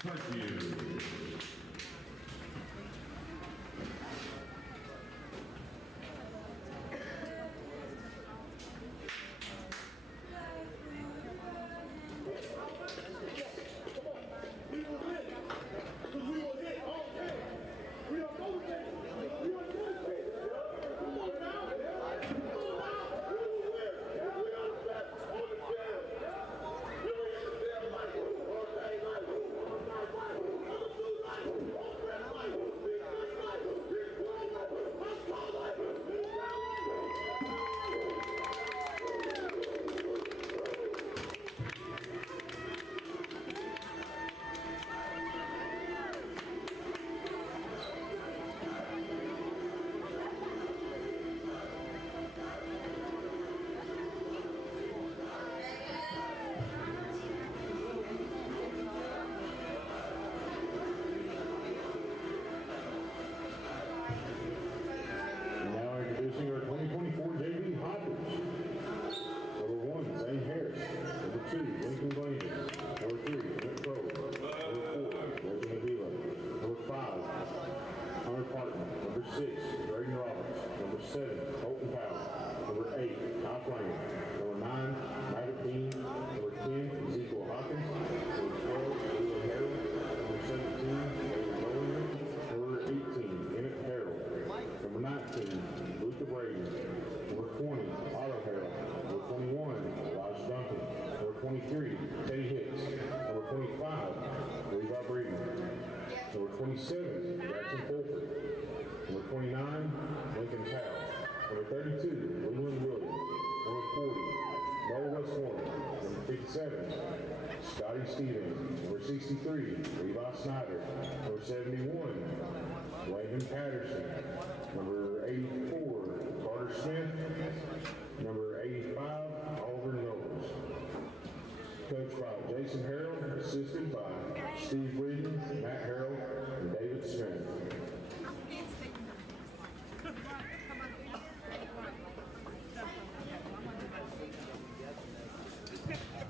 Thank you. Now introducing our 2024 JV Hoppers. Number 1, Zane Harris. Number 2, Lincoln Blaney. Number 3, Nick Crow. Number 4, Logan Avila. Number 5, Hunter Parton. Number 6, Braden Roberts. Number 7, Colton Powell. Number 8, Kyle Flanagan. Number 9, Maverick Dean. Number 10, Ezekiel Hawkins. Number 12, Leland Harrell. Number 17, David Williams. Number 18, Emmett Harrell. Number 19, Luca Brady. Number 20, Otto Harrell. Number 21, Elijah Duncan. Number 23, Teddy Hicks. Number 25, Levi Breeden. Number 27, Jackson Fulford. Number 29, Lincoln Powell. Number 32, Leland Williams. Number 40, Noah Westmore. Number 57, Scotty Stevens. Number 63, Levi Snyder. Number 71, Landon Patterson. Number 84, Carter Smith. Number 85, Oliver Knowles. Coached by Jason Harrell, assisted by Steve Breeden, Matt Harrell, and David Smith.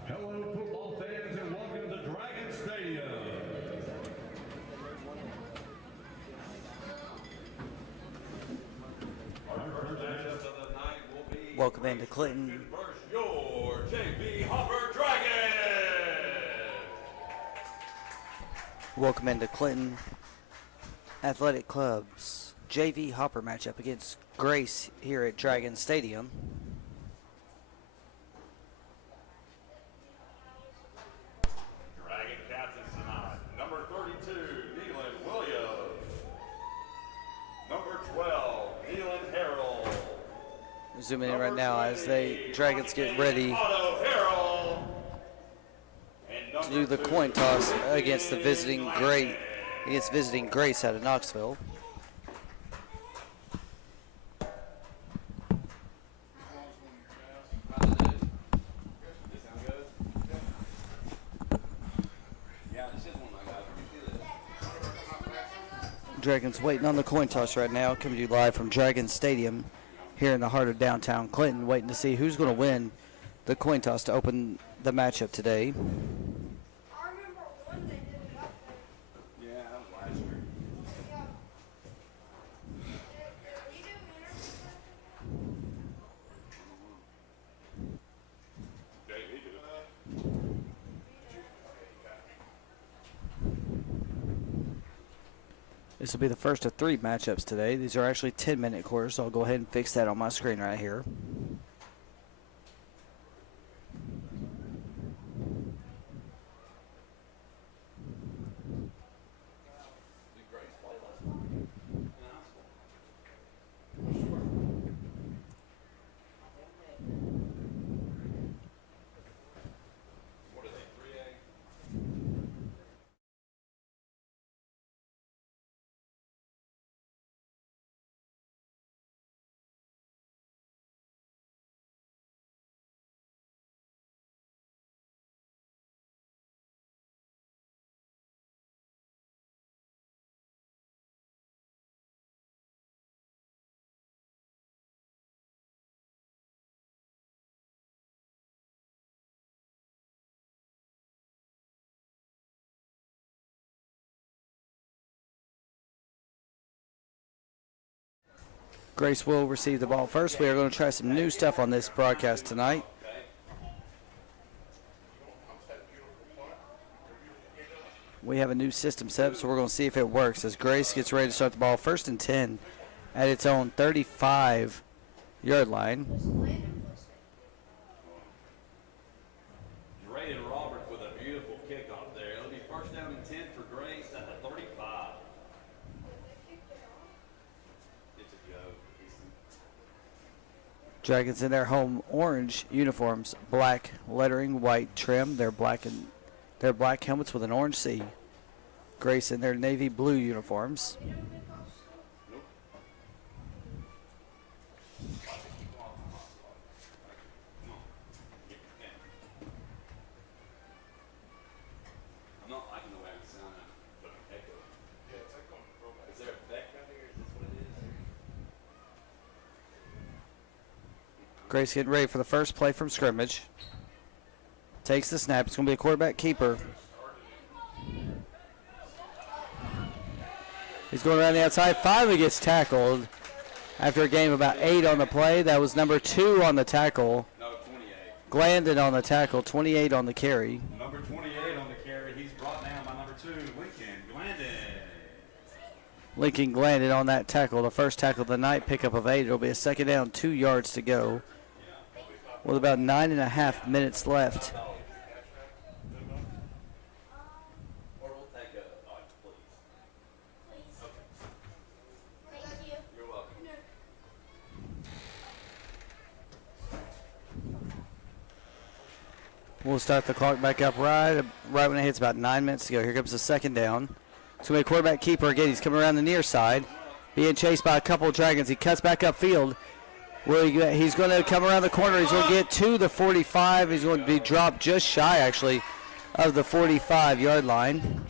Hello, football fans, and welcome to Dragon Stadium. Our first matchup of the night will be Welcome into Clinton. Versus your JV Hopper Dragons. Welcome into Clinton Athletic Club's JV Hopper matchup against Grace here at Dragon Stadium. Dragon captains tonight. Number 32, Neelan Williams. Number 12, Neelan Harrell. Zooming in right now as the Dragons get ready to do the coin toss against the visiting Grace out of Knoxville. Dragons waiting on the coin toss right now, coming to you live from Dragon Stadium here in the heart of downtown Clinton, waiting to see who's going to win the coin toss to open the matchup today. I remember one they did it up there. Yeah, that was last year. Yeah. Did we do interviews? JV did it. This will be the first of 3 matchups today. These are actually 10-minute quarters, so I'll go ahead and fix that on my screen right here. Grace will receive the ball first. We are going to try some new stuff on this broadcast tonight. We have a new system set up, so we're going to see if it works as Grace gets ready to start the ball 1st and 10 at its own 35-yard line. Dre and Robert with a beautiful kickoff there. It'll be 1st down and 10 for Grace at the 35. It's a go. Dragons in their home orange uniforms, black lettering, white trim. Their black helmets with an orange C. Grace in their navy blue uniforms. I'm not liking the way I'm sounding. Echo. Yeah, it's echoing. Is there a effect out here? Is this what it is? Grace getting ready for the first play from scrimmage. Takes the snap. It's going to be a quarterback keeper. He's going around the outside. Finally gets tackled after a gain of about 8 on the play. That was number 2 on the tackle. No, 28. Glandon on the tackle, 28 on the carry. Number 28 on the carry. He's brought down by number 2, Lincoln Glandon. Lincoln Glandon on that tackle, the first tackle of the night, pickup of 8. It'll be a 2nd down, 2 yards to go with about 9.5 minutes left. Or we'll take a please. Thank you. You're welcome. We'll start the clock back up right when it hits about 9 minutes to go. Here comes the 2nd down. It's going to be a quarterback keeper again. He's coming around the near side, being chased by a couple of Dragons. He cuts back upfield. He's going to come around the corner. He's going to get to the 45. He's going to be dropped just shy, actually, of the 45-yard line.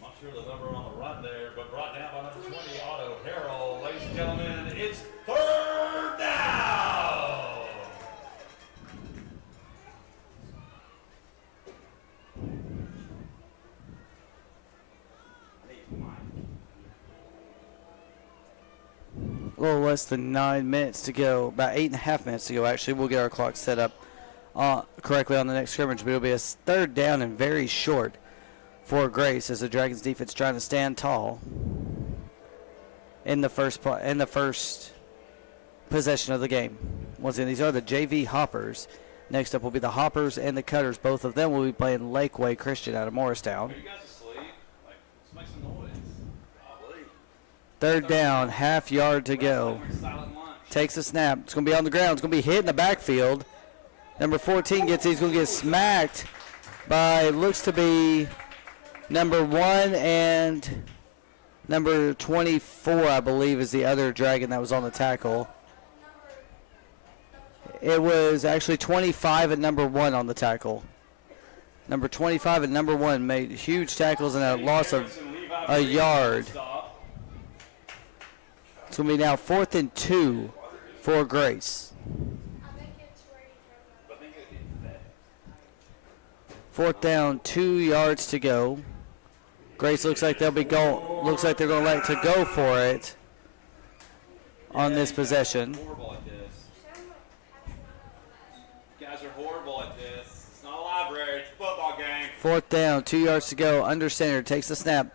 Not sure the number on the run there, but brought down by number 20, Otto Harrell. Ladies and gentlemen, it's 3rd down. A little less than 9 minutes to go, about 8.5 minutes to go, actually. We'll get our clock set up correctly on the next scrimmage, but it'll be a 3rd down and very short for Grace as the Dragons defense trying to stand tall in the first possession of the game. Once again, these are the JV Hoppers. Next up will be the Hoppers and the Cutters. Both of them will be playing Lakeway Christian out of Morristown. Are you guys asleep? Like, let's make some noise. Golly. 3rd down, half yard to go. Silent lunch. Takes the snap. It's going to be on the ground. It's going to be hit in the backfield. Number 14 gets it. He's going to get smacked by, looks to be number 1 and number 24, I believe, is the other Dragon that was on the tackle. It was actually 25 and number 1 on the tackle. Number 25 and number 1 made huge tackles and a loss of a yard. It's going to be now 4th and 2 for Grace. 4th down, 2 yards to go. Grace looks like they'll be going. Looks like they're going to like to go for it on this possession. Horrible at this. You guys are horrible at this. It's not a library. It's a football game. 4th down, 2 yards to go. Under center takes the snap.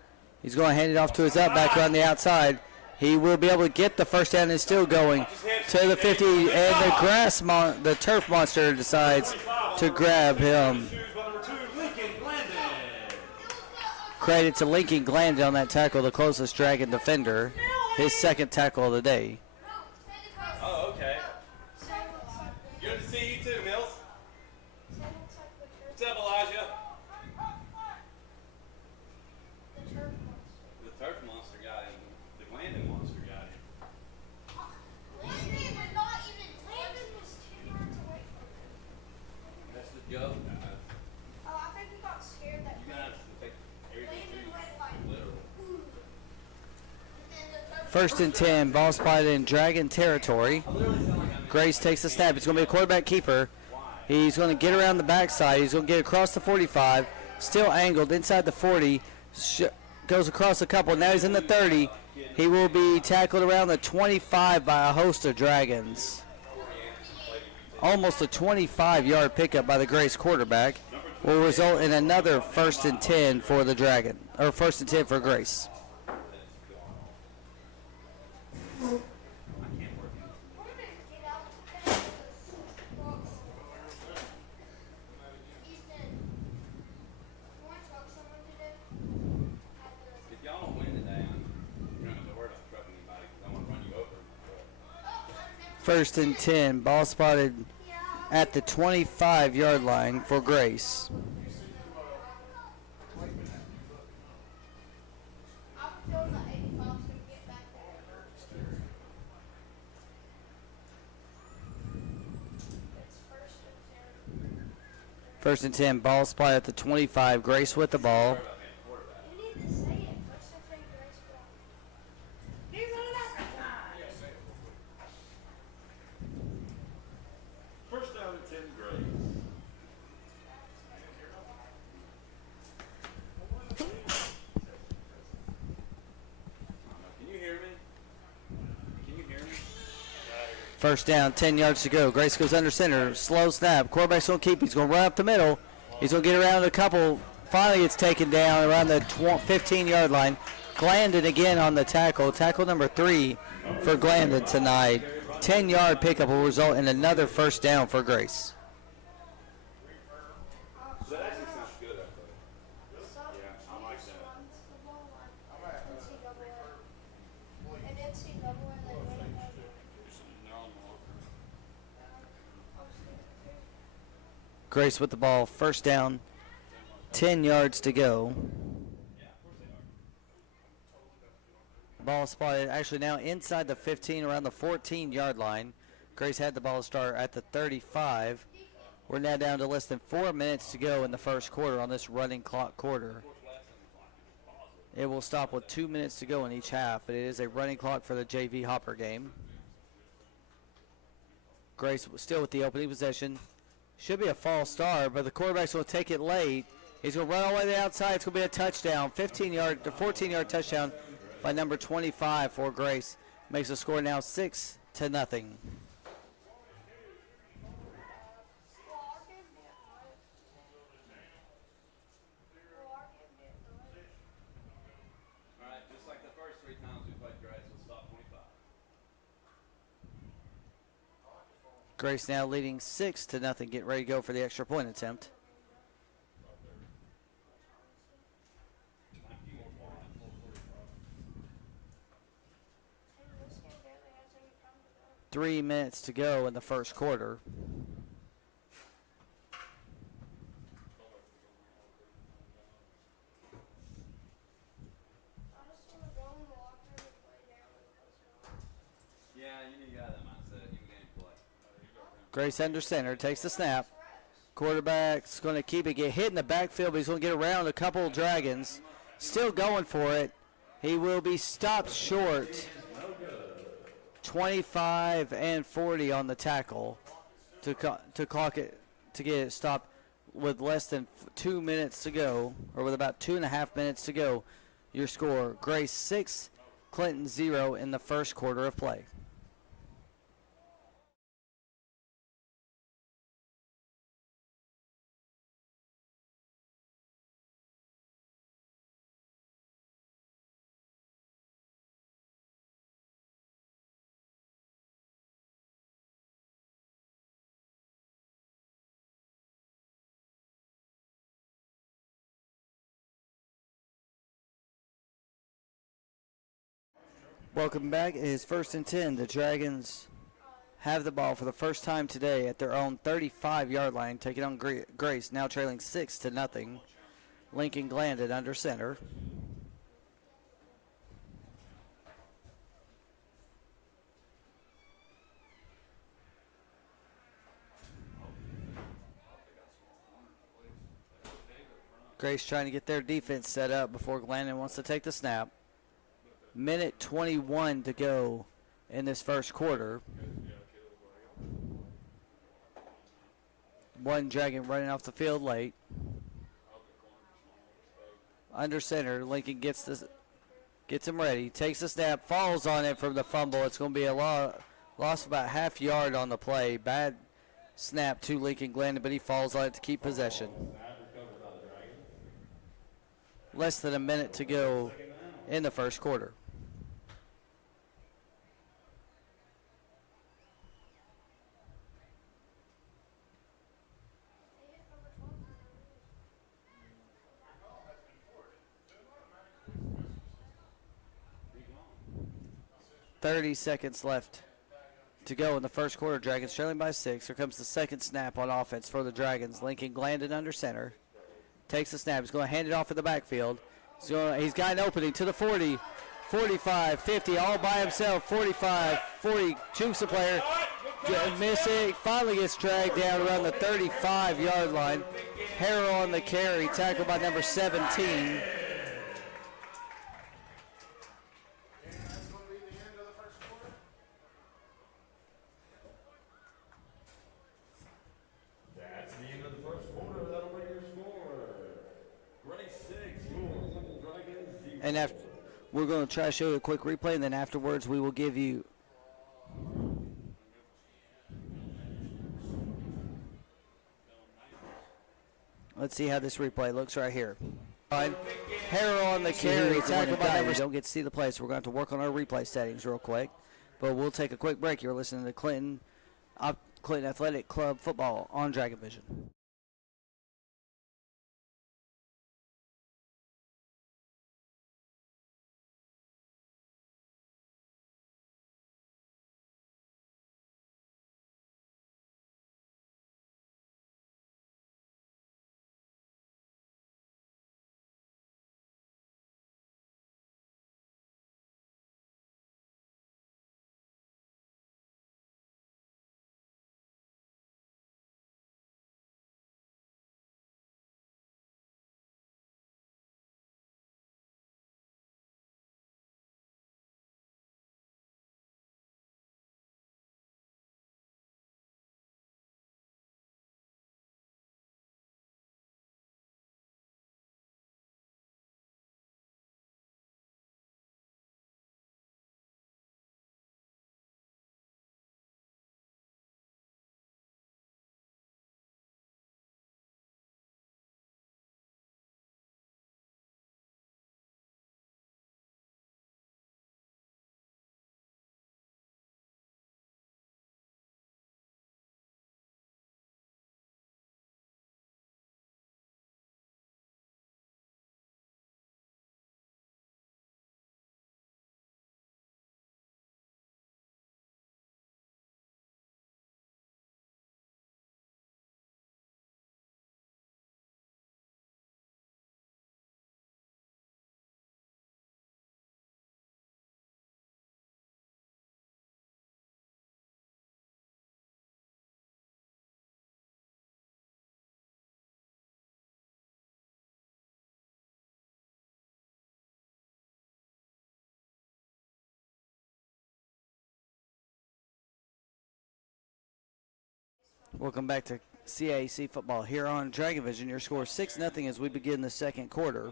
He's going to hand it off to his up back on the outside. He will be able to get the 1st down and still going to the 50. And the turf monster decides to grab him. Credit to Lincoln Glandon on that tackle, the closest Dragon defender. His 2nd tackle of the day. Oh, okay. Good to see you too, Mills. What's up, Elijah? The turf monster got him. The Glandon monster got him. That's the joke. Oh, I think we got scared that You guys take everything literal. 1st and 10, ball spotted in Dragon territory. Grace takes the snap. It's going to be a quarterback keeper. He's going to get around the backside. He's going to get across the 45, still angled inside the 40. goes across a couple. Now he's in the 30. He will be tackled around the 25 by a host of Dragons. Almost a 25-yard pickup by the Grace quarterback will result in another 1st and 10 for the Dragon, or 1st and 10 for Grace. If y'all don't win today, you don't have to worry about trucking anybody because I'm going to run you over. 1st and 10, ball spotted at the 25-yard line for Grace. First and 10, ball spotted at the 25. Grace with the ball. First down and 10, Grace. Can you hear me? Can you hear me? First down, 10 yards to go. Grace goes under center. Slow snap. Quarterback's going to keep. He's going to run up the middle. He's going to get around a couple. Finally, it's taken down around the 15-yard line. Glandon again on the tackle. Tackle number 3 for Glandon tonight. 10-yard pickup will result in another first down for Grace. That actually sounds good, I think. Yeah, I like that. Grace with the ball. First down. 10 yards to go. Ball spotted actually now inside the 15 around the 14-yard line. Grace had the ball to start at the 35. We're now down to less than 4 minutes to go in the first quarter on this running clock quarter. It will stop with 2 minutes to go in each half, but it is a running clock for the JV Hopper game. Grace still with the opening possession. Should be a false start, but the quarterback's going to take it late. He's going to run all the way to the outside. It's going to be a touchdown, 14-yard touchdown by number 25 for Grace. Makes the score now 6-0. All right, just like the first 3 times we played Grace, we'll stop 25. Grace now leading 6-0. Get ready to go for the extra point attempt. Three minutes to go in the first quarter. Yeah, you need to get out of that mindset. You can play. Grace under center, takes the snap. Quarterback's going to keep it, get hit in the backfield, but he's going to get around a couple of Dragons. Still going for it. He will be stopped short. 25 and 40 on the tackle to clock it, to get it stopped with less than 2 minutes to go, or with about 2.5 minutes to go. Your score, Grace 6, Clinton 0 in the first quarter of play. Welcome back. It is 1st and 10. The Dragons have the ball for the first time today at their own 35-yard line, taking on Grace, now trailing 6-0. Lincoln Glandon under center. Grace trying to get their defense set up before Glandon wants to take the snap. Minute 21 to go in this first quarter. One Dragon running off the field late. under center. Lincoln gets him ready. Takes the snap, falls on it from the fumble. It's going to be a loss of about half yard on the play. Bad snap to Lincoln Glendon, but he falls on it to keep possession. Less than a minute to go in the first quarter. .30 seconds left to go in the first quarter. Dragons trailing by 6. Here comes the second snap on offense for the Dragons. Lincoln Glendon under center. Takes the snap. He's going to hand it off in the backfield. He's got an opening to the 40, 45, 50, all by himself. 45, 40, jukes the player. Miss it. Finally gets dragged down around the 35-yard line. Harrell on the carry, tackled by number 17. And after, we're going to try to show you a quick replay, and then afterwards we will give you let's see how this replay looks right here. Harrell on the carry, tackled by number. Don't get to see the play, so we're going to have to work on our replay settings real quick. But we'll take a quick break. You're listening to Clinton Athletic Club football on Dragon Vision. Welcome back to CAC football here on Dragon Vision. Your score 6-0 as we begin the second quarter.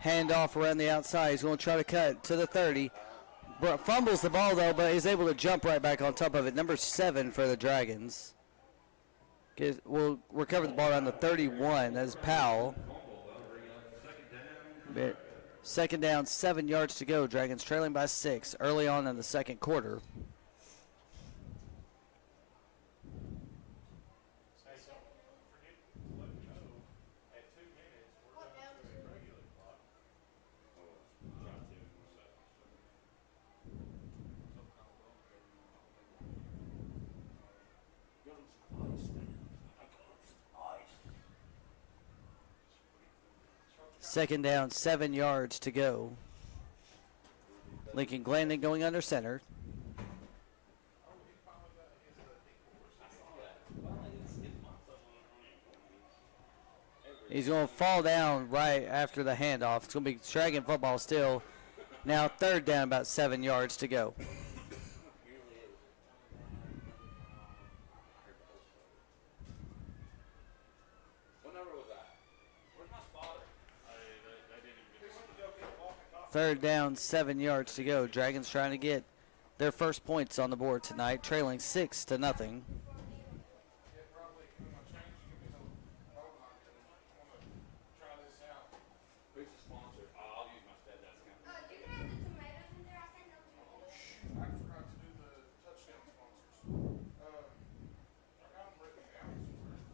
Hand off around the outside. He's going to try to cut to the 30. Fumbles the ball, though, but he's able to jump right back on top of it. Number 7 for the Dragons. We'll recover the ball around the 31. That's Powell. Second down, 7 yards to go. Dragons trailing by 6 early on in the second quarter. Second down, 7 yards to go. Lincoln Glendon going under center. He's going to fall down right after the handoff. It's going to be Dragon football still. Now third down, about 7 yards to go. Third down, 7 yards to go. Dragons trying to get their first points on the board tonight, trailing 6-0. Who's the sponsor? I'll use my stepdad's account. You can have the tomatoes in there. I sent them to you. I forgot to do the touchdown sponsors. I got them written down somewhere.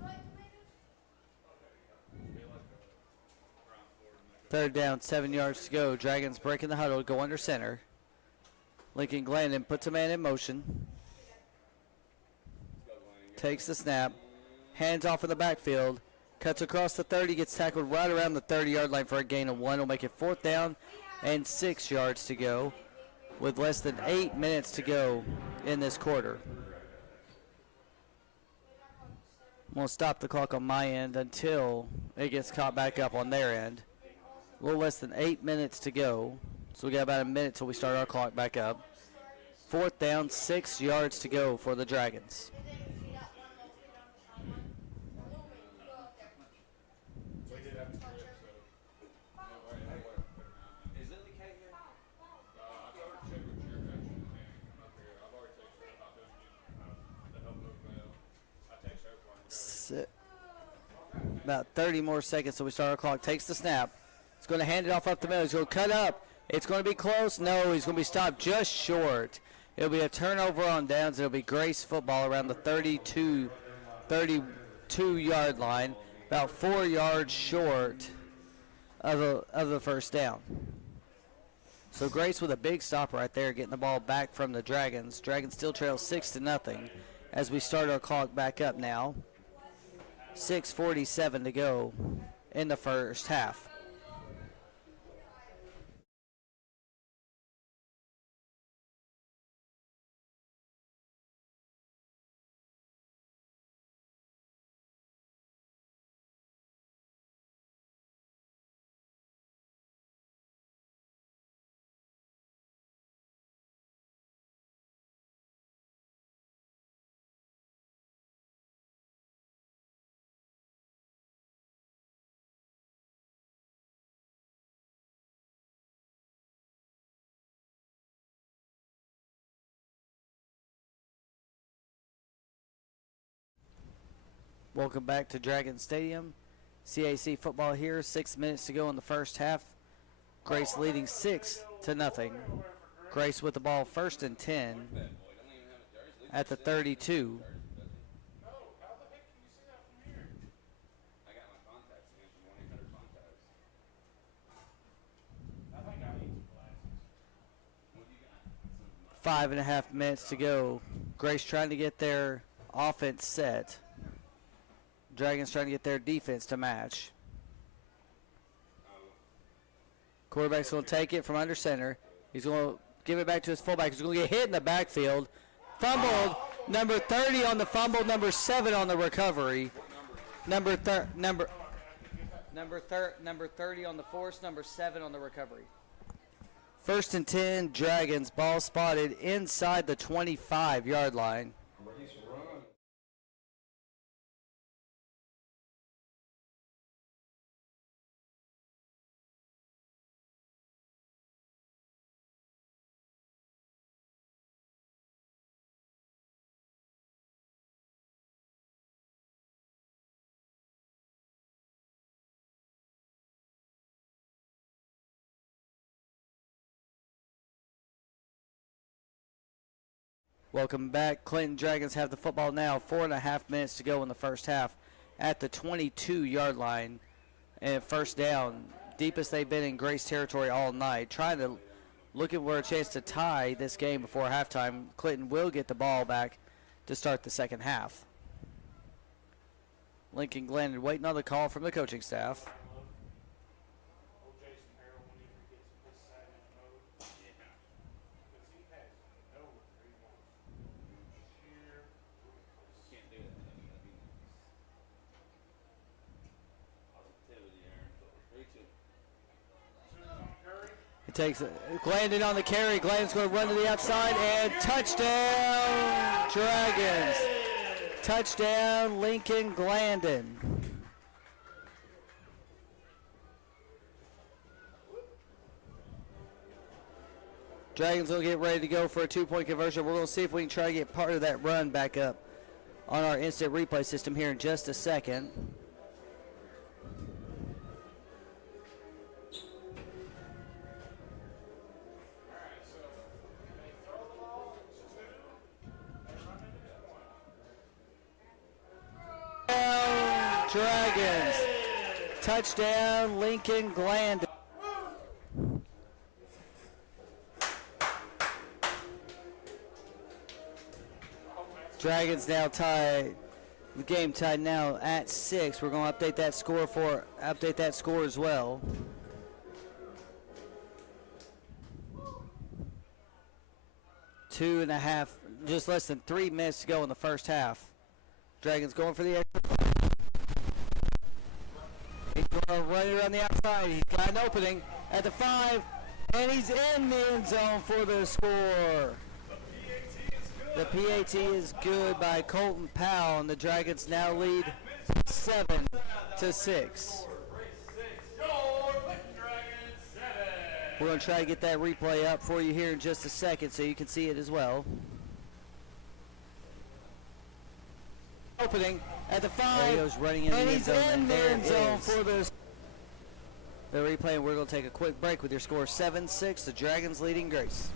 You like tomatoes? Third down, 7 yards to go. Dragons breaking the huddle, go under center. Lincoln Glandon puts a man in motion. Takes the snap. Hands off in the backfield. Cuts across the 30, gets tackled right around the 30-yard line for a gain of 1. Will make it 4th down and 6 yards to go with less than 8 minutes to go in this quarter. We'll stop the clock on my end until it gets caught back up on their end. A little less than 8 minutes to go, so we got about a minute till we start our clock back up. 4th down, 6 yards to go for the Dragons. Is Lily K here? I told her to check with your action and come up here. I've already texted her about those to help move mail. I text her for her. About 30 more seconds till we start our clock. Takes the snap. He's going to hand it off up the middle. He's going to cut up. It's going to be close. No, he's going to be stopped just short. It'll be a turnover on downs. It'll be Grace football around the 32-yard line, about 4 yards short of the first down. So Grace with a big stop right there, getting the ball back from the Dragons. Dragons still trail 6-0 as we start our clock back up now. 6:47 to go in the first half. Welcome back to Dragon Stadium. CAC football here. 6 minutes to go in the first half. Grace leading 6-0. Grace with the ball 1st and 10 at the 32. No, how the heck can you see that from here? I got my contacts again from 1-800 contacts. I think I need some glasses. What do you got? 5.5 minutes to go. Grace trying to get their offense set. Dragons trying to get their defense to match. Quarterback's going to take it from under center. He's going to give it back to his fullback. He's going to get hit in the backfield. Fumbled. Number 30 on the fumble. Number 7 on the recovery. Number 30 on the force. Number 7 on the recovery. 1st and 10. Dragons. Ball spotted inside the 25-yard line. Welcome back. Clinton Dragons have the football now. 4.5 minutes to go in the first half at the 22-yard line. And 1st down, deepest they've been in Grace territory all night. Trying to look for a chance to tie this game before halftime. Clinton will get the ball back to start the second half. Lincoln Glenn waiting on the call from the coaching staff. Old Jason Harrell whenever he gets this side in the mode. Yeah. Because he has no remote. Sheer Can't do that. That'd be nice. Positivity, Aaron. But we're 3-2. Susan Curry. It takes Glandon on the carry. Glandon's going to run to the outside and touchdown Dragons. Touchdown Lincoln Glandon. Dragons will get ready to go for a 2-point conversion. We're going to see if we can try to get part of that run back up on our instant replay system here in just a second. Dragons. Touchdown, Lincoln Glandon. Dragons now tied. The game tied now at 6. We're going to update that score as well. Two and a half, just less than 3 minutes to go in the first half. Dragons going for the extra point. He's going to run it around the outside. He's got an opening at the 5, and he's in the end zone for the score. The PAT is good by Colton Powell, and the Dragons now lead 7-6. We're going to try to get that replay up for you here in just a second so you can see it as well. Opening at the 5. There he goes running in the end zone. And there it is. For the replay, and we're going to take a quick break with your score 7-6. The Dragons leading Grace.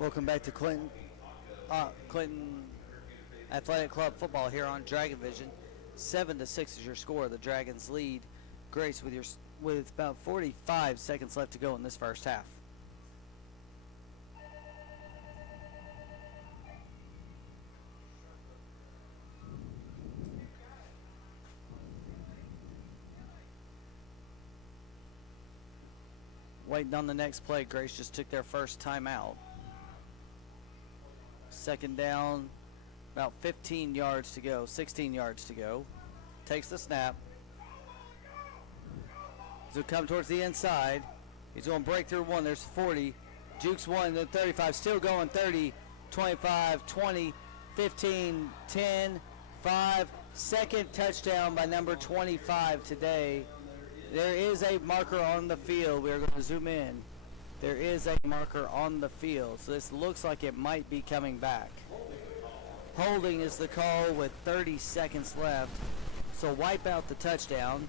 Welcome back to Clinton Athletic Club football here on Dragon Vision. 7-6 is your score. The Dragons lead Grace with about 45 seconds left to go in this first half. Waiting on the next play. Grace just took their first timeout. Second down, about 15 yards to go, 16 yards to go. Takes the snap. He'll come towards the inside. He's going to break through one. There's 40. Jukes one, then 35. Still going 30, 25, 20, 15, 10, 5. Second touchdown by number 25 today. There is a marker on the field. We're going to zoom in. There is a marker on the field. So this looks like it might be coming back. Holding is the call with 30 seconds left. So wipe out the touchdown.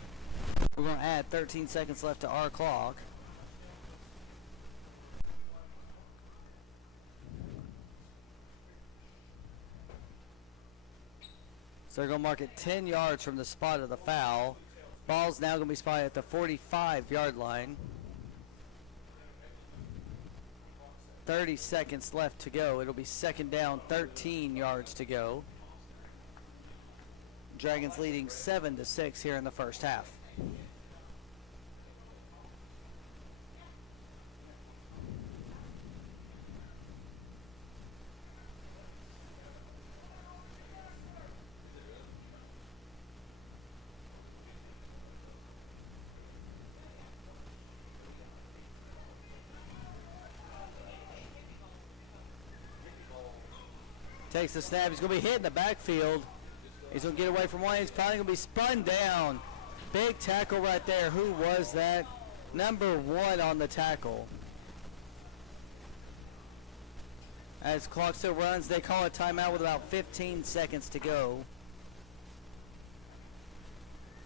We're going to add 13 seconds left to our clock. So they're going to mark it 10 yards from the spot of the foul. Ball's now going to be spotted at the 45-yard line. 30 seconds left to go. It'll be second down, 13 yards to go. Dragons leading 7-6 here in the first half. Takes the snap. He's going to be hit in the backfield. He's going to get away from one. He's finally going to be spun down. Big tackle right there. Who was that? Number 1 on the tackle. As clock still runs, they call a timeout with about 15 seconds to go.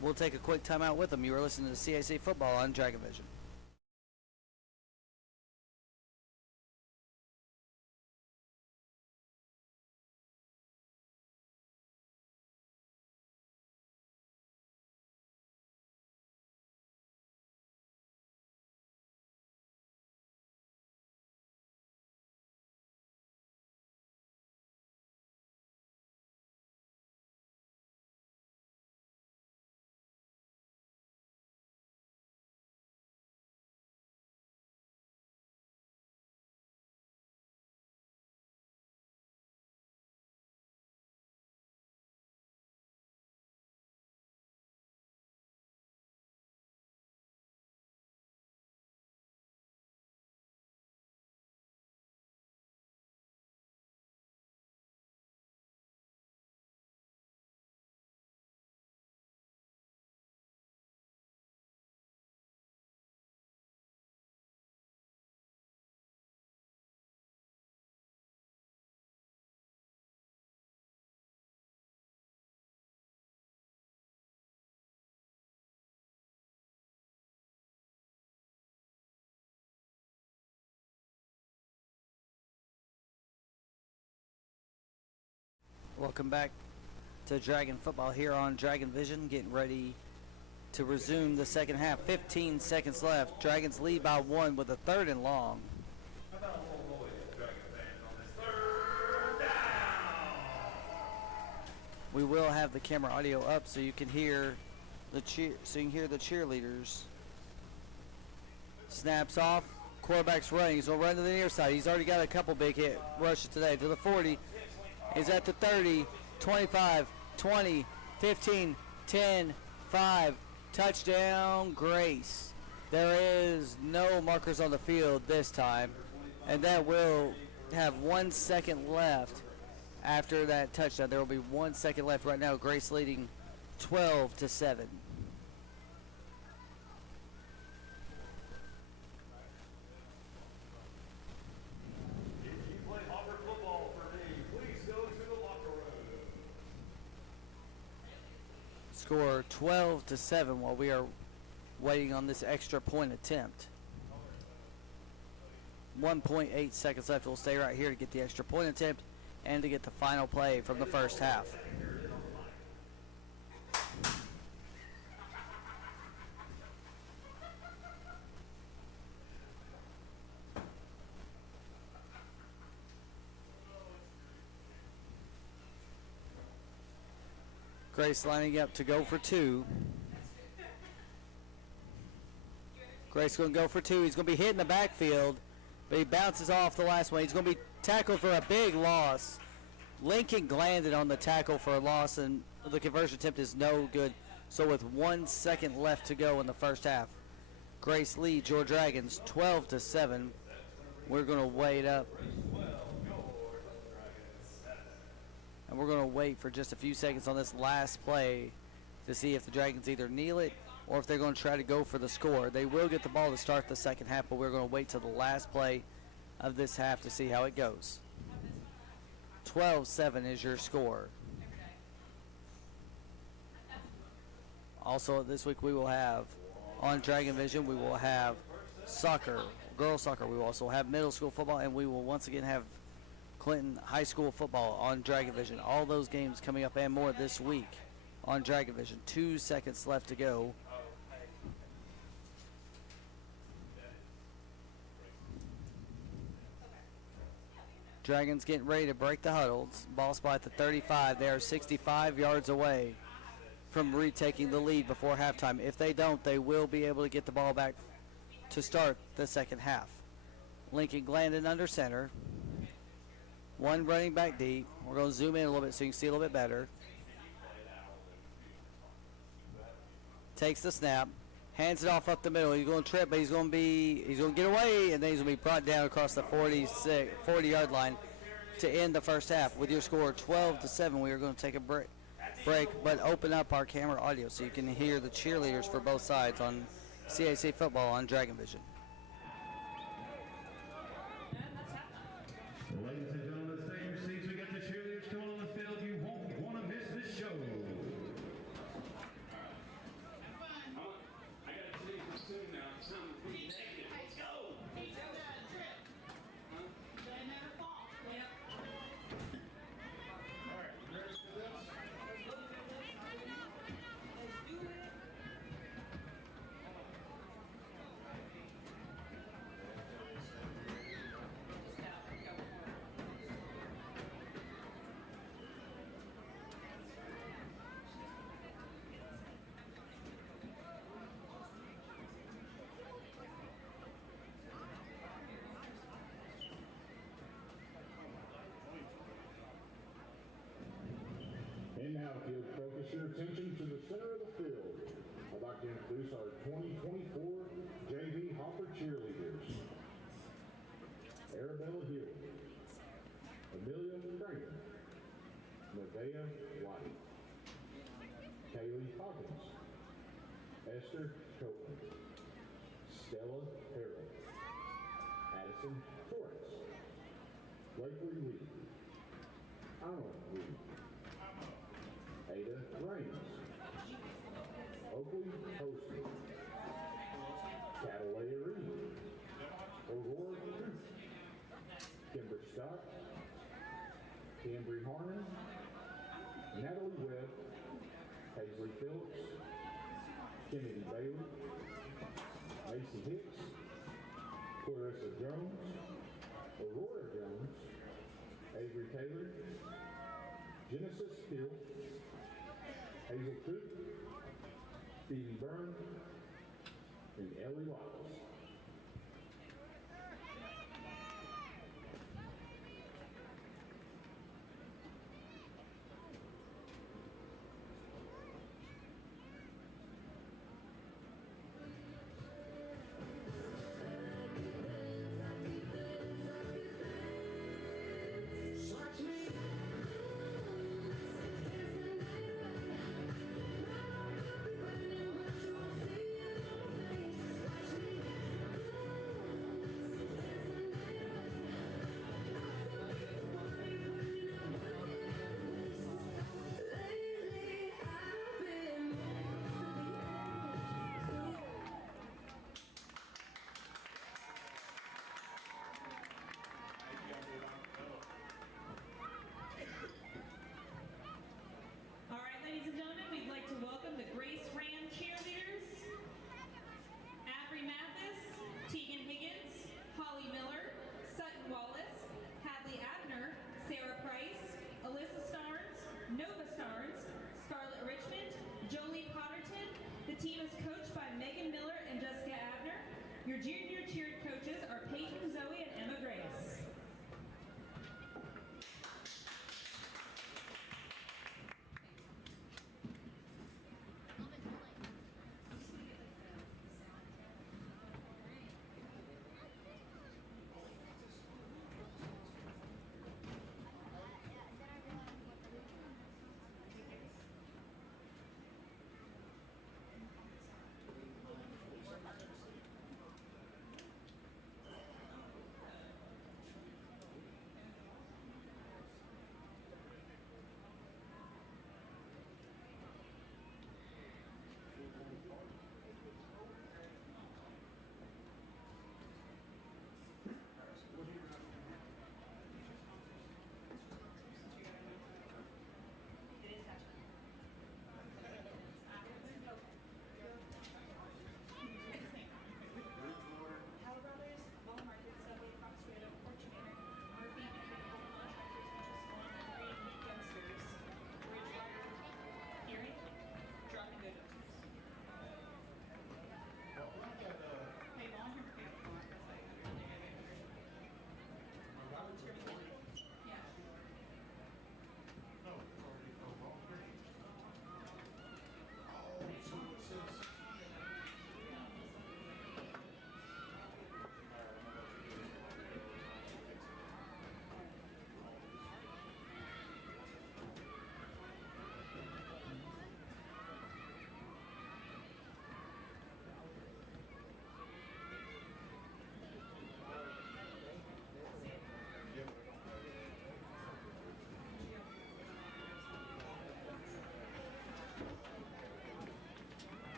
We'll take a quick timeout with them. You are listening to CAC Football on Dragon Vision. Welcome back to Dragon Football here on Dragon Vision. Getting ready to resume the second half. 15 seconds left. Dragons lead by 1 with a 3rd and long. We will have the camera audio up so you can hear the cheerleaders. Snaps off. Quarterback's running. He's gonna run to the near side. He's already got a couple big hit rushes today. To the 40. He's at the 30, 25, 20, 15, 10, 5. Touchdown, Grace. There is no markers on the field this time, and that will have 1 second left after that touchdown. There will be 1 second left right now. Grace leading 12-7. Score 12-7 while we are waiting on this extra point attempt. 1.8 seconds left. We'll stay right here to get the extra point attempt and to get the final play from the first half. Grace lining up to go for two. Grace going to go for two. He's going to be hit in the backfield, but he bounces off the last one. He's going to be tackled for a big loss. Lincoln landed on the tackle for a loss, and the conversion attempt is no good. So with 1 second left to go in the first half, Grace leads your Dragons 12-7. We're going to wait up. And we're going to wait for just a few seconds on this last play to see if the Dragons either kneel it or if they're going to try to go for the score. They will get the ball to start the second half, but we're going to wait till the last play of this half to see how it goes. 12-7 is your score. Also this week we will have on Dragon Vision, we will have soccer, girls soccer. We will also have middle school football, and we will once again have Clinton High School football on Dragon Vision. All those games coming up and more this week on Dragon Vision. 2 seconds left to go. Dragons getting ready to break the huddles. Ball spot at the 35. They are 65 yards away from retaking the lead before halftime. If they don't, they will be able to get the ball back to start the second half. Lincoln Glandon under center. One running back deep. We're going to zoom in a little bit so you can see a little bit better. Takes the snap. Hands it off up the middle. He's going to trip, but he's going to get away, and then he's going to be brought down across the 40-yard line to end the first half. With your score 12-7, we are going to take a break, but open up our camera audio so you can hear the cheerleaders for both sides on CAC football on Dragon Vision. Ladies and gentlemen, stay in your seats. We got the cheerleaders coming on the field. You won't want to miss this show. I gotta tell you soon now. It's time to be negative. Let's go. They never fall. Yep. All right, you ready for this? And now, if you'll focus your attention to the center of the field, I'd like to introduce our 2024 JV Hopper cheerleaders. Arabella Hill, Amelia Kramer, Nevaeh White, Kaylee Hawkins, Esther Copeland, Stella Harrell, Addison Torres, Lakeway Reed, Arnold Reed, Ada Raines, Oakley Poston, Catalea Reed, Aurora Truth, Kimber Scott, Cambry Harmon, Natalie Webb, Paisley Phillips, Kennedy Bailey, Macy Hicks, Clarissa Jones, Aurora Jones, Avery Taylor, Genesis Hill, Hazel Cook, Phoebe Byrne, and Ellie Wiles.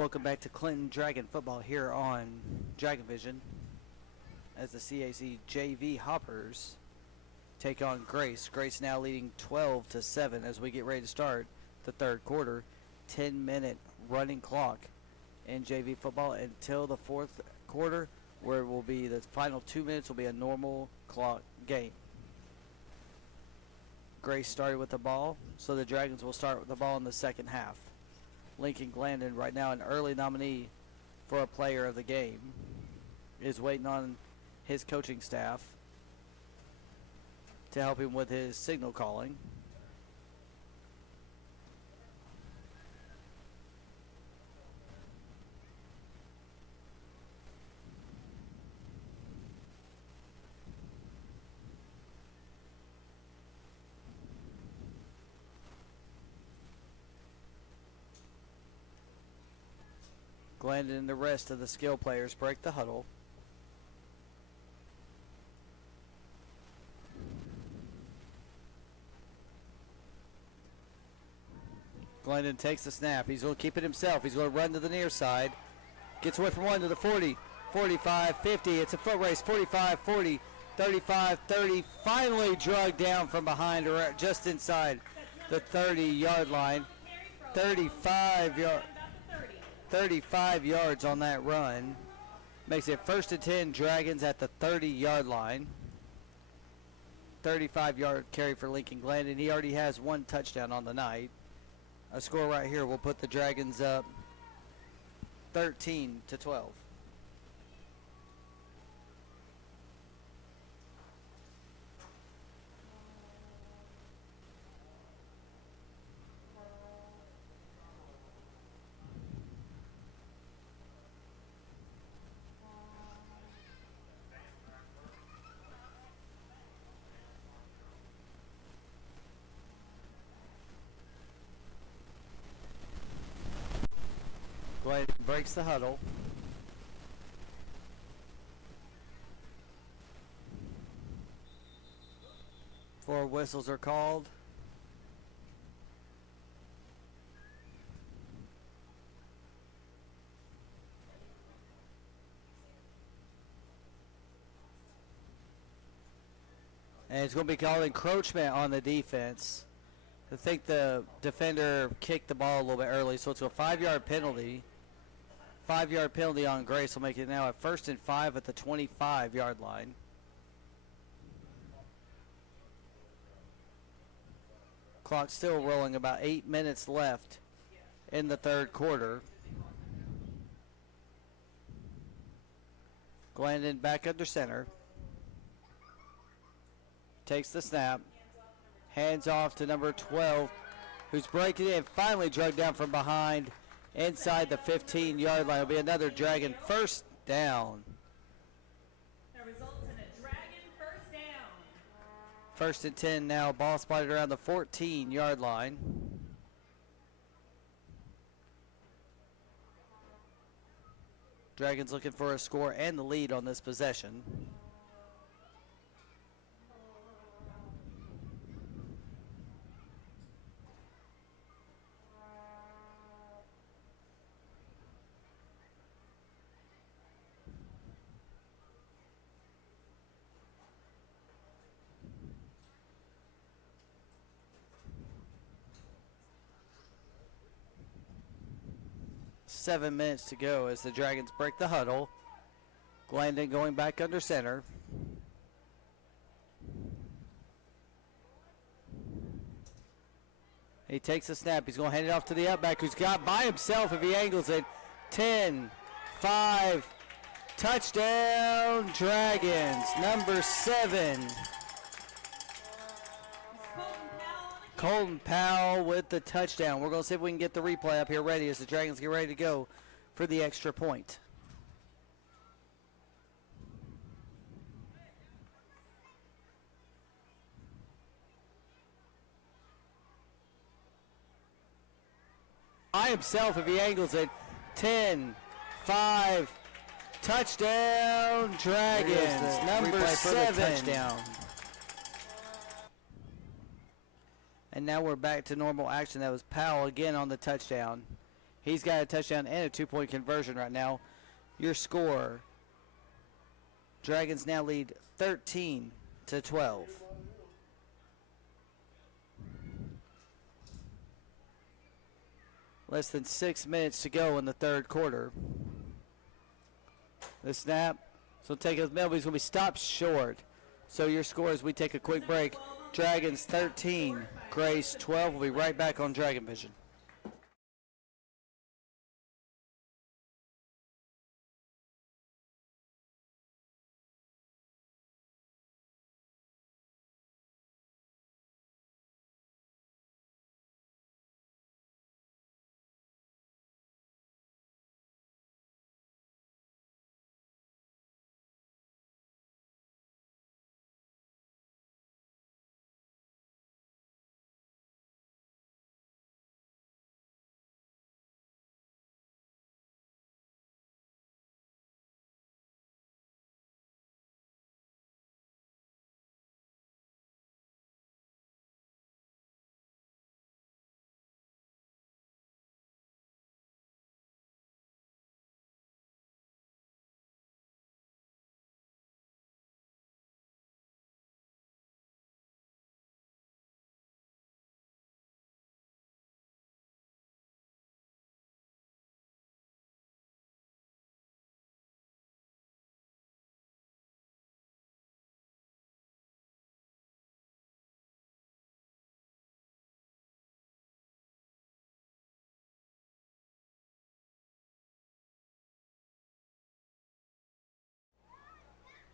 Welcome back to Clinton Dragon football here on Dragon Vision as the CAC JV Hoppers take on Grace. Grace now leading 12-7 as we get ready to start the third quarter. 10-minute running clock in JV football until the fourth quarter, where it will be the final 2 minutes will be a normal clock game. Grace started with the ball, so the Dragons will start with the ball in the second half. Lincoln Glandon, right now an early nominee for a player of the game, is waiting on his coaching staff to help him with his signal calling. Glandon and the rest of the skill players break the huddle. Glandon takes the snap. He's going to keep it himself. He's going to run to the near side. Gets away from one to the 40, 45, 50. It's a foot race. 45, 40, 35, 30. Finally dragged down from behind or just inside the 30-yard line. 35 yards on that run. Makes it 1st and 10, Dragons at the 30-yard line. 35-yard carry for Lincoln Glandon. He already has one touchdown on the night. A score right here will put the Dragons up 13-12. Glandon breaks the huddle. Four whistles are called. And it's going to be called encroachment on the defense. I think the defender kicked the ball a little bit early, so it's a 5-yard penalty. 5-yard penalty on Grace will make it now at 1st and 5 at the 25-yard line. Clock still rolling, about 8 minutes left in the third quarter. Glandon back under center. Takes the snap. Hands off to number 12, who's breaking in. Finally dragged down from behind inside the 15-yard line. It'll be another Dragon first down. That results in a Dragon first down. 1st and 10 now. Ball spotted around the 14-yard line. Dragons looking for a score and the lead on this possession. Seven minutes to go as the Dragons break the huddle. Glandon going back under center. He takes a snap. He's going to hand it off to the outback, who's got by himself if he angles it. 10, 5, touchdown Dragons. Number 7. Colton Powell with the touchdown. We're going to see if we can get the replay up here ready as the Dragons get ready to go for the extra point. By himself if he angles it. 10, 5, touchdown Dragons. Number 7. Touchdown. And now we're back to normal action. That was Powell again on the touchdown. He's got a touchdown and a 2-point conversion right now. Your score, Dragons now lead 13-12. Less than 6 minutes to go in the third quarter. The snap. So take his middle, but he's going to be stopped short. So your score as we take a quick break. Dragons 13, Grace 12. We'll be right back on Dragon Vision.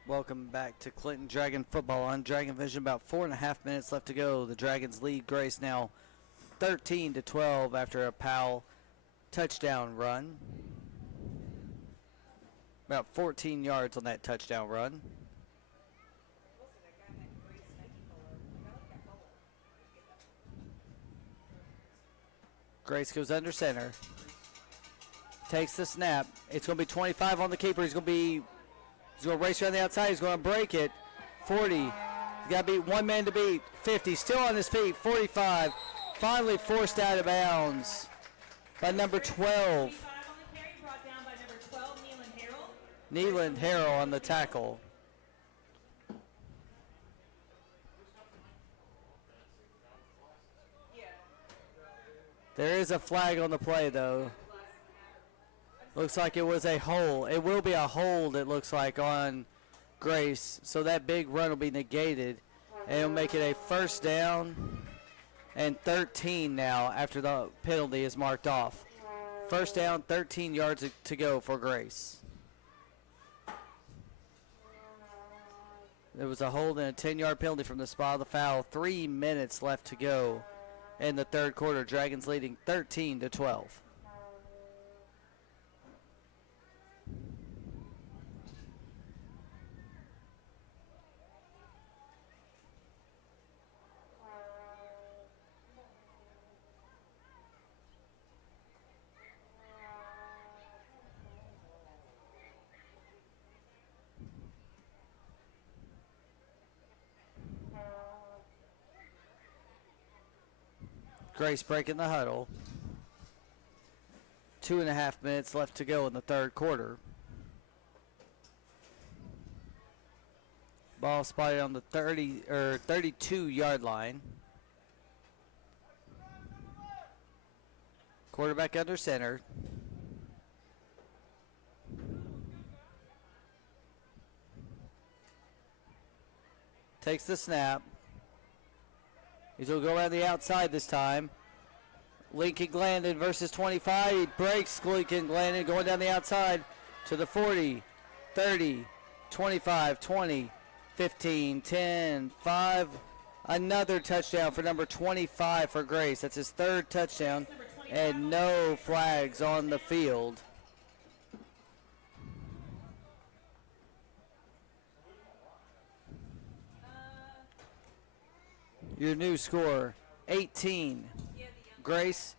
Welcome back to Clinton Dragon football on Dragon Vision. About 4.5 minutes left to go. The Dragons lead Grace now 13-12 after a Powell touchdown run. About 14 yards on that touchdown run. Grace goes under center. Takes the snap. It's going to be 25 on the keeper. He's going to race around the outside. He's going to break it. 40. He's got to beat one man to beat. 50. Still on his feet. 45. Finally forced out of bounds by number 12. Neeland Harrell on the tackle. There is a flag on the play, though. Looks like it was a hold. It will be a hold, it looks like, on Grace. So that big run will be negated. And it'll make it a first down and 13 now after the penalty is marked off. First down, 13 yards to go for Grace. There was a hold and a 10-yard penalty from the spot of the foul. 3 minutes left to go in the third quarter. Dragons leading 13-12. Grace breaking the huddle. 2.5 minutes left to go in the third quarter. Ball spotted on the 32-yard line. Quarterback under center. Takes the snap. He's going to go around the outside this time. Lincoln Glandon versus 25. He breaks Lincoln Glandon going down the outside to the 40, 30, 25, 20, 15, 10, 5. Another touchdown for number 25 for Grace. That's his third touchdown, and no flags on the field. Your new score, 18. Grace,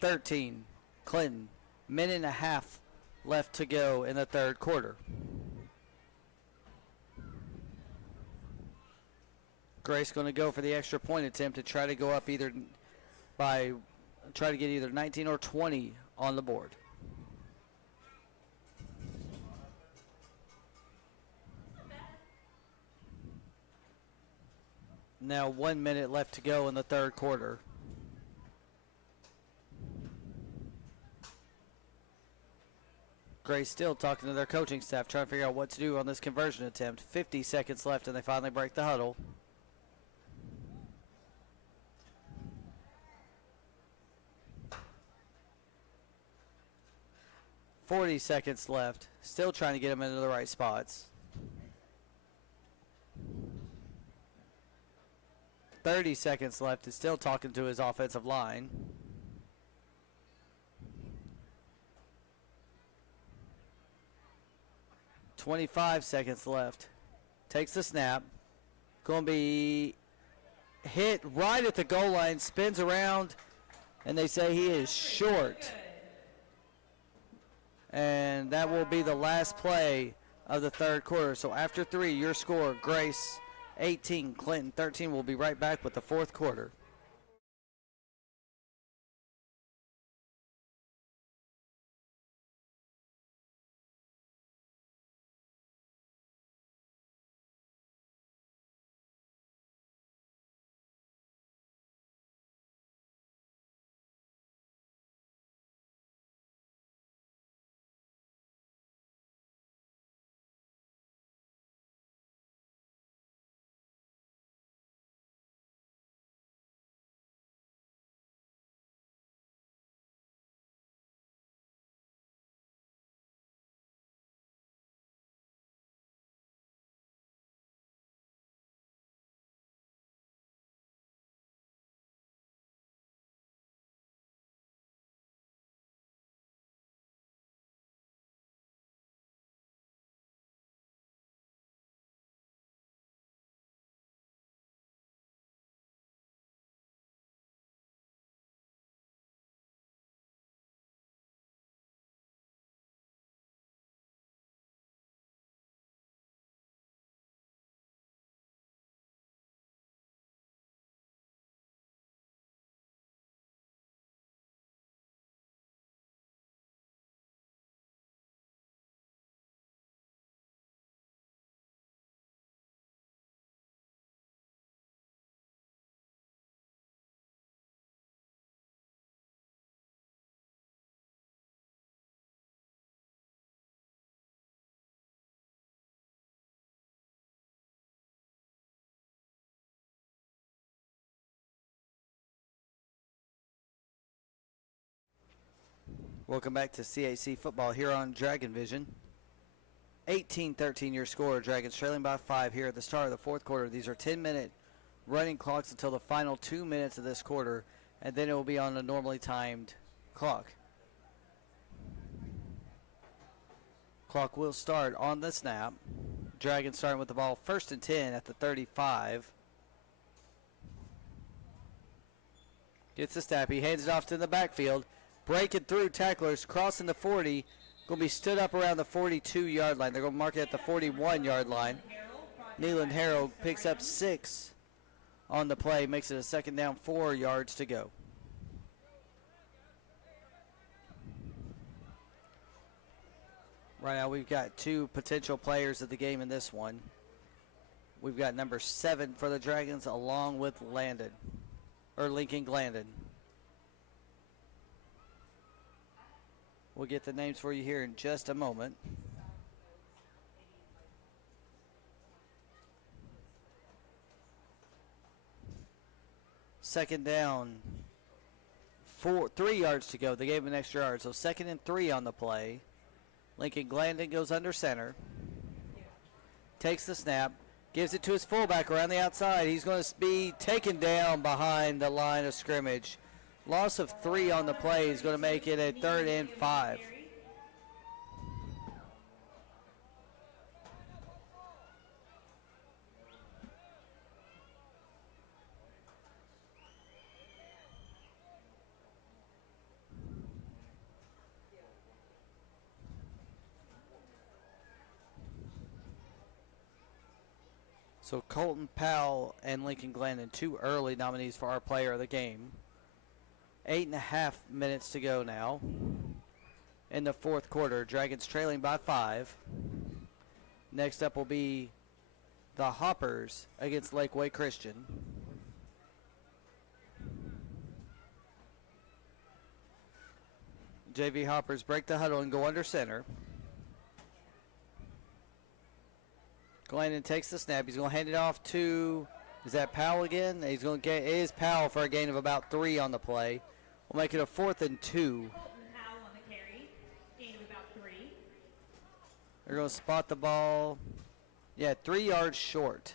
13. Clinton. Minute and a half left to go in the third quarter. Grace going to go for the extra point attempt to try to go up try to get either 19 or 20 on the board. Now 1 minute left to go in the third quarter. Gray still talking to their coaching staff, trying to figure out what to do on this conversion attempt. 50 seconds left, and they finally break the huddle. .40 seconds left. Still trying to get them into the right spots. 30 seconds left. Is still talking to his offensive line. .25 seconds left. Takes the snap. Going to be hit right at the goal line. Spins around, and they say he is short. And that will be the last play of the third quarter. So after 3, your score, Grace 18, Clinton 13. We'll be right back with the fourth quarter. Welcome back to CAC football here on Dragon Vision. 18-13 your score. Dragons trailing by 5 here at the start of the fourth quarter. These are 10-minute running clocks until the final 2 minutes of this quarter, and then it will be on a normally timed clock. Clock will start on the snap. Dragons starting with the ball first and 10 at the 35. Gets the snap. He hands it off to the backfield. Breaking through tacklers, crossing the 40. Going to be stood up around the 42-yard line. They're going to mark it at the 41-yard line. Neeland Harold picks up 6 on the play. Makes it a second down, 4 yards to go. Right now we've got 2 potential players of the game in this one. We've got number 7 for the Dragons along with Lincoln Glandon. We'll get the names for you here in just a moment. Second down, 3 yards to go. They gave him an extra yard, so second and 3 on the play. Lincoln Glandon goes under center. Takes the snap, gives it to his fullback around the outside. He's going to be taken down behind the line of scrimmage. Loss of 3 on the play is going to make it a 3rd and 5. So Colton Powell and Lincoln Glandon, 2 early nominees for our player of the game. 8.5 minutes to go now. in the fourth quarter. Dragons trailing by 5. Next up will be the Hoppers against Lakeway Christian. JV Hoppers break the huddle and go under center. Glennon takes the snap. He's going to hand it off to, is that Powell again? He's going to get, it is Powell for a gain of about 3 on the play. We'll make it a 4th and 2. Colton Powell on the carry, gain of about 3. They're going to spot the ball. Yeah, 3 yards short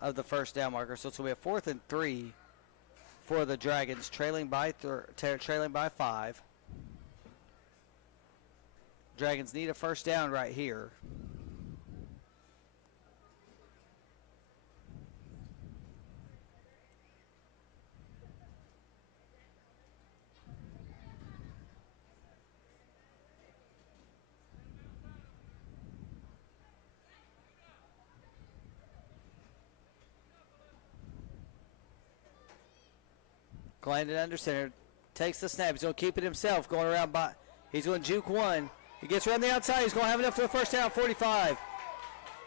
of the first down marker. So it's going to be a 4th and 3 for the Dragons, trailing by 5. Dragons need a first down right here. Glandon under center, takes the snap. He's going to keep it himself, going around by. He's going to juke one. He gets around the outside. He's going to have enough for the first down. 45,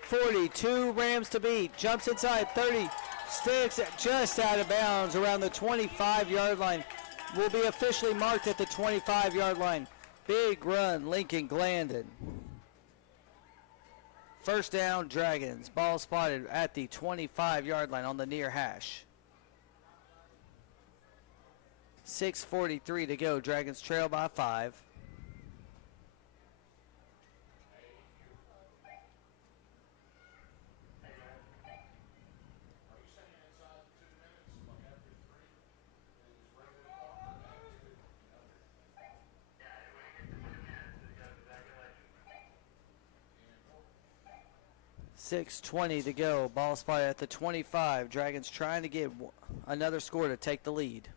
42 Rams to beat. Jumps inside 30, sticks just out of bounds around the 25-yard line. Will be officially marked at the 25-yard line. Big run, Lincoln Glandon. First down, Dragons. Ball spotted at the 25-yard line on the near hash. 6:43 to go. Dragons trail by 5. .620 to go. Ball spotted at the 25. Dragons trying to get another score to take the lead.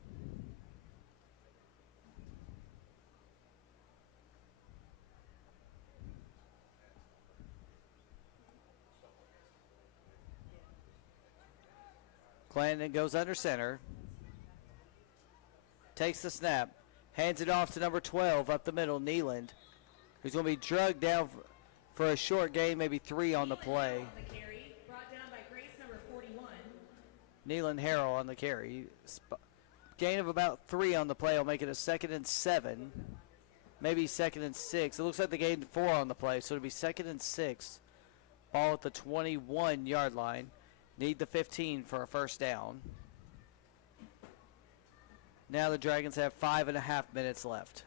Glandon goes under center. Takes the snap. Hands it off to number 12 up the middle, Neeland. Who's going to be drugged down for a short gain, maybe 3 on the play. The carry, brought down by Grace, number 41. Neeland Harrell on the carry. Gain of about 3 on the play will make it a 2nd and 7. Maybe 2nd and 6. It looks like they gained 4 on the play, so it'll be 2nd and 6. Ball at the 21-yard line. Need the 15 for a first down. Now the Dragons have 5.5 minutes left.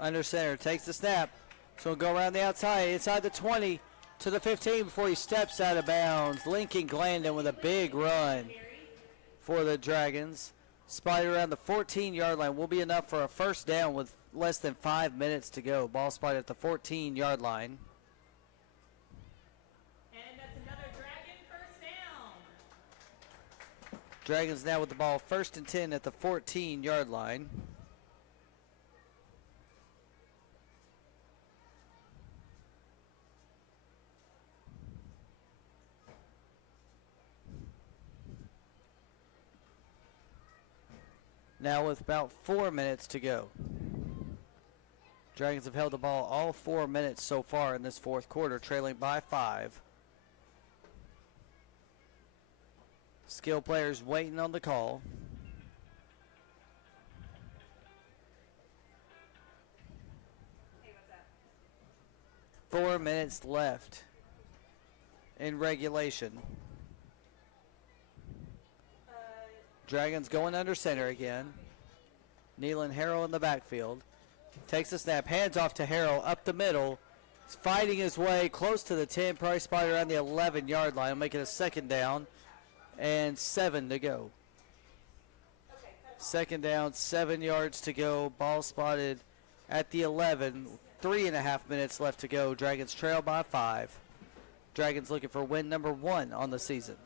Under center, takes the snap. So he'll go around the outside, inside the 20 to the 15 before he steps out of bounds. Lincoln Glandon with a big run for the Dragons. Spotted around the 14-yard line will be enough for a first down with less than 5 minutes to go. Ball spotted at the 14-yard line. And that's another Dragon first down. Dragons now with the ball, 1st and 10 at the 14-yard line. Now with about 4 minutes to go. Dragons have held the ball all 4 minutes so far in this fourth quarter, trailing by 5. Skill players waiting on the call. Hey, what's up? 4 minutes left in regulation. Dragons going under center again. Neelan Harrell in the backfield. Takes the snap, hands off to Harrell up the middle. He's fighting his way close to the 10, probably spotted around the 11-yard line. Make it a 2nd down and 7 to go. 2nd down, 7 yards to go. Ball spotted at the 11. 3.5 minutes left to go. Dragons trail by 5. Dragons looking for win number 1 on the season.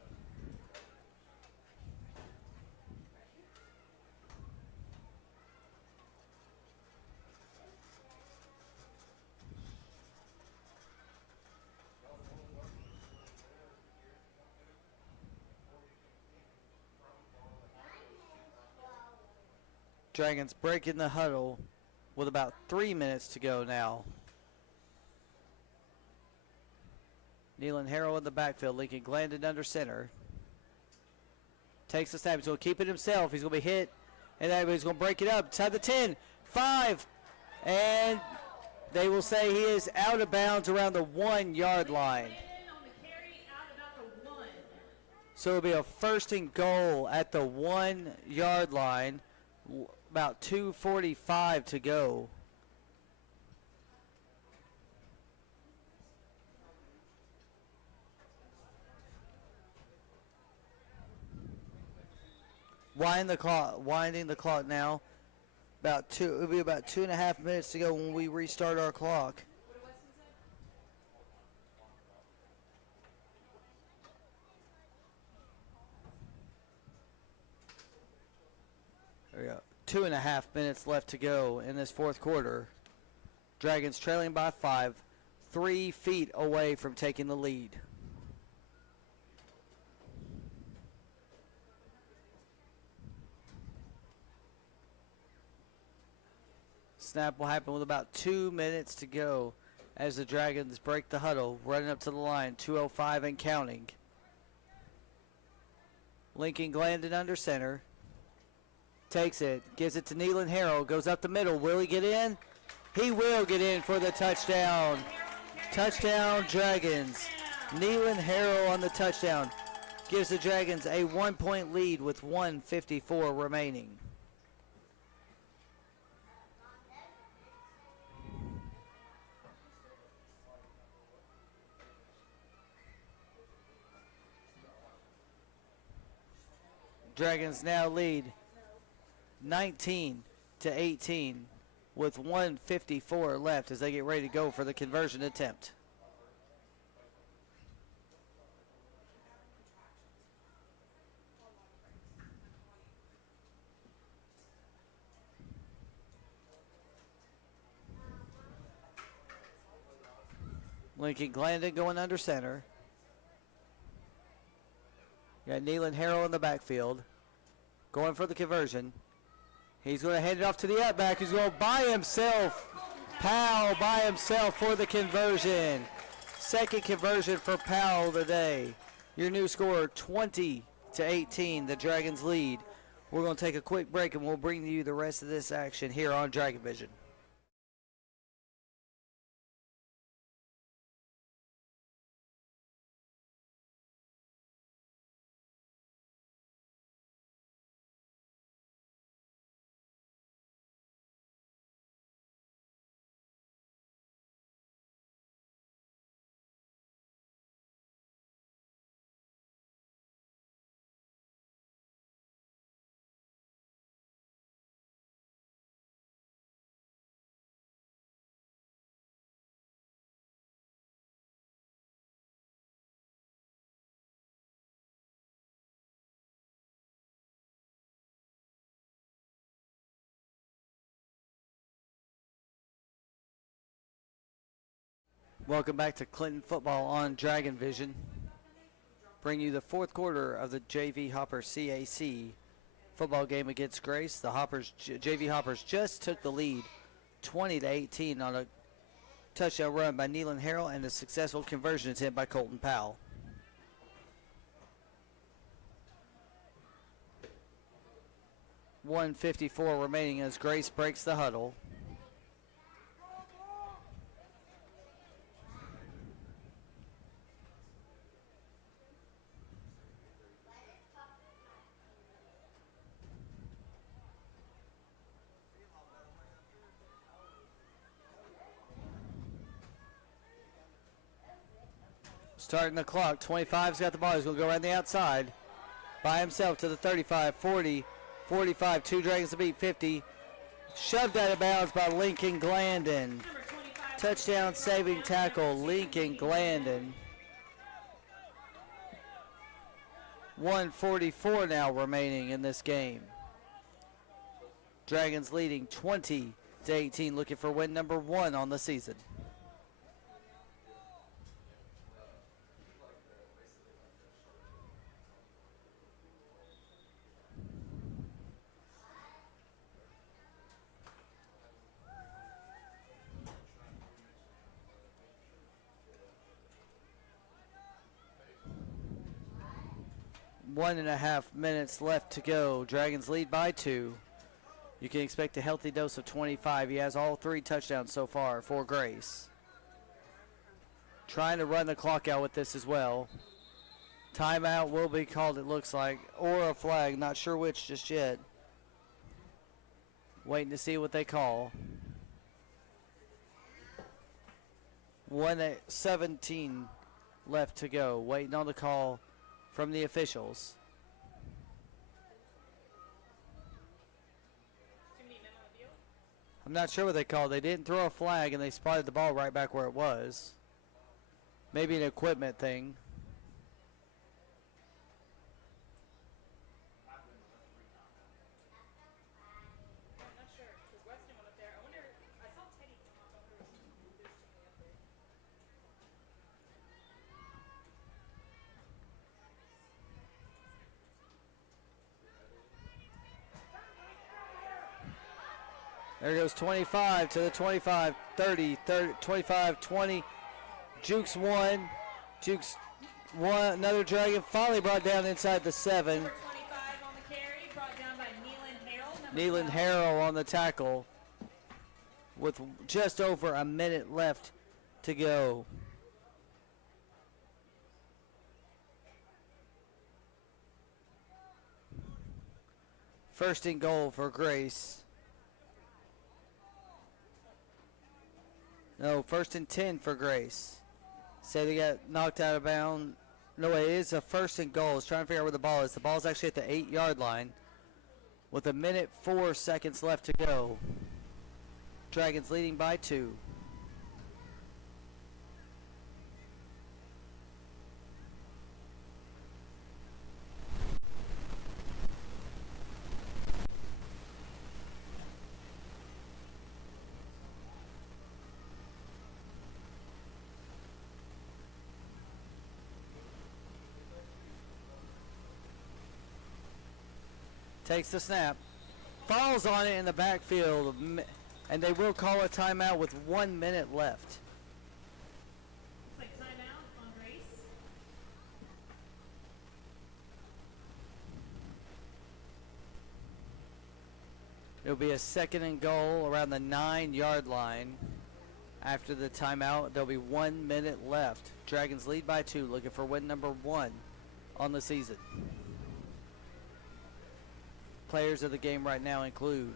Dragons breaking the huddle with about 3 minutes to go now. Nealon Harrell in the backfield. Lincoln Glandon under center. Takes the snap. He's going to keep it himself. He's going to be hit. And everybody's going to break it up. Inside the 10, 5. And they will say he is out of bounds around the 1 yard line. On the carry out about the 1. So it'll be a first and goal at the 1 yard line. About 2:45 to go. Winding the clock now. It'll be about 2.5 minutes to go when we restart our clock. There we go. 2.5 minutes left to go in this fourth quarter. Dragons trailing by 5, 3 feet away from taking the lead. Snap will happen with about 2 minutes to go as the Dragons break the huddle, running up to the line, 2:05 and counting. Lincoln Glandon under center. Takes it, gives it to Nealon Harrell, goes up the middle. Will he get in? He will get in for the touchdown. Touchdown, Dragons. Nealon Harrell on the touchdown. Gives the Dragons a 1-point lead with 1:54 remaining. Dragons now lead 19-18 with 1:54 left as they get ready to go for the conversion attempt. Lincoln Glandon going under center. Got Nealon Harrell in the backfield. Going for the conversion. He's going to hand it off to the outback. He's going by himself. Powell by himself for the conversion. Second conversion for Powell today. Your new score, 20-18. The Dragons lead. We're going to take a quick break and we'll bring you the rest of this action here on Dragon Vision. Welcome back to Clinton Football on Dragon Vision. Bring you the fourth quarter of the JV Hoppers CAC football game against Grace. The JV Hoppers just took the lead 20-18 on a touchdown run by Nealon Harrell and a successful conversion attempt by Colton Powell. $1:54 remaining as Grace breaks the huddle. Starting the clock, 25's got the ball. He's going to go around the outside by himself to the 35, 40, 45, 2 Dragons to beat, 50. Shoved out of bounds by Lincoln Glandon. Touchdown saving tackle, Lincoln Glandon. 1:44 now remaining in this game. Dragons leading 20-18, looking for win number 1 on the season. 1.5 minutes left to go. Dragons lead by 2. You can expect a healthy dose of 25. He has all 3 touchdowns so far for Grace. Trying to run the clock out with this as well. Timeout will be called, it looks like, or a flag. Not sure which just yet. Waiting to see what they call. 1:17 left to go. Waiting on the call from the officials. Too many men on the field. I'm not sure what they called. They didn't throw a flag, and they spotted the ball right back where it was. Maybe an equipment thing. I'm not sure because Weston went up there. I wonder. I saw Teddy come up. I wonder if there's too many up there. There goes 25 to the 25, 30, 25, 20. Jukes 1. Jukes 1. Another Dragon finally brought down inside the 7. Number 25 on the carry, brought down by Neelan Harrell. Neelan Harrell on the tackle with just over a minute left to go. First and goal for Grace. No, first and 10 for Grace. Say they got knocked out of bounds. No, it is a first and goal. It's trying to figure out where the ball is. The ball's actually at the 8-yard line with 1:04 left to go. Dragons leading by 2. Takes the snap, falls on it in the backfield, and they will call a timeout with 1 minute left. Looks like timeout on Grace. It'll be a second and goal around the 9-yard line. After the timeout, there'll be 1 minute left. Dragons lead by 2, looking for win number 1 on the season. Players of the game right now include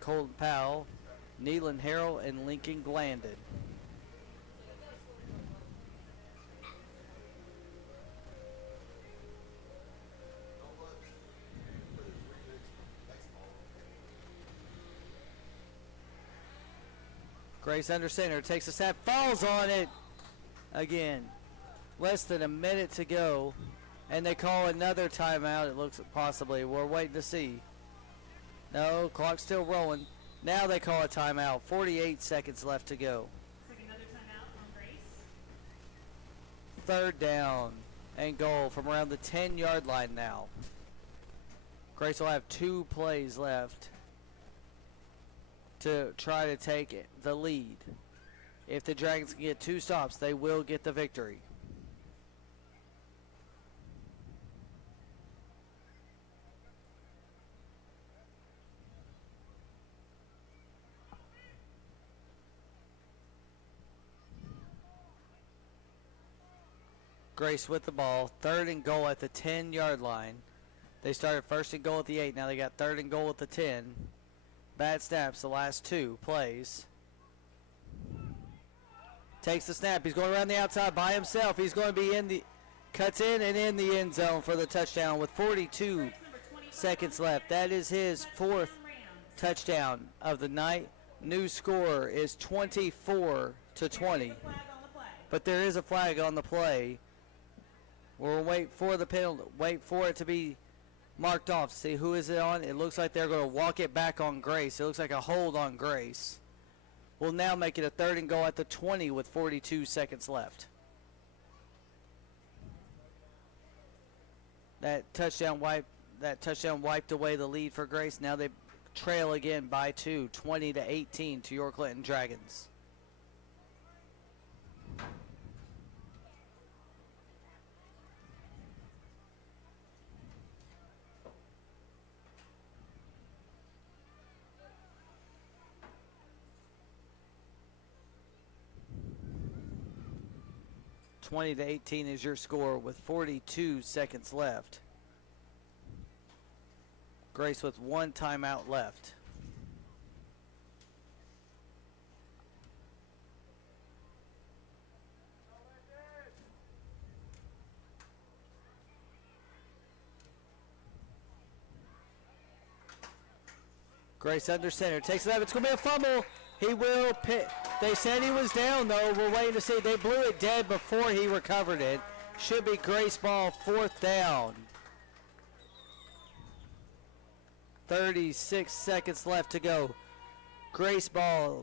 Colton Powell, Neelan Harrell, and Lincoln Glandon. Grace under center, takes a snap, falls on it again. Less than a minute to go. And they call another timeout, it looks possibly. We're waiting to see. No, clock's still rolling. Now they call a timeout. 48 seconds left to go. Looks like another timeout on Grace. Third down and goal from around the 10-yard line now. Grace will have 2 plays left to try to take the lead. If the Dragons can get 2 stops, they will get the victory. Grace with the ball. Third and goal at the 10-yard line. They started first and goal at the 8. Now they got third and goal at the 10. Bad snaps the last 2 plays. Takes the snap. He's going around the outside by himself. He's going to be in the, cuts in and in the end zone for the touchdown with 42 seconds left. That is his 4th touchdown of the night. New score is 24 to 20. But there is a flag on the play. We'll wait for the penalty, wait for it to be marked off. See who is it on? It looks like they're going to walk it back on Grace. It looks like a hold on Grace. We'll now make it a third and goal at the 20 with 42 seconds left. That touchdown wiped away the lead for Grace. Now they trail again by 2, 20 to 18 to your Clinton Dragons. 20-18 is your score with 42 seconds left. Grace with one timeout left. Grace under center, takes it up, it's going to be a fumble. He will pick. They said he was down, though. We're waiting to see. They blew it dead before he recovered it. Should be Grace ball, 4th down. 36 seconds left to go. Grace ball.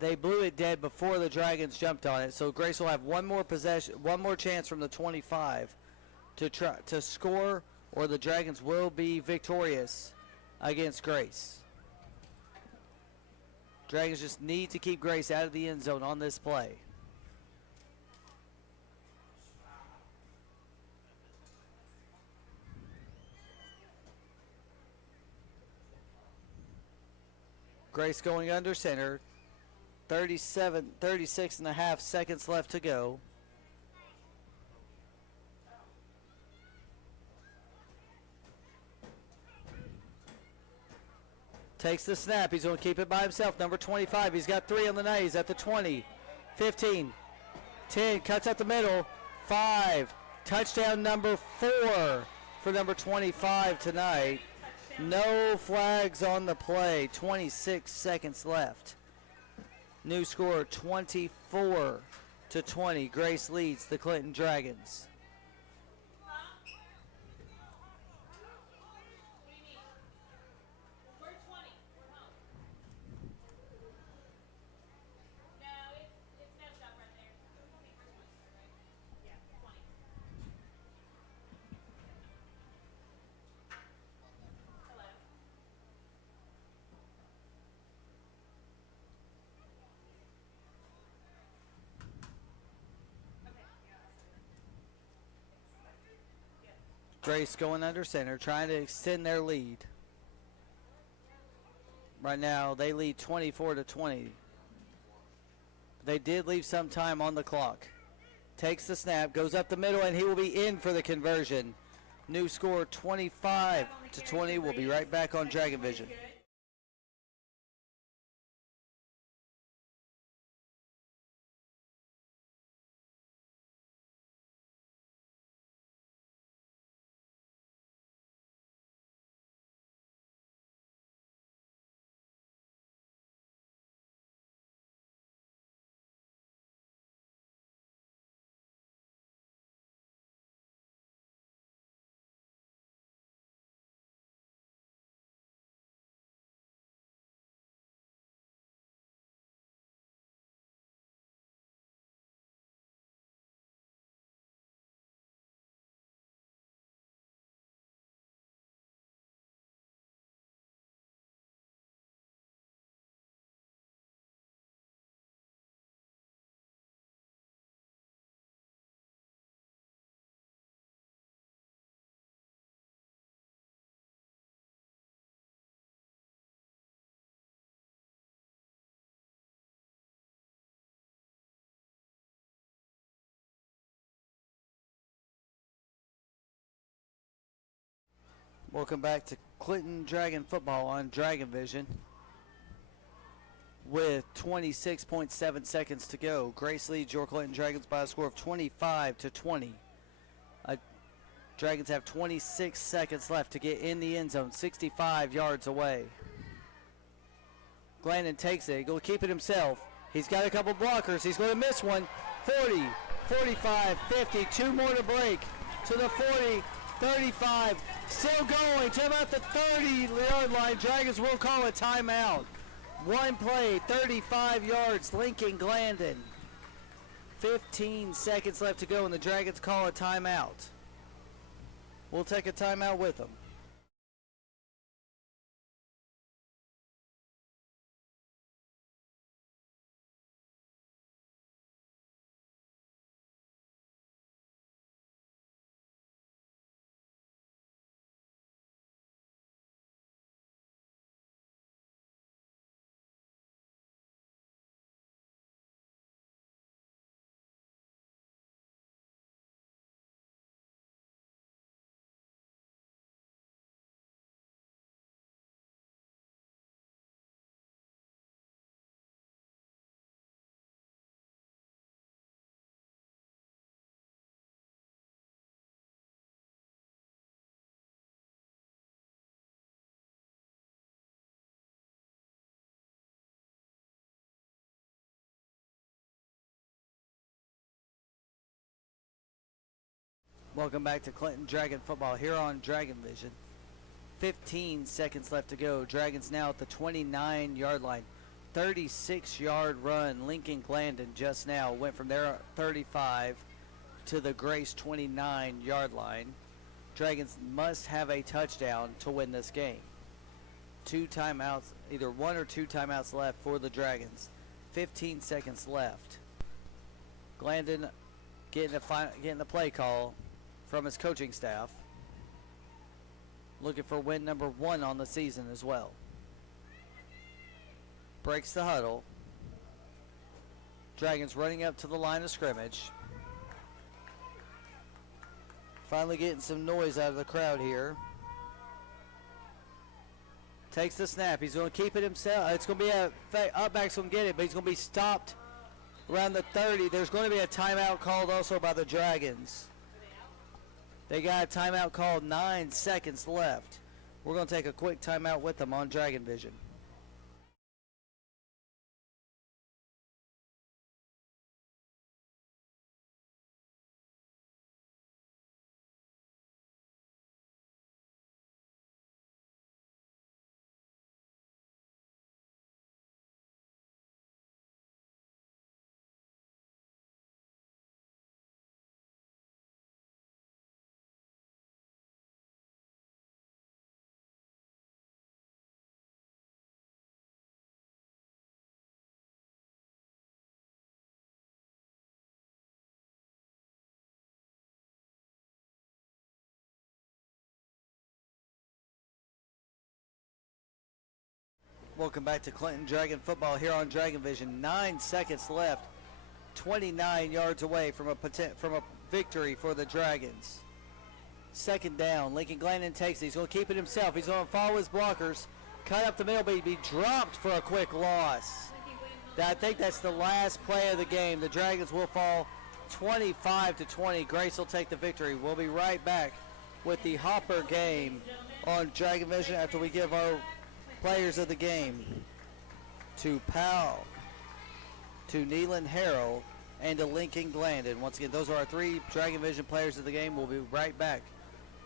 They blew it dead before the Dragons jumped on it. So Grace will have one more possession, one more chance from the 25 to try to score, or the Dragons will be victorious against Grace. Dragons just need to keep Grace out of the end zone on this play. Grace going under center. 36 and a half seconds left to go. Takes the snap. He's going to keep it by himself. Number 25. He's got 3 on the night. He's at the 20. 15. 10. Cuts up the middle. 5. Touchdown number 4 for number 25 tonight. No flags on the play. 26 seconds left. New score 24-20. Grace leads the Clinton Dragons. Grace going under center, trying to extend their lead. Right now, they lead 24-20. They did leave some time on the clock. Takes the snap, goes up the middle, and he will be in for the conversion. New score 25-20. We'll be right back on Dragon Vision. Welcome back to Clinton Dragon football on Dragon Vision. With 26.7 seconds to go, Grace leads your Clinton Dragons by a score of 25-20. Dragons have 26 seconds left to get in the end zone, 65 yards away. Glandon takes it. He'll keep it himself. He's got a couple blockers. He's going to miss one. 40, 45, 50. 2 more to break. To the 40, 35. Still going to about the 30-yard line. Dragons will call a timeout. One play, 35 yards. Lincoln Glandon. 15 seconds left to go, and the Dragons call a timeout. We'll take a timeout with them. Welcome back to Clinton Dragon football here on Dragon Vision. 15 seconds left to go. Dragons now at the 29-yard line. 36-yard run. Lincoln Glandon just now went from their 35 to the Grace 29-yard line. Dragons must have a touchdown to win this game. 2 timeouts, either 1 or 2 timeouts left for the Dragons. 15 seconds left. Glandon getting the play call from his coaching staff. Looking for win number 1 on the season as well. Breaks the huddle. Dragons running up to the line of scrimmage. Finally getting some noise out of the crowd here. Takes the snap. He's going to keep it himself. It's going to be Upback's going to get it, but he's going to be stopped around the 30. There's going to be a timeout called also by the Dragons. They got a timeout called. 9 seconds left. We're going to take a quick timeout with them on Dragon Vision. Welcome back to Clinton Dragon football here on Dragon Vision. 9 seconds left. 29 yards away from a victory for the Dragons. Second down. Lincoln Glandon takes it. He's going to keep it himself. He's going to follow his blockers. Cut up the middle, but he'd be dropped for a quick loss. I think that's the last play of the game. The Dragons will fall 25-20. Grace will take the victory. We'll be right back with the Hopper game on Dragon Vision after we give our players of the game to Powell, to Neelan Harrell, and to Lincoln Glandon. Once again, those are our 3 Dragon Vision players of the game. We'll be right back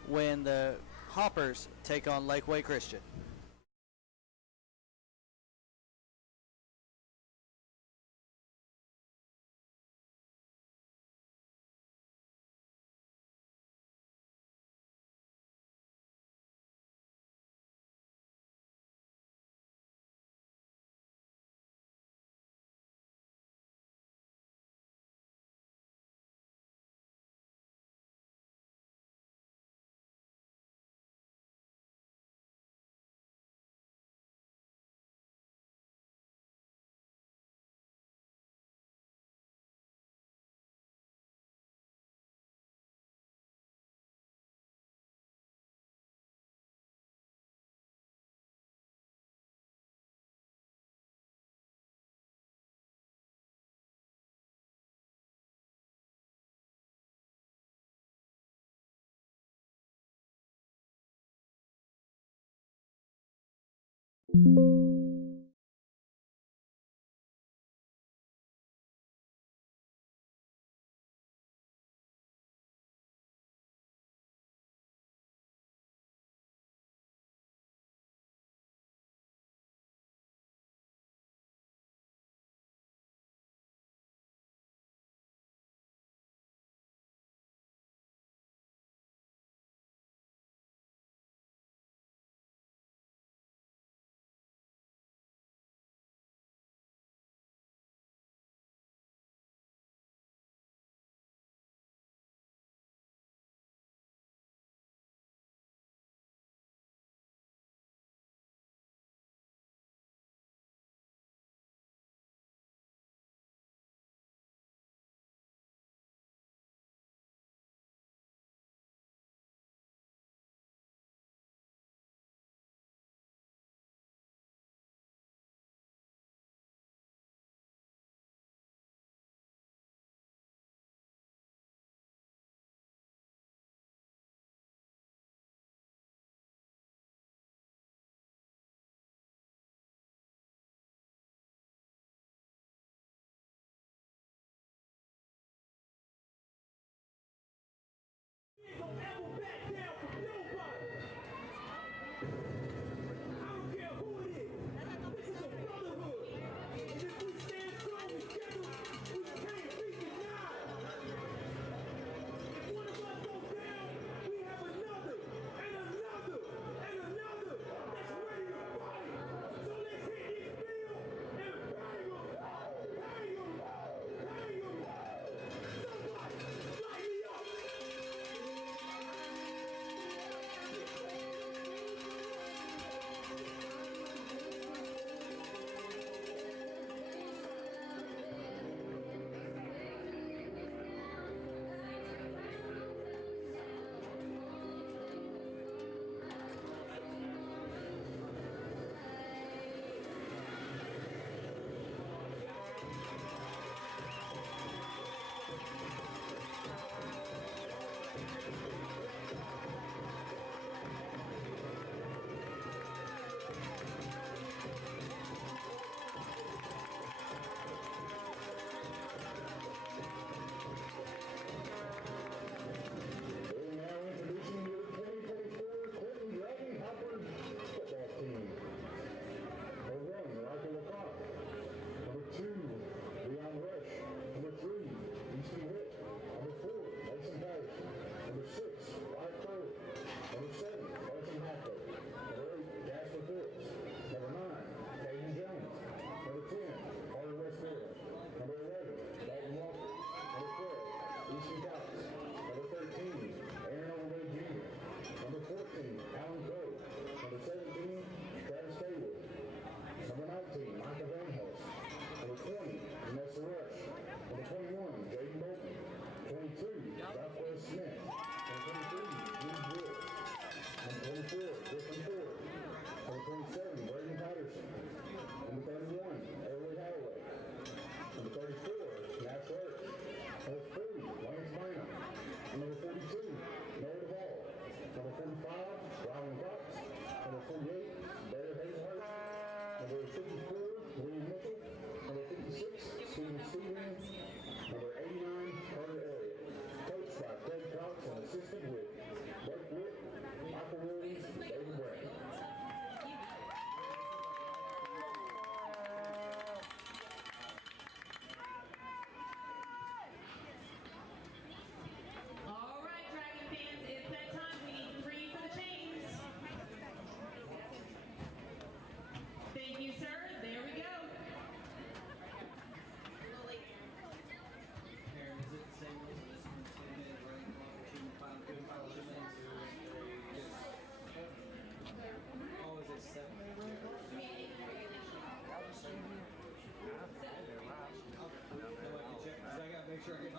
when the Hoppers take on Lakeway Christian.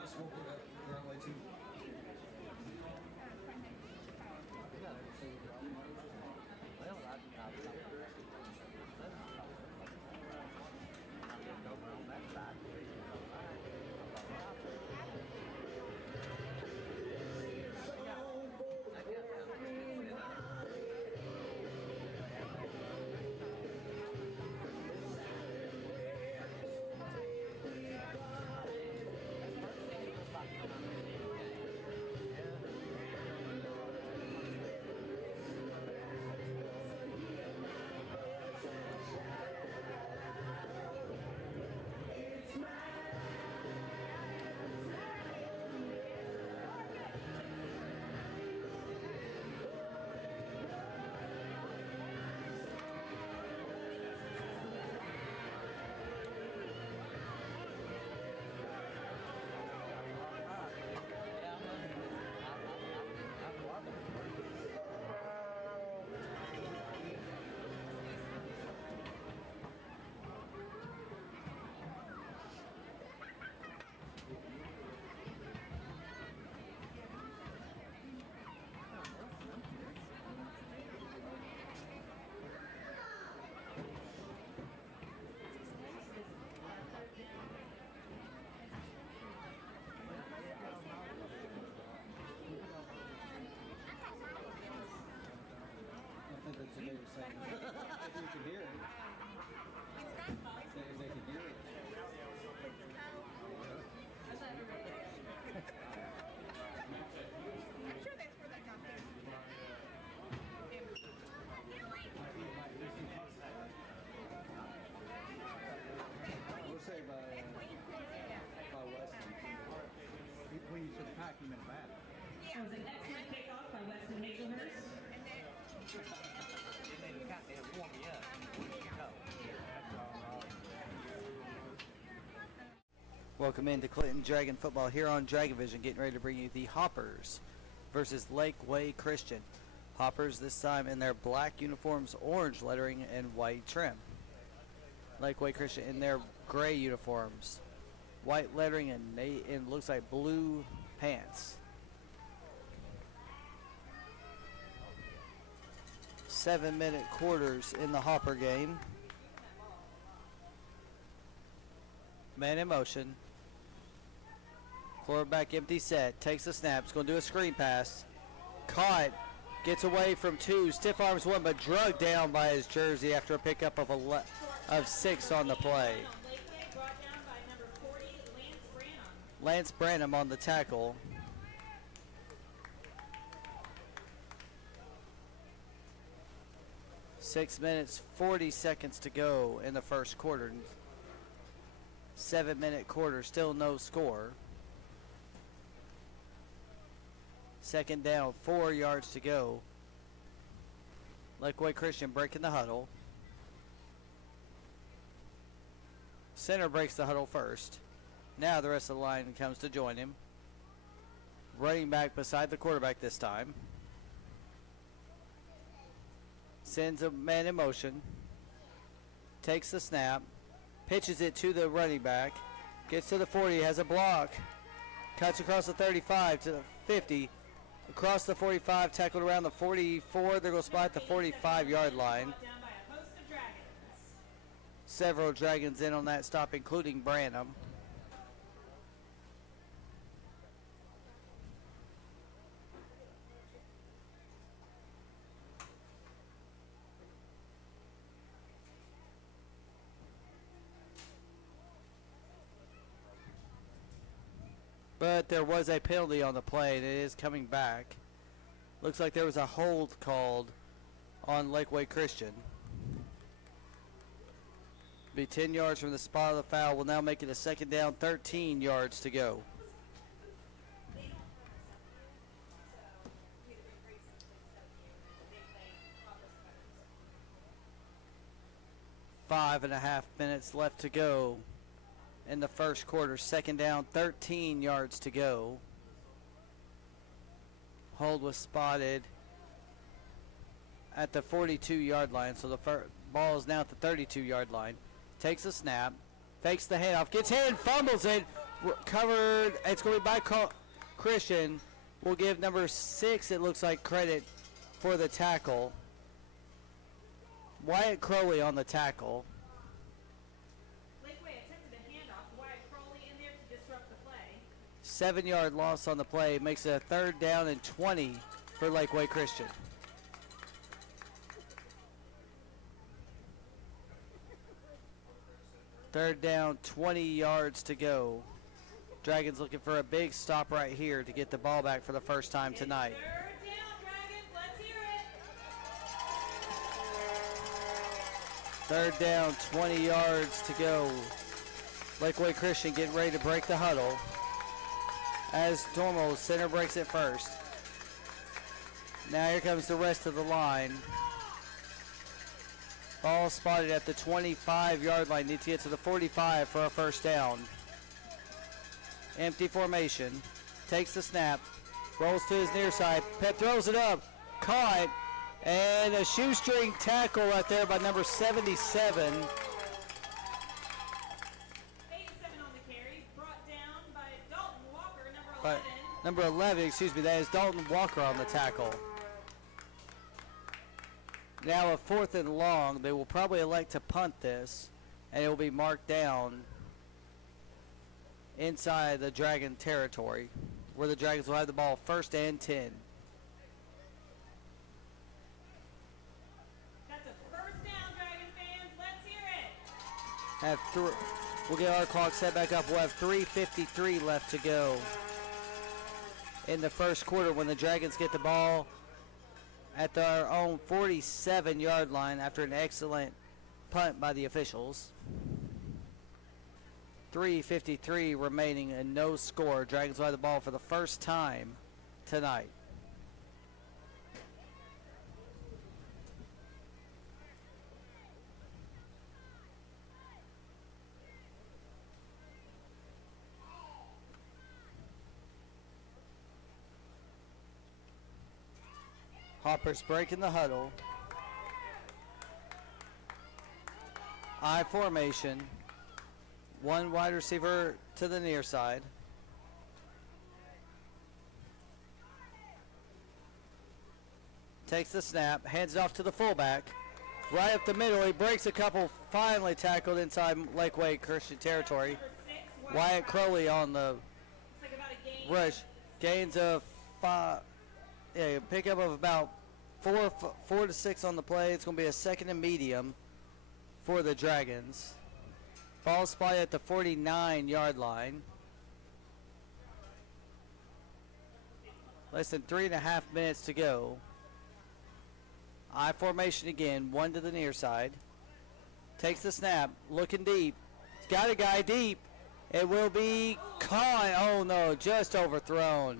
just woke up. They're on the way too. I think that's what they were saying. If you could hear it. If they could hear it. I'm sure that's where they got their. We'll say by Weston. When you said pack, you meant bad. That was an excellent kickoff by Weston Hazelhurst. Welcome into Clinton Dragon football here on Dragon Vision, getting ready to bring you the Hoppers versus Lakeway Christian. Hoppers this time in their black uniforms, orange lettering, and white trim. Lakeway Christian in their gray uniforms, white lettering, and looks like blue pants. 7-minute quarters in the Hopper game. Man in motion. Quarterback empty set. Takes the snap. He's going to do a screen pass. Caught. Gets away from 2. Stiff arms 1, but drugged down by his jersey after a pickup of 6 on the play. Lakeway brought down by number 40, Lance Branham. Lance Branham on the tackle. Six minutes, 40 seconds to go in the first quarter. 7-minute quarter, still no score. Second down, 4 yards to go. Lakeway Christian breaking the huddle. Center breaks the huddle first. Now the rest of the line comes to join him. Running back beside the quarterback this time. Sends a man in motion. Takes the snap. Pitches it to the running back. Gets to the 40. Has a block. Cuts across the 35 to the 50. Across the 45. Tackled around the 44. They're going to spot the 45-yard line. Brought down by a host of Dragons. Several Dragons in on that stop, including Branham. But there was a penalty on the play, and it is coming back. Looks like there was a hold called on Lakeway Christian. Be 10 yards from the spot of the foul. Will now make it a second down, 13 yards to go. Five and a half minutes left to go in the first quarter. Second down, 13 yards to go. Hold was spotted at the 42-yard line, so the ball is now at the 32-yard line. Takes a snap, fakes the handoff, gets hit and fumbles it. covered. It's going to be by Christian. We'll give number 6, it looks like, credit for the tackle. Wyatt Crowley on the tackle. Lakeway attempted a handoff. Wyatt Crowley in there to disrupt the play. 7-yard loss on the play. Makes it a 3rd down and 20 for Lakeway Christian. Third down, 20 yards to go. Dragons looking for a big stop right here to get the ball back for the first time tonight. Third down, Dragons. Let's hear it. Third down, 20 yards to go. Lakeway Christian getting ready to break the huddle. As normal, center breaks it first. Now here comes the rest of the line. Ball spotted at the 25-yard line. Need to get to the 45 for a first down. Empty formation. Takes the snap. Rolls to his near side. Pet throws it up. Caught. And a shoestring tackle right there by number 77. 87 on the carry. Brought down by Dalton Walker, number 11. Number 11, excuse me, that is Dalton Walker on the tackle. Now a 4th and long. They will probably elect to punt this, and it will be marked down inside the Dragon territory, where the Dragons will have the ball 1st and 10. That's a first down, Dragon fans. Let's hear it. We'll get our clock set back up. We'll have 3:53 left to go in the first quarter when the Dragons get the ball at their own 47-yard line after an excellent punt by the officials. 3:53 remaining and no score. Dragons will have the ball for the first time tonight. Hopper's breaking the huddle. I formation. 1 wide receiver to the near side. Takes the snap, hands it off to the fullback. Right up the middle, he breaks a couple, finally tackled inside Lakeway Christian territory. Wyatt Crowley on the rush. Gains of 5. Yeah, pickup of about 4 to 6 on the play. It's going to be a 2nd and medium for the Dragons. Ball spotted at the 49-yard line. Less than 3.5 minutes to go. I formation again, 1 to the near side. Takes the snap, looking deep. He's got a guy deep. It will be caught. Oh no, just overthrown.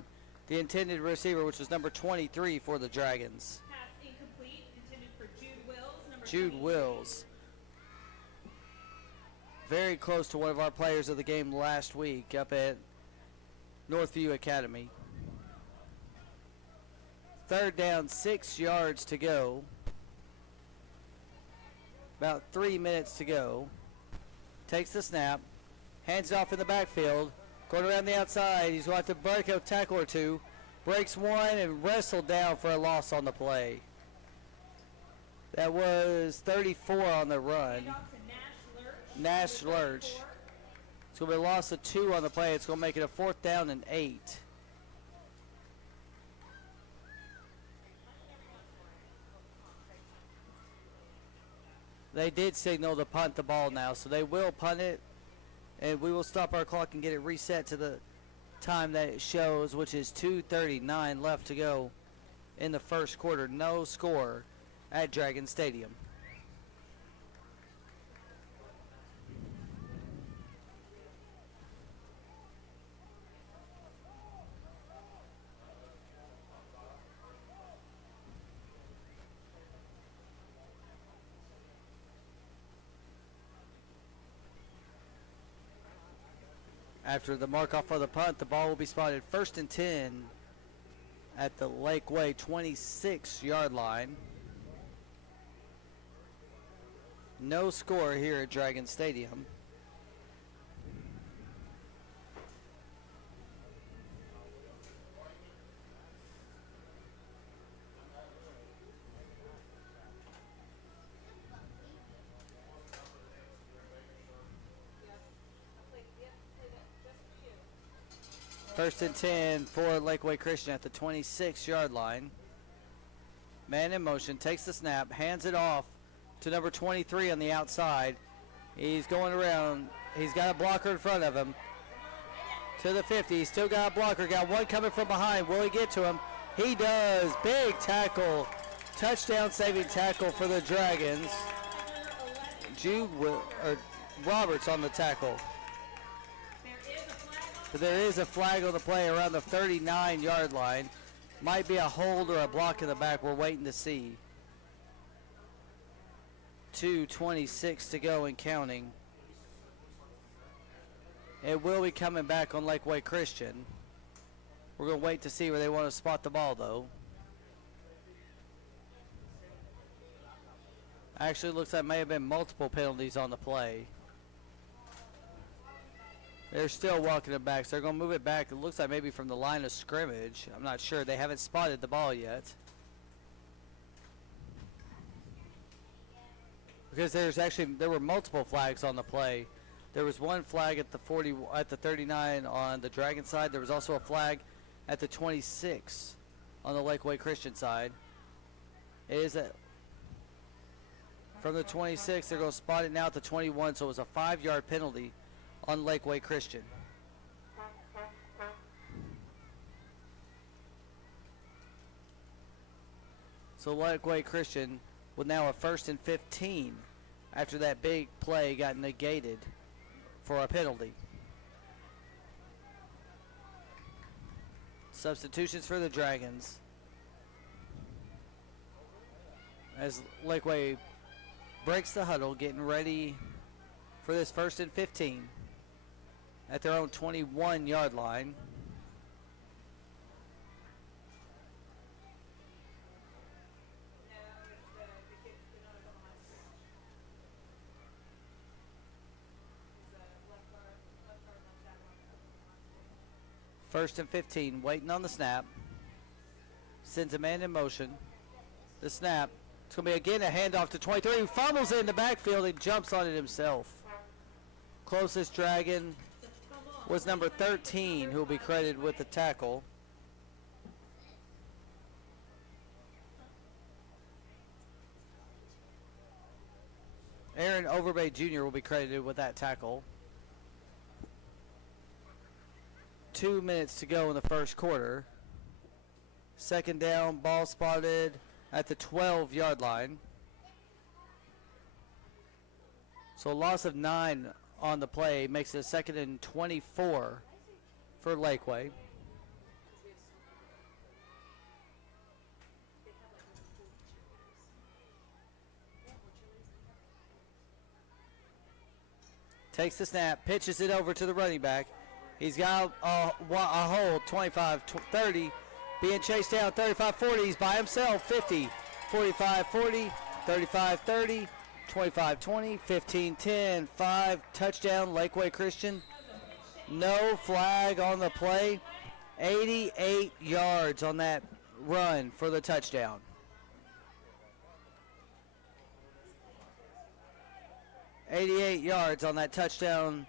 The intended receiver, which was number 23 for the Dragons. Pass incomplete, intended for Jude Wills, number Jude 22. Wills. Very close to one of our players of the game last week up at Northview Academy. 3rd down, 6 yards to go. About 3 minutes to go. Takes the snap. Hands it off in the backfield. Going around the outside. He's going to have to break a tackle or two. Breaks one and wrestled down for a loss on the play. That was 34 on the run. Handoff to Nash Lurch. It's going to be a loss of 2 on the play. It's going to make it a 4th down and 8. They did signal to punt the ball now, so they will punt it. And we will stop our clock and get it reset to the time that it shows, which is 2:39 left to go in the first quarter. No score at Dragon Stadium. After the mark off of the punt, the ball will be spotted 1st and 10 at the Lakeway 26-yard line. No score here at Dragon Stadium. First and 10 for Lakeway Christian at the 26-yard line. Man in motion, takes the snap, hands it off to number 23 on the outside. He's going around. He's got a blocker in front of him. To the 50. He's still got a blocker. Got one coming from behind. Will he get to him? He does. Big tackle. Touchdown saving tackle for the Dragons. Roberts on the tackle. But there is a flag on the play around the 39-yard line. Might be a hold or a block in the back. We're waiting to see. 2:26 to go and counting. It will be coming back on Lakeway Christian. We're going to wait to see where they want to spot the ball, though. Actually, looks like may have been multiple penalties on the play. They're still walking it back, so they're going to move it back. It looks like maybe from the line of scrimmage. I'm not sure. They haven't spotted the ball yet. Because there were multiple flags on the play. There was one flag at the 39 on the Dragon side. There was also a flag at the 26 on the Lakeway Christian side. It is from the 26. They're going to spot it now at the 21. So it was a 5-yard penalty on Lakeway Christian. So Lakeway Christian with now a 1st and 15 after that big play got negated for a penalty. Substitutions for the Dragons as Lakeway breaks the huddle, getting ready for this 1st and 15 at their own 21-yard line. First and 15, waiting on the snap. Sends a man in motion. The snap. It's going to be again a handoff to 23, who fumbles it in the backfield and jumps on it himself. Closest Dragon was number 13, who will be credited with the tackle. Aaron Overbay Jr. will be credited with that tackle. 2 minutes to go in the first quarter. Second down, ball spotted at the 12-yard line. So a loss of 9 on the play makes it a 2nd and 24 for Lakeway. Takes the snap, pitches it over to the running back. He's got a hold, 25-30, being chased down, 35-40. He's by himself, 50, 45-40, 35-30, 25-20, 15-10, 5, touchdown, Lakeway Christian. No flag on the play. 88 yards on that run for the touchdown. .88 yards on that touchdown,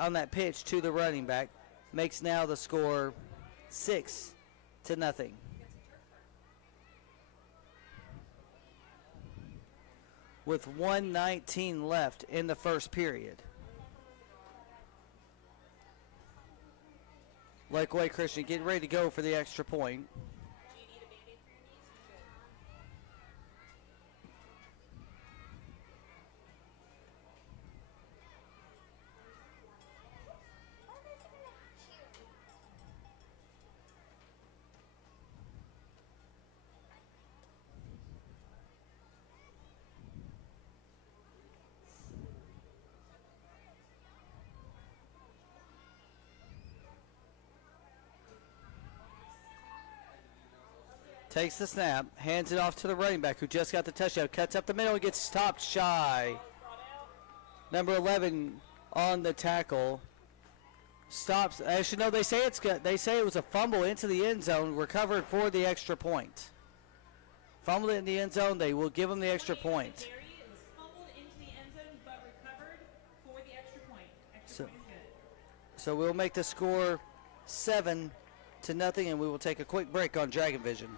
on that pitch to the running back, makes now the score 6-0. With 1:19 left in the first period. Lakeway Christian getting ready to go for the extra point. Takes the snap, hands it off to the running back who just got the touchdown, cuts up the middle and gets stopped shy. Number 11 on the tackle. Stops. Actually, no, they say it was a fumble into the end zone, recovered for the extra point. Fumbled it in the end zone, they will give him the extra point. Fumbled into the end zone, but recovered for the extra point. Extra point is good. So we'll make the score 7-0, and we will take a quick break on Dragon Vision.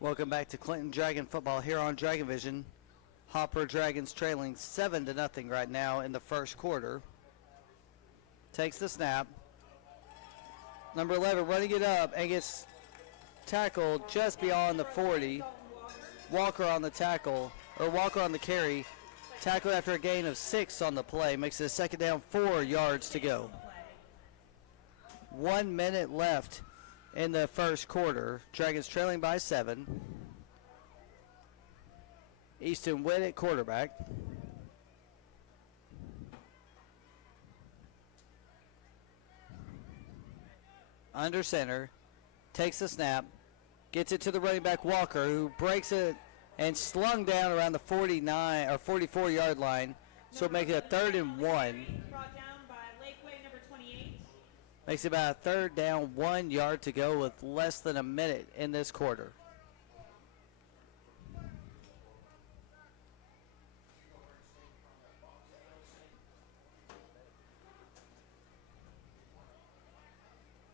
Welcome back to Clinton Dragon football here on Dragon Vision. Hopper Dragons trailing 7-0 right now in the first quarter. Takes the snap. Number 11 running it up and gets tackled just beyond the 40. Walker on the tackle, or Walker on the carry. Tackled after a gain of 6 on the play. Makes it a second down, 4 yards to go. 1 minute left in the first quarter. Dragons trailing by 7. Easton Witt at quarterback. Under center. Takes the snap. Gets it to the running back Walker, who breaks it and slung down around the 49 or 44-yard line. So make it a 3rd and 1. Brought down by Lakeway, number 28. Makes it about a 3rd down, 1 yard to go with less than a minute in this quarter.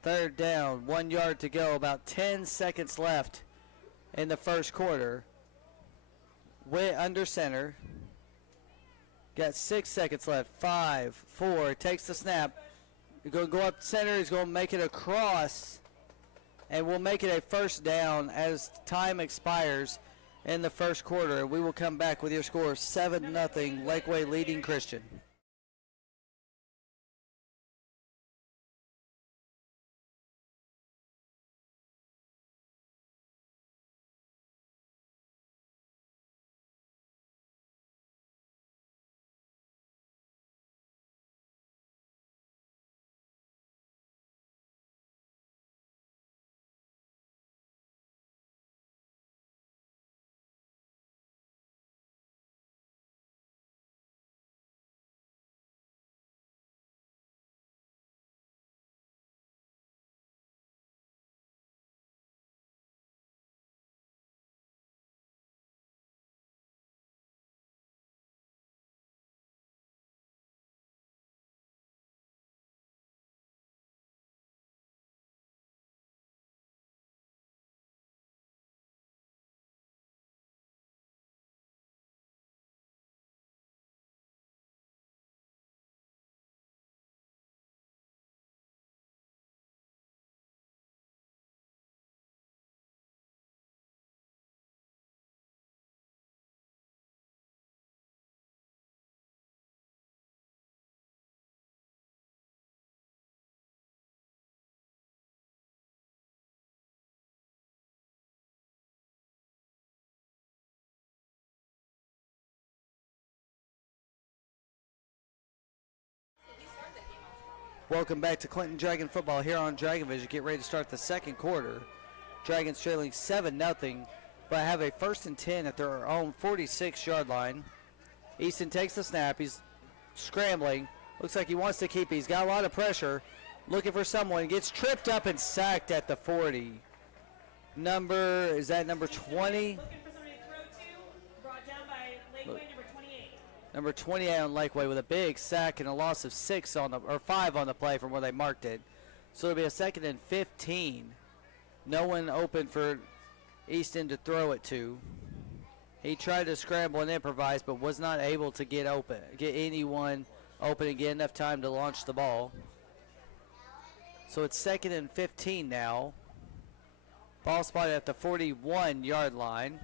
Third down, 1 yard to go, about 10 seconds left in the first quarter. Witt under center. Got 6 seconds left. 5, 4, takes the snap. He's going to go up center. He's going to make it across. And we'll make it a first down as time expires in the first quarter. We will come back with your score 7-0, Lakeway leading Christian. Welcome back to Clinton Dragon football here on Dragon Vision. Get ready to start the second quarter. Dragons trailing 7-0, but have a 1st and 10 at their own 46-yard line. Easton takes the snap. He's scrambling. Looks like he wants to keep it. He's got a lot of pressure. Looking for someone. Gets tripped up and sacked at the 40. Is that number 20? Looking for somebody to throw to. Brought down by Lakeway, number 28. Number 28 on Lakeway with a big sack and a loss of 5 on the play from where they marked it. So it'll be a 2nd and 15. No one open for Easton to throw it to. He tried to scramble and improvise, but was not able to get anyone open and get enough time to launch the ball. So it's 2nd and 15 now. Ball spotted at the 41-yard line.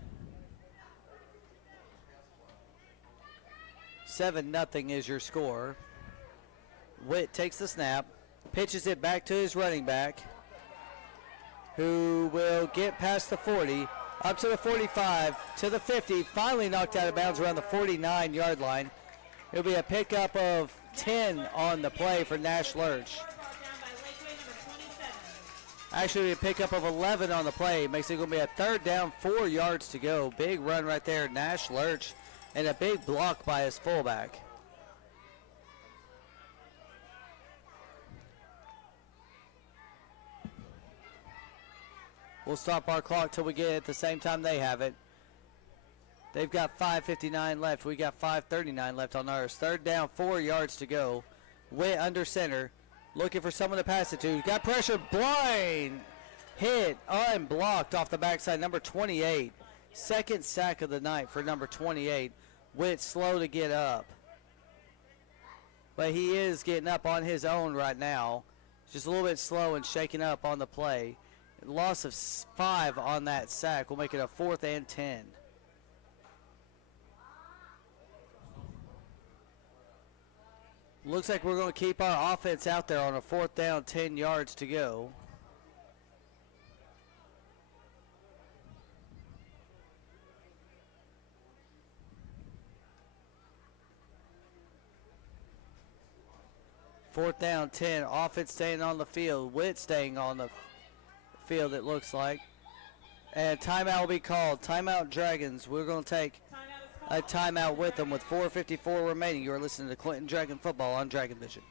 7-0 is your score. Witt takes the snap, pitches it back to his running back. who will get past the 40, up to the 45, to the 50, finally knocked out of bounds around the 49-yard line. It'll be a pickup of 10 on the play for Nash Lurch. Brought down by Lakeway, number 27. Actually, a pickup of 11 on the play. Makes it going to be a third down, 4 yards to go. Big run right there, Nash Lurch, and a big block by his fullback. We'll stop our clock till we get it at the same time they have it. They've got 5:59 left. We got 5:39 left on ours. Third down, 4 yards to go. Went under center. Looking for someone to pass it to. Got pressure. Blind. Hit. Unblocked off the backside. Number 28. Second sack of the night for number 28. Went slow to get up. But he is getting up on his own right now. Just a little bit slow and shaking up on the play. Loss of 5 on that sack will make it a 4th and 10. Looks like we're going to keep our offense out there on a 4th down, 10 yards to go. Fourth down, 10. Offense staying on the field. Witt staying on the field, it looks like. And timeout will be called. Timeout Dragons. We're going to take a timeout with them with 4:54 remaining. You are listening to Clinton Dragon Football on Dragon Vision.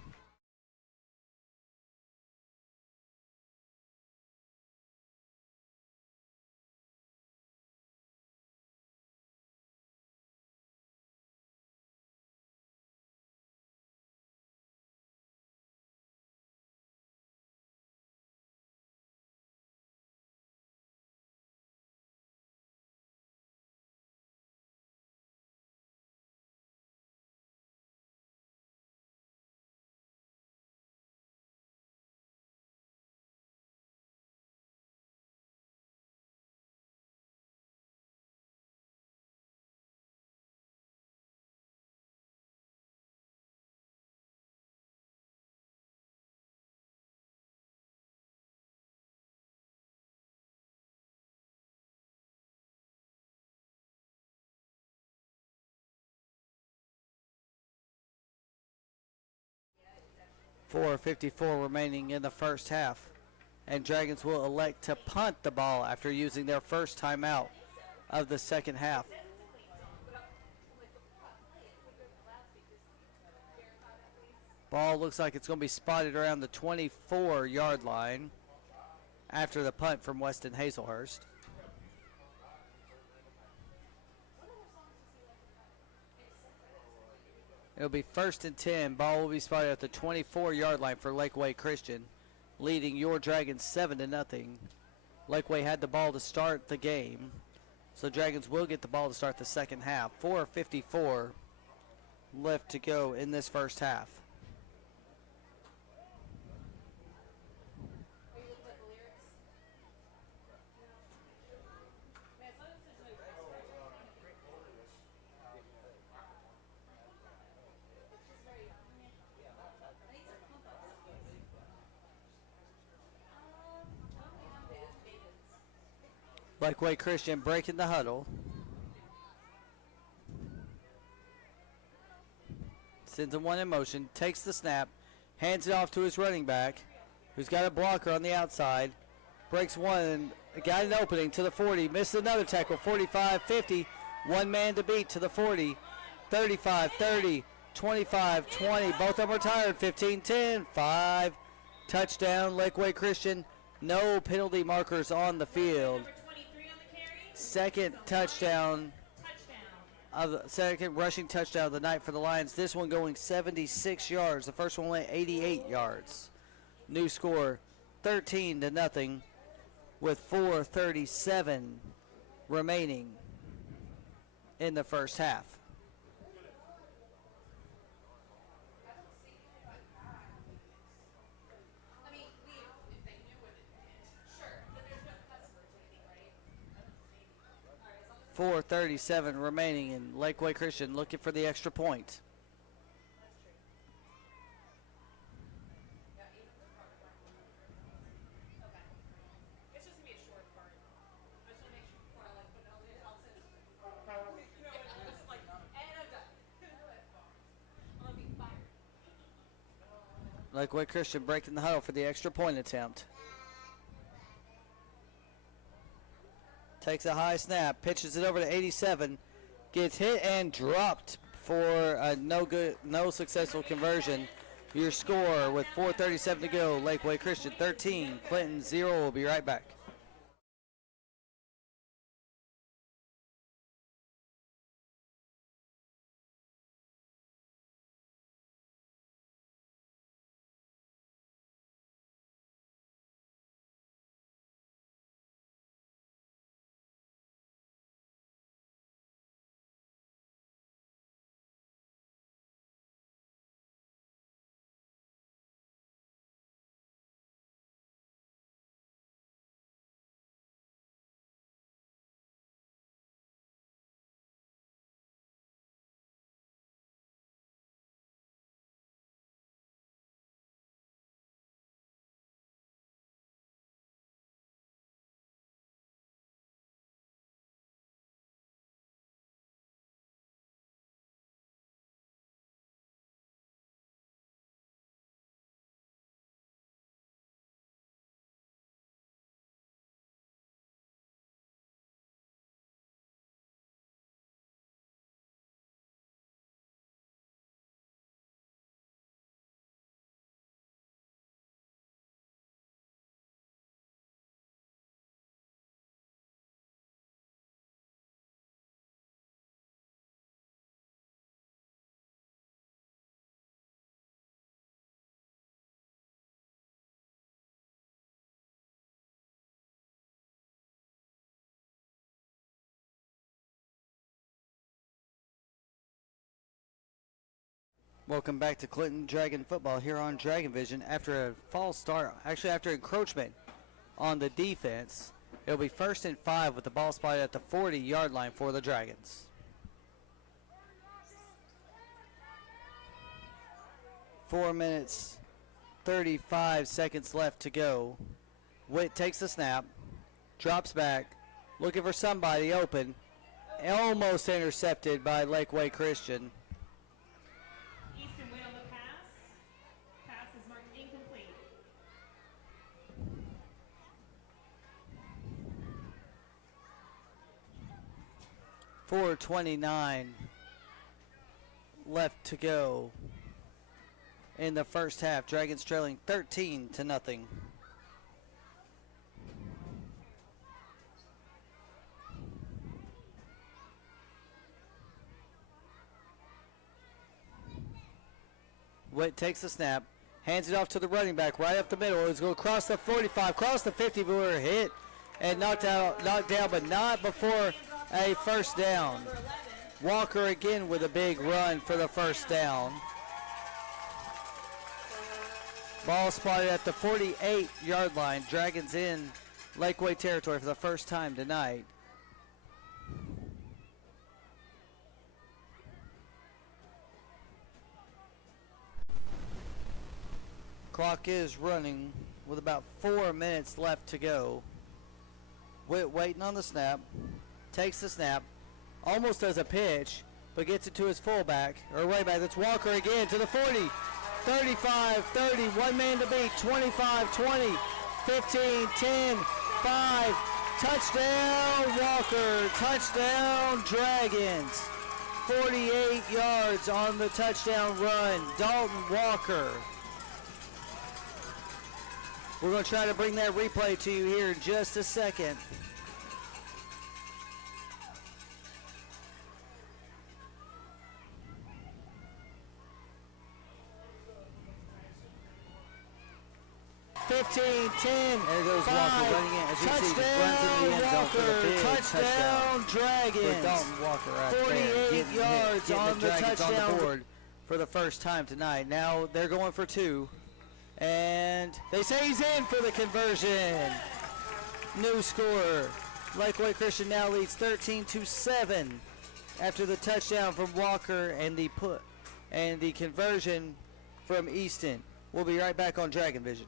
.454 remaining in the first half. And Dragons will elect to punt the ball after using their first timeout of the second half. Ball looks like it's going to be spotted around the 24-yard line after the punt from Weston Hazelhurst. It'll be 1st and 10. Ball will be spotted at the 24-yard line for Lakeway Christian, leading your Dragons 7-0. Lakeway had the ball to start the game, so Dragons will get the ball to start the second half. 4:54 left to go in this first half. Lakeway Christian breaking the huddle. Sends him one in motion, takes the snap, hands it off to his running back, who's got a blocker on the outside. Breaks one, got an opening to the 40, missed another tackle, 45, 50. One man to beat to the 40, 35, 30, 25, 20. Both of them are tired, 15, 10, 5. Touchdown, Lakeway Christian. No penalty markers on the field. Second touchdown of the second rushing touchdown of the night for the Lions. This one going 76 yards. The first one went 88 yards. New score 13-0 with 4:37 remaining in the first half. .437 remaining, and Lakeway Christian looking for the extra point. It's just Lakeway Christian breaking the huddle for the extra point attempt. Takes a high snap, pitches it over to 87, gets hit and dropped for a no successful conversion. Your score with 4:37 to go, Lakeway Christian 13, Clinton 0. We'll be right back. Welcome back to Clinton Dragon football here on Dragon Vision. After a false start, actually after encroachment on the defense, it'll be 1st and 5 with the ball spotted at the 40-yard line for the Dragons. 4 minutes, 35 seconds left to go. Witt takes the snap, drops back, looking for somebody open, almost intercepted by Lakeway Christian. Easton went on the pass. Pass is marked incomplete. 4:29 left to go in the first half. Dragons trailing 13-0. Witt takes the snap, hands it off to the running back right up the middle. He's going to cross the 45, cross the 50, but we're hit and knocked down, but not before a first down. Walker again with a big run for the first down. Ball spotted at the 48-yard line. Dragons in Lakeway territory for the first time tonight. Clock is running with about 4 minutes left to go. Witt waiting on the snap. Takes the snap. Almost does a pitch, but gets it to his fullback, or way back. That's Walker again to the 40. 35, 30, one man to beat. 25, 20, 15, 10, 5. Touchdown Walker. Touchdown Dragons. 48 yards on the touchdown run. Dalton Walker. We're going to try to bring that replay to you here in just a second. There goes Walker running in. As you see, just runs into the end zone for the big touchdown. Dragons. With Dalton Walker right 48 yards on the touchdown on the board for the first time tonight. Now they're going for 2. And they say he's in for the conversion. New score. Lakeway Christian now leads 13-7 after the touchdown from Walker and the conversion from Easton. We'll be right back on Dragon Vision.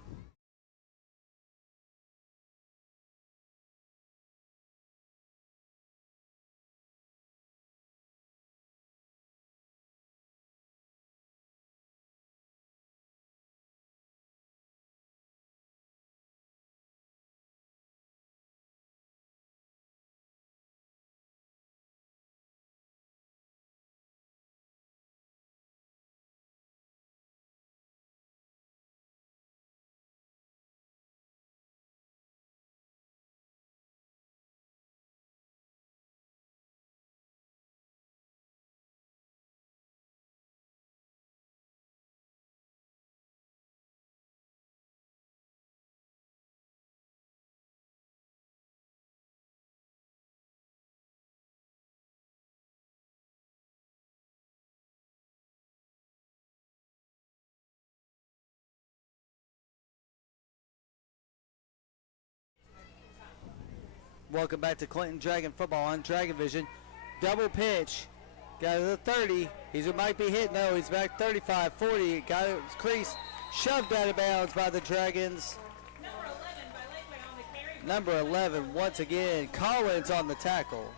Welcome back to Clinton Dragon football on Dragon Vision. Double pitch. Got to the 30. He might be hit. No, he's back 35, 40. Got his crease. Shoved out of bounds by the Dragons. Number 11 by Lakeway on the carry. Number 11, once again, Collins on the tackle.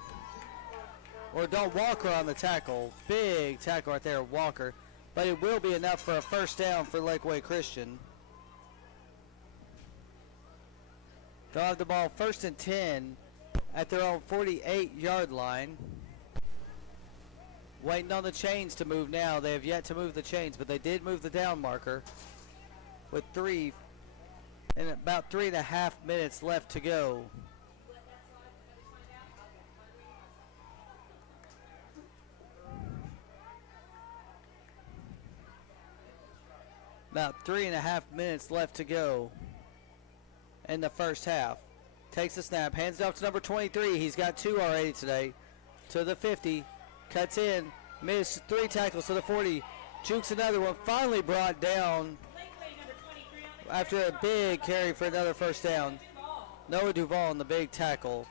Or don't Walker on the tackle. Big tackle right there, Walker. But it will be enough for a first down for Lakeway Christian. They'll have the ball 1st and 10 at their own 48-yard line. Waiting on the chains to move now. They have yet to move the chains, but they did move the down marker with about 3.5 minutes left to go. About 3.5 minutes left to go in the first half. Takes the snap, hands it off to number 23. He's got 2 already today. To the 50, cuts in, missed 3 tackles to the 40. Jukes another one, finally brought down Lakeway number 23 on the after a big carry for another first down. ball. Noah Duvall on the big tackle.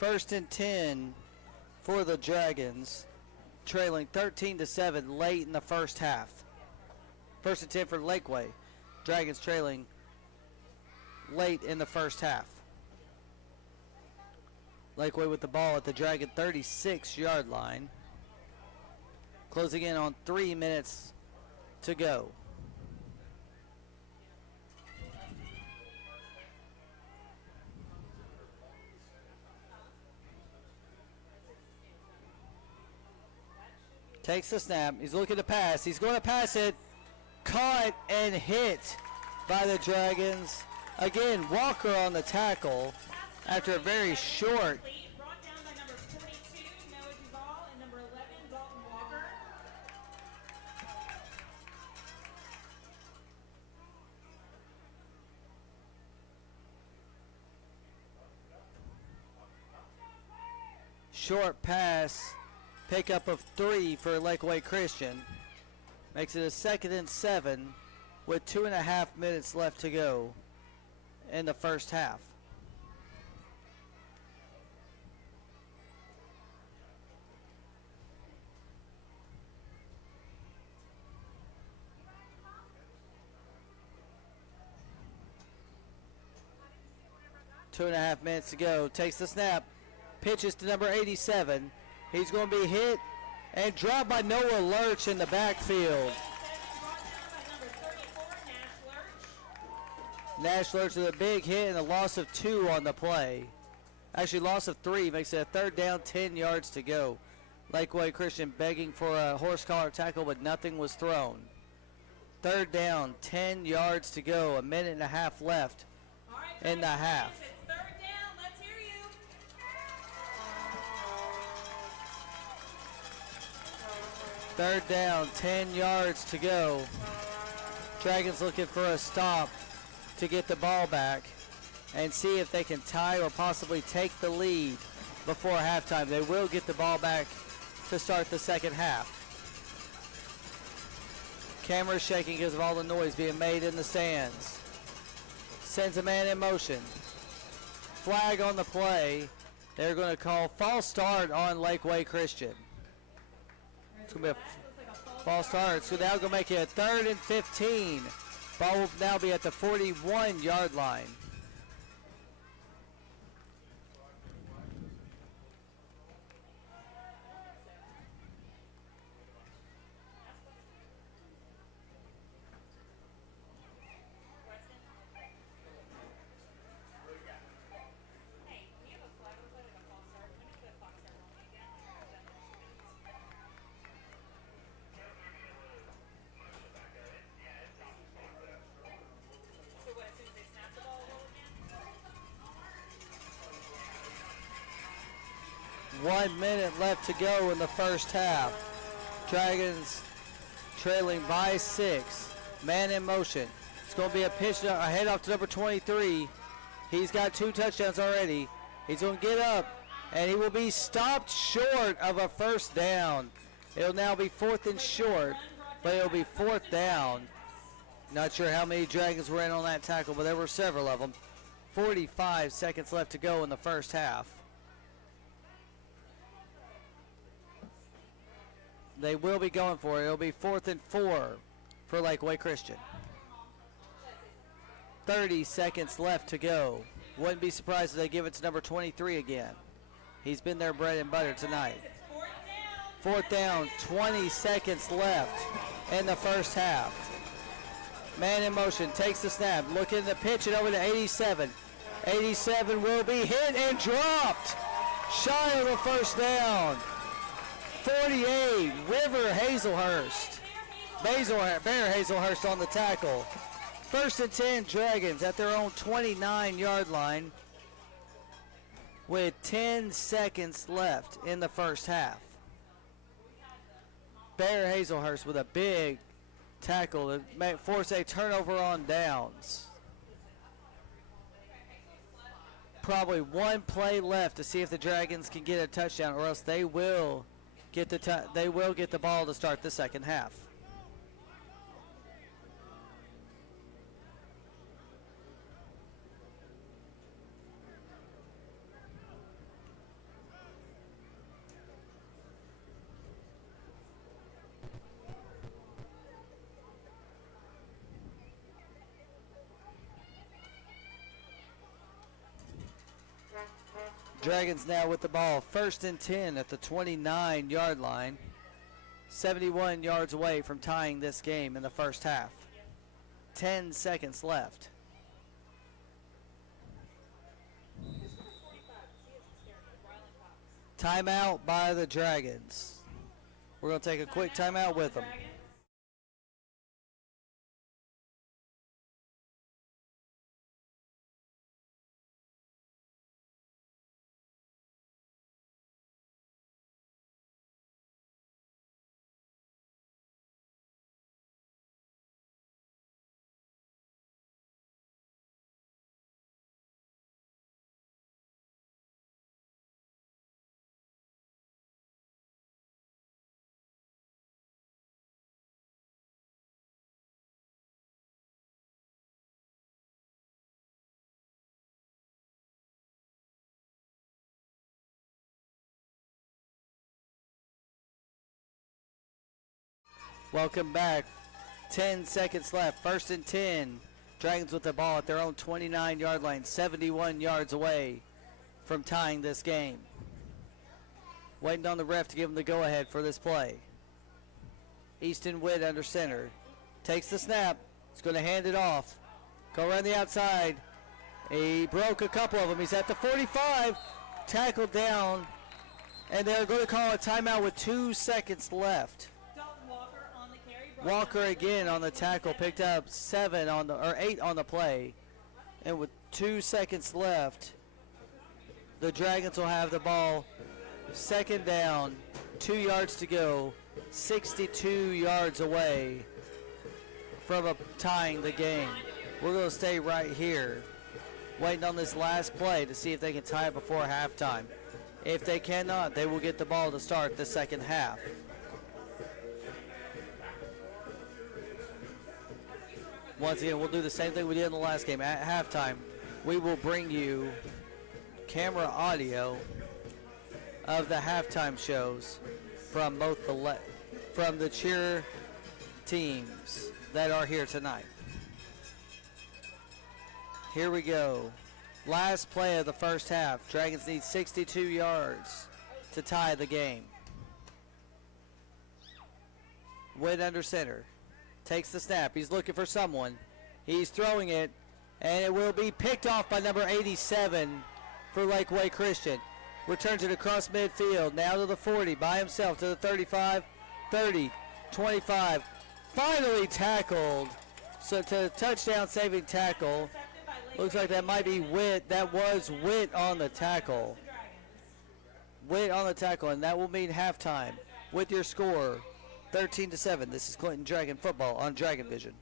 1st and 10 for the Dragons, trailing 13-7 late in the first half. 1st and 10 for Lakeway. Dragons trailing late in the first half. Lakeway with the ball at the Dragon 36-yard line. Closing in on 3 minutes to go. Takes the snap. He's looking to pass. He's going to pass it. Caught and hit by the Dragons. Again, Walker on the tackle after a very short. Brought down by number 42, Noah Duvall, and number 11, Dalton Walker. Short pass. Pickup of 3 for Lakeway Christian. Makes it a 2nd and 7 with 2.5 minutes left to go in the first half. Two and a half minutes to go. Takes the snap. Pitches to number 87. He's going to be hit and dropped by Noah Lurch in the backfield. Brought down by number 34, Nash Lurch. Nash Lurch with a big hit and a loss of 2 on the play. Actually, loss of 3 makes it a 3rd down, 10 yards to go. Lakeway Christian begging for a horse collar tackle, but nothing was thrown. 3rd down, 10 yards to go. A minute and a half left All right, in the half. It's 3rd down. Let's hear you. Third down, 10 yards to go. Dragons looking for a stop to get the ball back and see if they can tie or possibly take the lead before halftime. They will get the ball back to start the second half. Camera shaking because of all the noise being made in the stands. Sends a man in motion. Flag on the play. They're going to call false start on Lakeway Christian. It's going to be a false start. So now going to make it a 3rd and 15. Ball will now be at the 41-yard line. So what, as soon as they snap the ball, roll again? 1 minute left to go in the first half. Dragons trailing by 6. Man in motion. It's going to be a pitch ahead off to number 23. He's got 2 touchdowns already. He's going to get up, and he will be stopped short of a first down. It'll now be 4th and short, but it'll be 4th down. Not sure how many Dragons were in on that tackle, but there were several of them. 45 seconds left to go in the first half. They will be going for it. It'll be 4th and 4 for Lakeway Christian. 30 seconds left to go. Wouldn't be surprised if they give it to number 23 again. He's been their bread and butter tonight. 4th down, 20 seconds left in the first half. Man in motion, takes the snap, looking to pitch it over to 87. 87 will be hit and dropped. Shy of the first down. 48, River Hazelhurst. Bear Hazelhurst on the tackle. 1st and 10 Dragons at their own 29-yard line with 10 seconds left in the first half. Bear Hazelhurst with a big tackle to force a turnover on downs. Probably one play left to see if the Dragons can get a touchdown, or else they will get the ball to start the second half. Dragons now with the ball. 1st and 10 at the 29-yard line. 71 yards away from tying this game in the first half. 10 seconds left. Timeout by the Dragons. We're going to take a quick timeout with them. Welcome back. 10 seconds left. 1st and 10. Dragons with the ball at their own 29-yard line. 71 yards away from tying this game. Waiting on the ref to give them the go-ahead for this play. Easton Witt under center. Takes the snap. He's going to hand it off. Go around the outside. He broke a couple of them. He's at the 45. Tackled down. And they're going to call a timeout with 2 seconds left. Walker again on the tackle, picked up 8 on the play, and with 2 seconds left, the Dragons will have the ball. 2nd down, 2 yards to go, 62 yards away from tying the game. We're going to stay right here, waiting on this last play to see if they can tie it before halftime. If they cannot, they will get the ball to start the second half. Once again, we'll do the same thing we did in the last game. At halftime, we will bring you camera audio of the halftime shows from both from the cheer teams that are here tonight. Here we go. Last play of the first half. Dragons need 62 yards to tie the game. Witt under center. Takes the snap. He's looking for someone. He's throwing it, and it will be picked off by number 87 for Lakeway Christian. Returns it across midfield. Now to the 40 by himself to the 35, 30, 25. Finally tackled. So to touchdown saving tackle. Looks like that might be Witt. That was Witt on the tackle. Witt on the tackle, and that will mean halftime with your score. 13-7. This is Clinton Dragon football on Dragon Vision.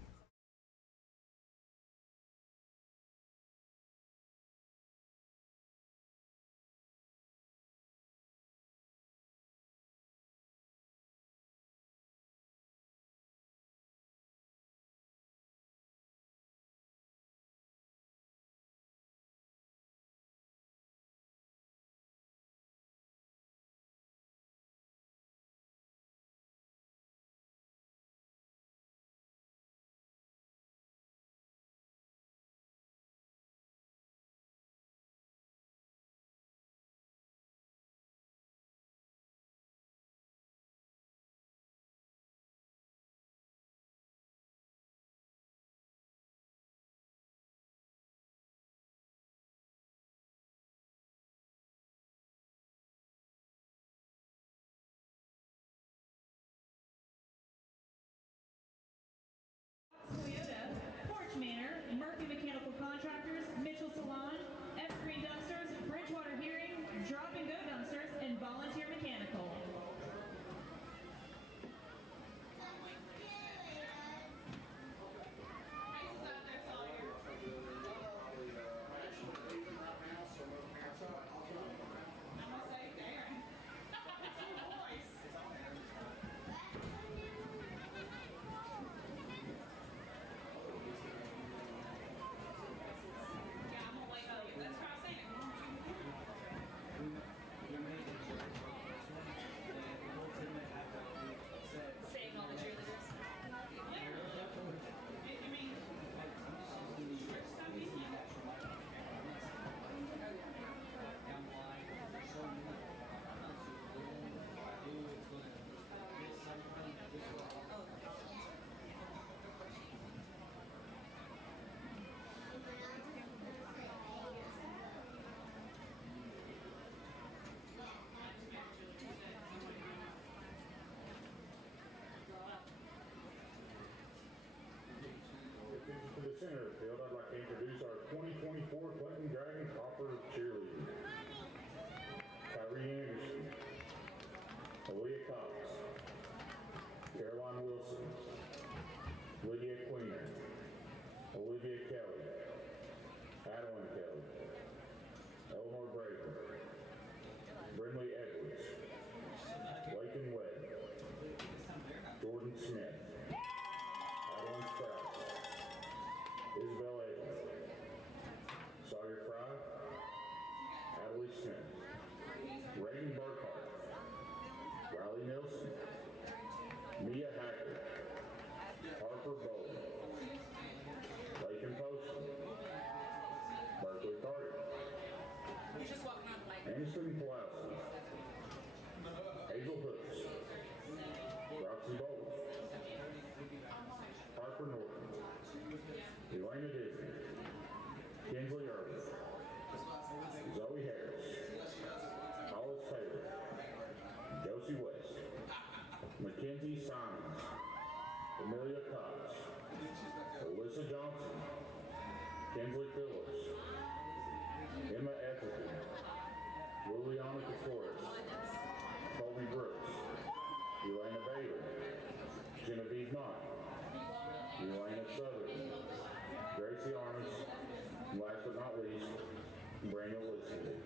introduce our 2024 Clinton Dragons Hopper Cheerleading. Kyrie Anderson, Aaliyah Cox, Caroline Wilson, Lydia Queener, Olivia Kelly, Adeline Kelly, Eleanor Brayton, Brinley Edwards, Layton Webb, Jordan Smith, Adeline Sprouse, Isabel Evans, Sawyer Fry, Adelie Smith, Raymond Burkhart, Riley Nelson, Mia Hacker, Harper Bowen, Lakin Poston, Berkeley Carter, Anderson Pulaski, Hazel Hooks, Roxy Bowles, Harper Norton, Elena Disney, Kinsley Irvin, Zoe Harris, Hollis Taylor, Josie West, Mackenzie Simons, Amelia Cox, Alyssa Johnson, Kinsley Phillips, Emma Etherton, Liliana Katoris, Colby Brooks, Elena Bailey, Genevieve Knott, Elena Southern, Gracie Arnes, and last but not least, Brandon Lissinger.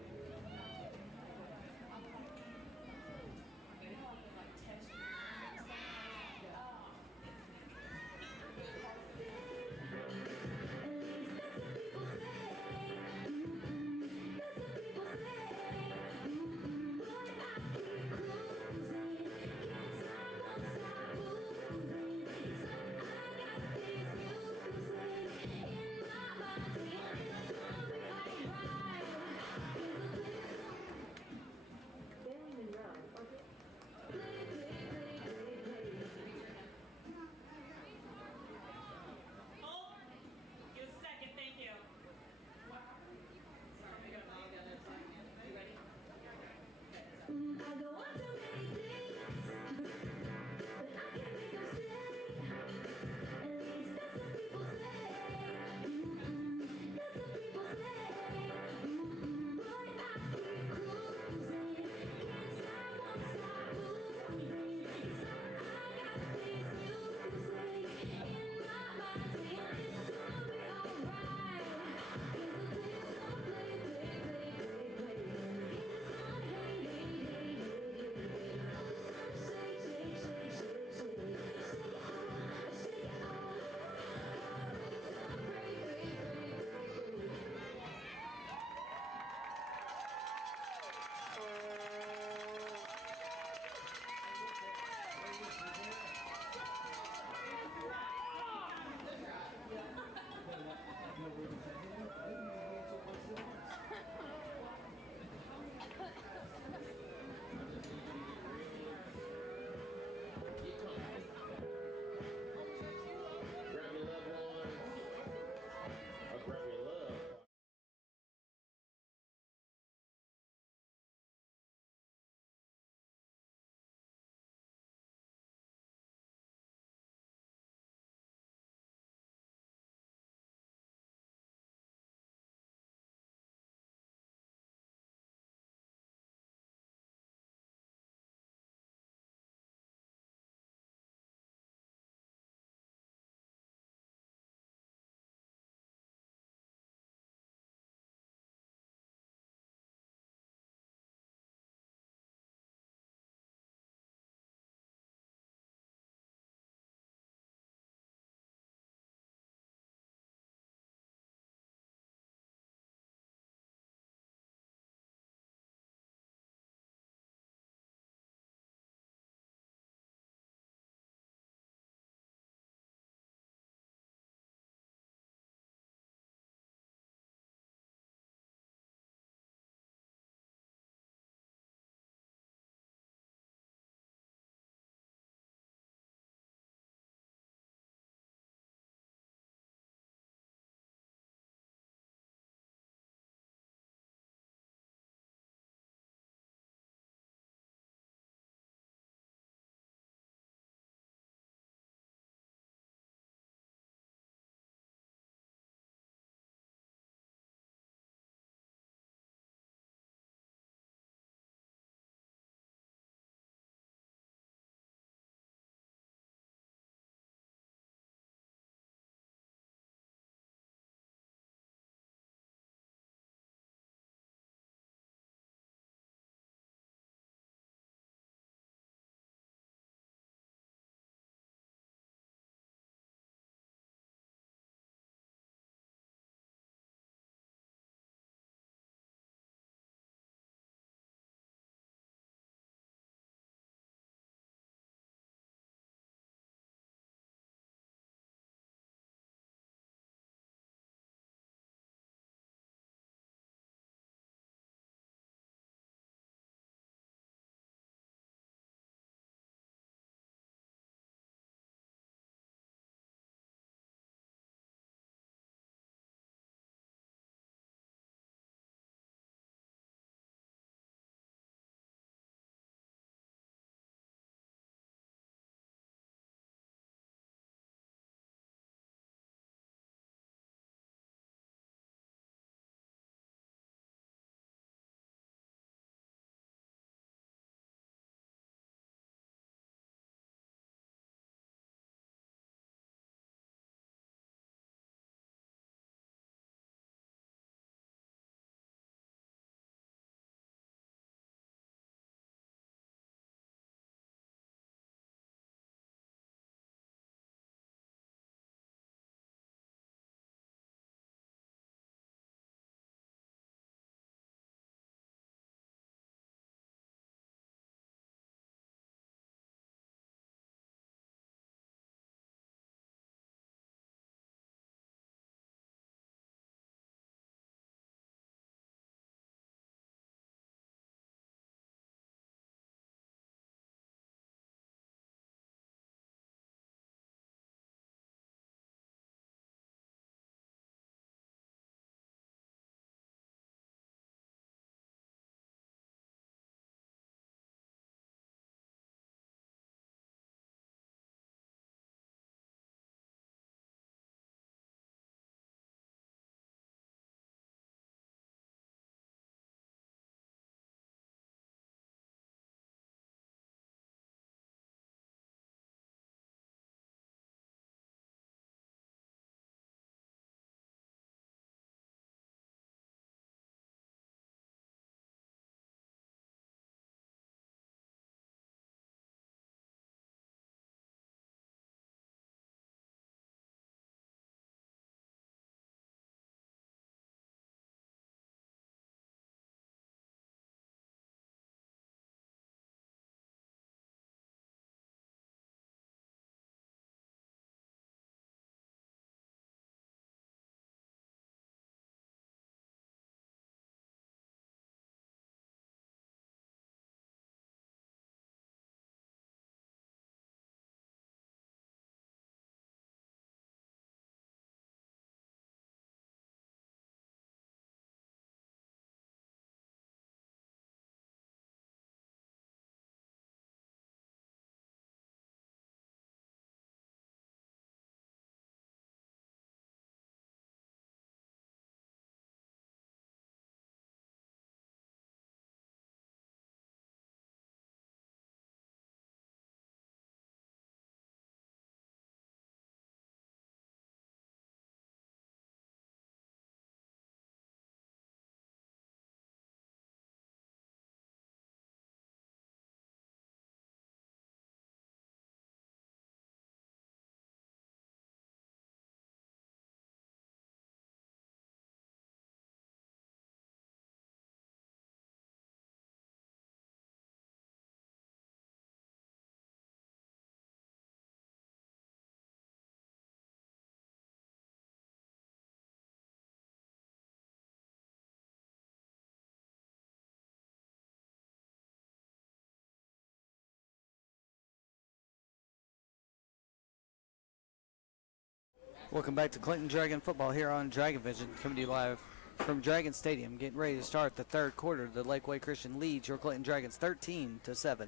Welcome back to Clinton Dragon football here on Dragon Vision, coming to you live from Dragon Stadium. Getting ready to start the third quarter. The Lakeway Christian leads your Clinton Dragons 13-7.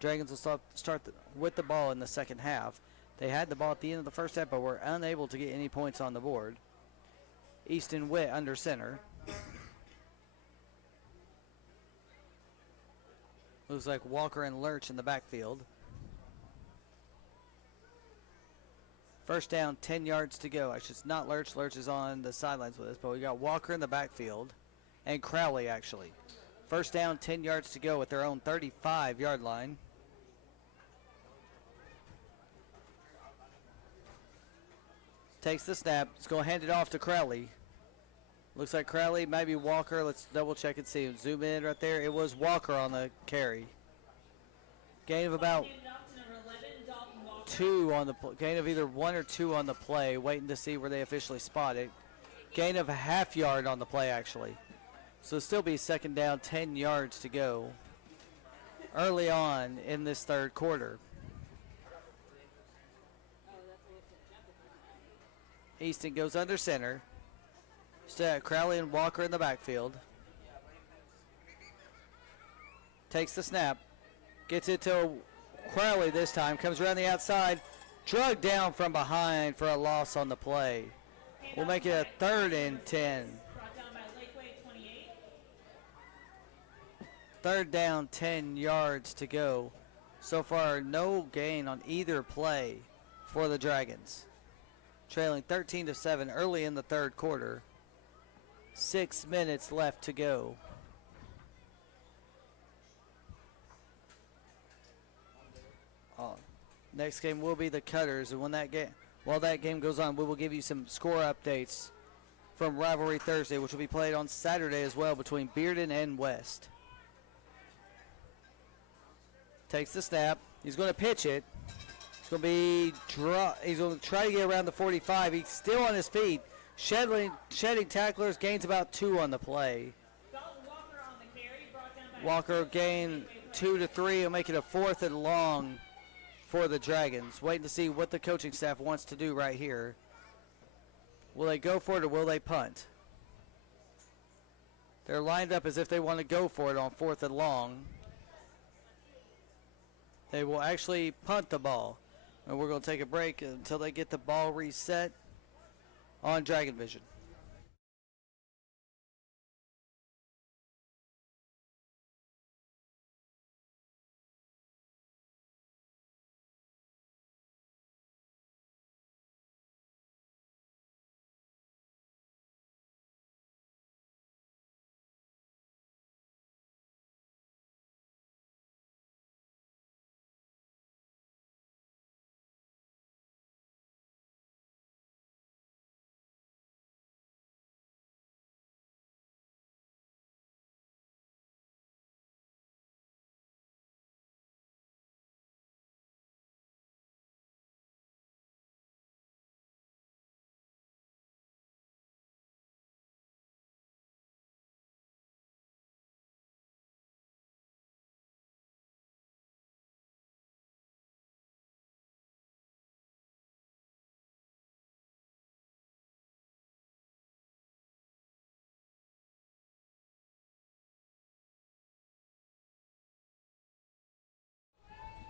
Dragons will start with the ball in the second half. They had the ball at the end of the first half, but were unable to get any points on the board. Easton Witt under center. Looks like Walker and Lurch in the backfield. First down, 10 yards to go. Actually, it's not Lurch. Lurch is on the sidelines with us, but we got Walker in the backfield and Crowley, actually. First down, 10 yards to go at their own 35-yard line. Takes the snap. He's going to hand it off to Crowley. Looks like Crowley, maybe Walker. Let's double check and see. Zoom in right there. It was Walker on the carry. Gain of about 2 on the gain of either 1 or 2 on the play. Waiting to see where they officially spot it. Gain of a half yard on the play, actually. So it'll still be second down, 10 yards to go early on in this third quarter. Easton goes under center. Still Crowley and Walker in the backfield. Takes the snap. Gets it to Crowley this time. Comes around the outside. Drugged down from behind for a loss on the play. We'll make it a 3rd and 10. Brought down by Lakeway 28. Third down, 10 yards to go. So far, no gain on either play for the Dragons. Trailing 13-7 early in the third quarter. 6 minutes left to go. Next game will be the Cutters, and while that game goes on, we will give you some score updates from Rivalry Thursday, which will be played on Saturday as well between Bearden and West. Takes the snap. He's going to pitch it. It's going to be he's going to try to get around the 45. He's still on his feet. Shedding tacklers, gains about 2 on the play. Walker on the carry, brought down by Walker gain 2 to 3 will make it a 4th and long for the Dragons. Waiting to see what the coaching staff wants to do right here. Will they go for it or will they punt? They're lined up as if they want to go for it on 4th and long. They will actually punt the ball. And we're going to take a break until they get the ball reset on Dragon Vision.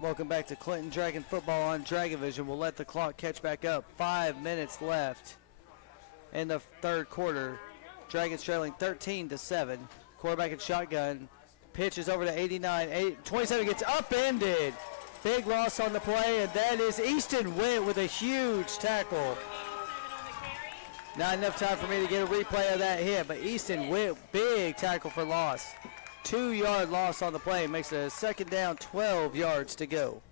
Welcome back to Clinton Dragon football on Dragon Vision. We'll let the clock catch back up. 5 minutes left in the third quarter. Dragons trailing 13-7. Quarterback and shotgun. Pitch is over to 89. 27 gets upended. Big loss on the play, and that is Easton Witt with a huge tackle. Not enough time for me to get a replay of that hit, but Easton Witt, big tackle for loss. 2-yard loss on the play, makes it a second down, 12 yards to go.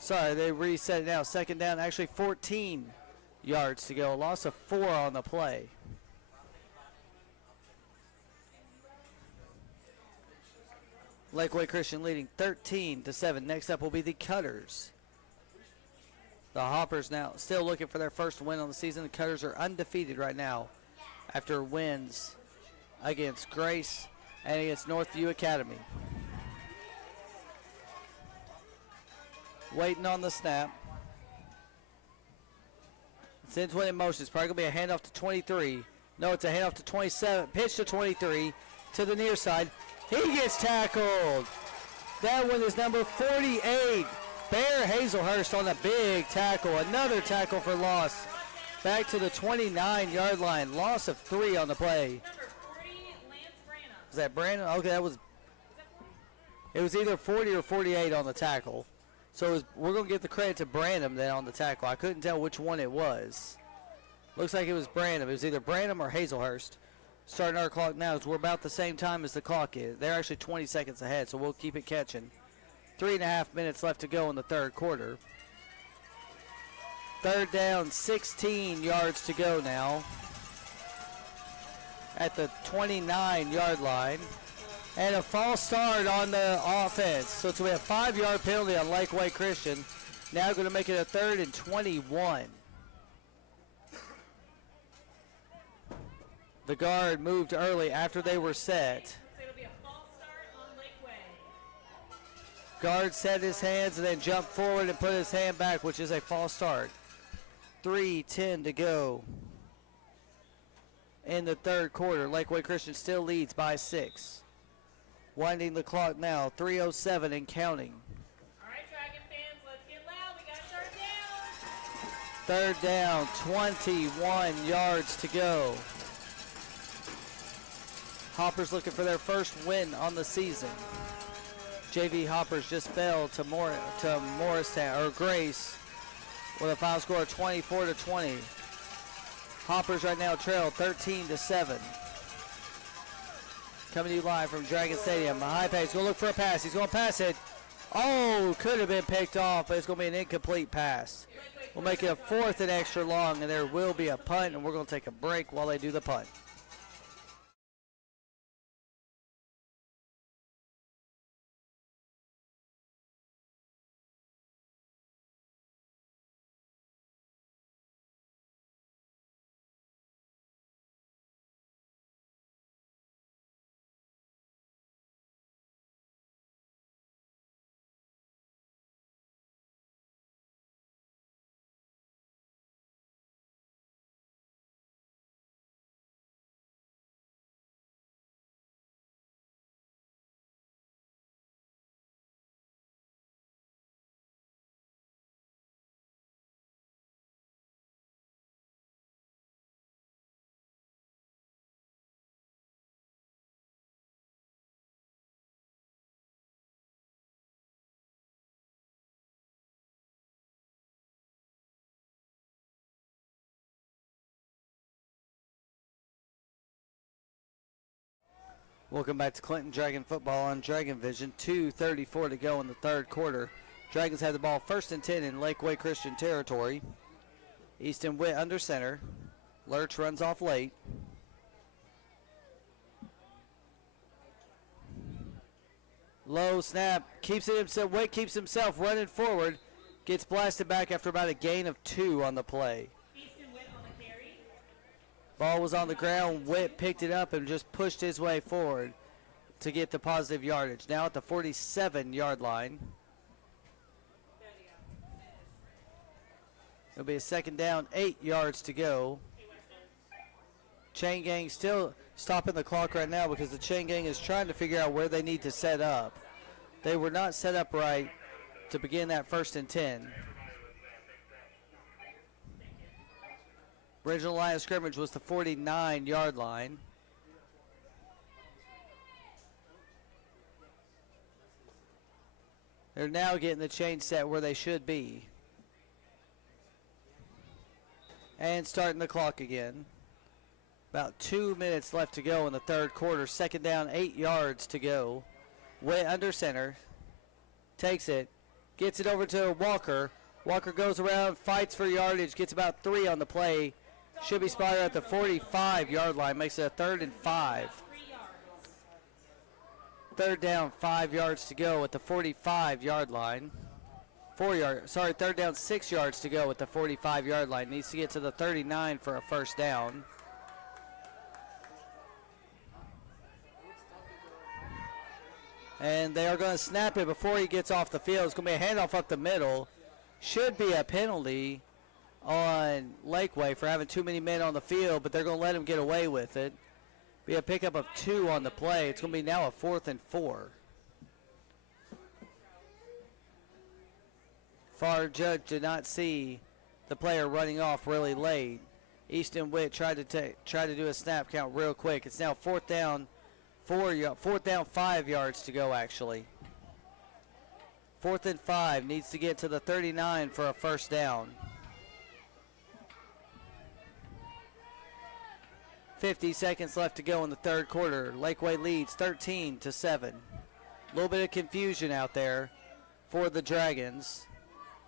Sorry, they reset it now. Second down, actually 14 yards to go. A loss of 4 on the play. Lakeway Christian leading 13-7. Next up will be the Cutters. The Hoppers now still looking for their first win on the season. The Cutters are undefeated right now after wins against Grace and against Northview Academy. waiting on the snap. Sends one in motion. It's probably going to be a handoff to 23. No, it's a handoff to 27. Pitch to 23 to the near side. He gets tackled. That one is number 48. Bear Hazelhurst on a big tackle. Another tackle for loss. Back to the 29-yard line. Loss of 3 on the play. Number 40, Lance Branham. Is that Brandon? Okay, that was. Is that 40? It was either 40 or 48 on the tackle. So we're going to give the credit to Branham then on the tackle. I couldn't tell which one it was. Looks like it was Branham. It was either Branham or Hazelhurst. Starting our clock now, as we're about the same time as the clock is. They're actually 20 seconds ahead, so we'll keep it catching. 3.5 minutes left to go in the third quarter. Third down, 16 yards to go now. At the 29-yard line. And a false start on the offense. So it's going to be a 5-yard penalty on Lakeway Christian. Now going to make it a 3rd and 21. The guard moved early after they were set. So it'll be a false start on Lakeway. Guard set his hands and then jumped forward and put his hand back, which is a false start. 3:10 to go in the third quarter. Lakeway Christian still leads by 6. Winding the clock now, 3:07 and counting. All right, Dragon fans, let's get loud. We got third down. Third down, 21 yards to go. Hoppers looking for their first win on the season. JV Hoppers just fell to Morristown or Grace with a final score of 24-20. Hoppers right now trail 13-7. Coming to you live from Dragon Stadium. A high pace. Going to look for a pass. He's going to pass it. Oh, could have been picked off, but it's going to be an incomplete pass. We'll make it a 4th and extra long, and there will be a punt, and we're going to take a break while they do the punt. Welcome back to Clinton Dragon football on Dragon Vision. 2:34 to go in the third quarter. Dragons have the ball 1st and 10 in Lakeway Christian territory. Easton Witt under center. Lurch runs off late. Low snap. Keeps it himself. Witt keeps himself running forward. Gets blasted back after about a gain of 2 on the play. Easton Witt on the carry. Ball was on the ground. Witt picked it up and just pushed his way forward to get the positive yardage. Now at the 47-yard line. It'll be a 2nd down, 8 yards to go. Chain gang still stopping the clock right now because the chain gang is trying to figure out where they need to set up. They were not set up right to begin that 1st and 10. Original line of scrimmage was the 49-yard line. They're now getting the chain set where they should be. And starting the clock again. About 2 minutes left to go in the third quarter. 2nd down, 8 yards to go. Witt under center. Takes it. Gets it over to Walker. Walker goes around, fights for yardage, gets about 3 on the play. Should be spotted at the 45-yard line. Makes it a 3rd and 5. 3rd down, 5 yards to go at the 45-yard line. 3rd down, 6 yards to go at the 45-yard line. Needs to get to the 39 for a 1st down. And they are going to snap it before he gets off the field. It's going to be a handoff up the middle. Should be a penalty on Lakeway for having too many men on the field, but they're going to let him get away with it. Be a pickup of 2 on the play. It's going to be now a 4th and 4. Far judge did not see the player running off really late. Easton Witt tried to do a snap count real quick. It's now 4th down, 5 yards to go actually. 4th and 5, needs to get to the 39 for a first down. 50 seconds left to go in the third quarter. Lakeway leads 13-7. A little bit of confusion out there for the Dragons.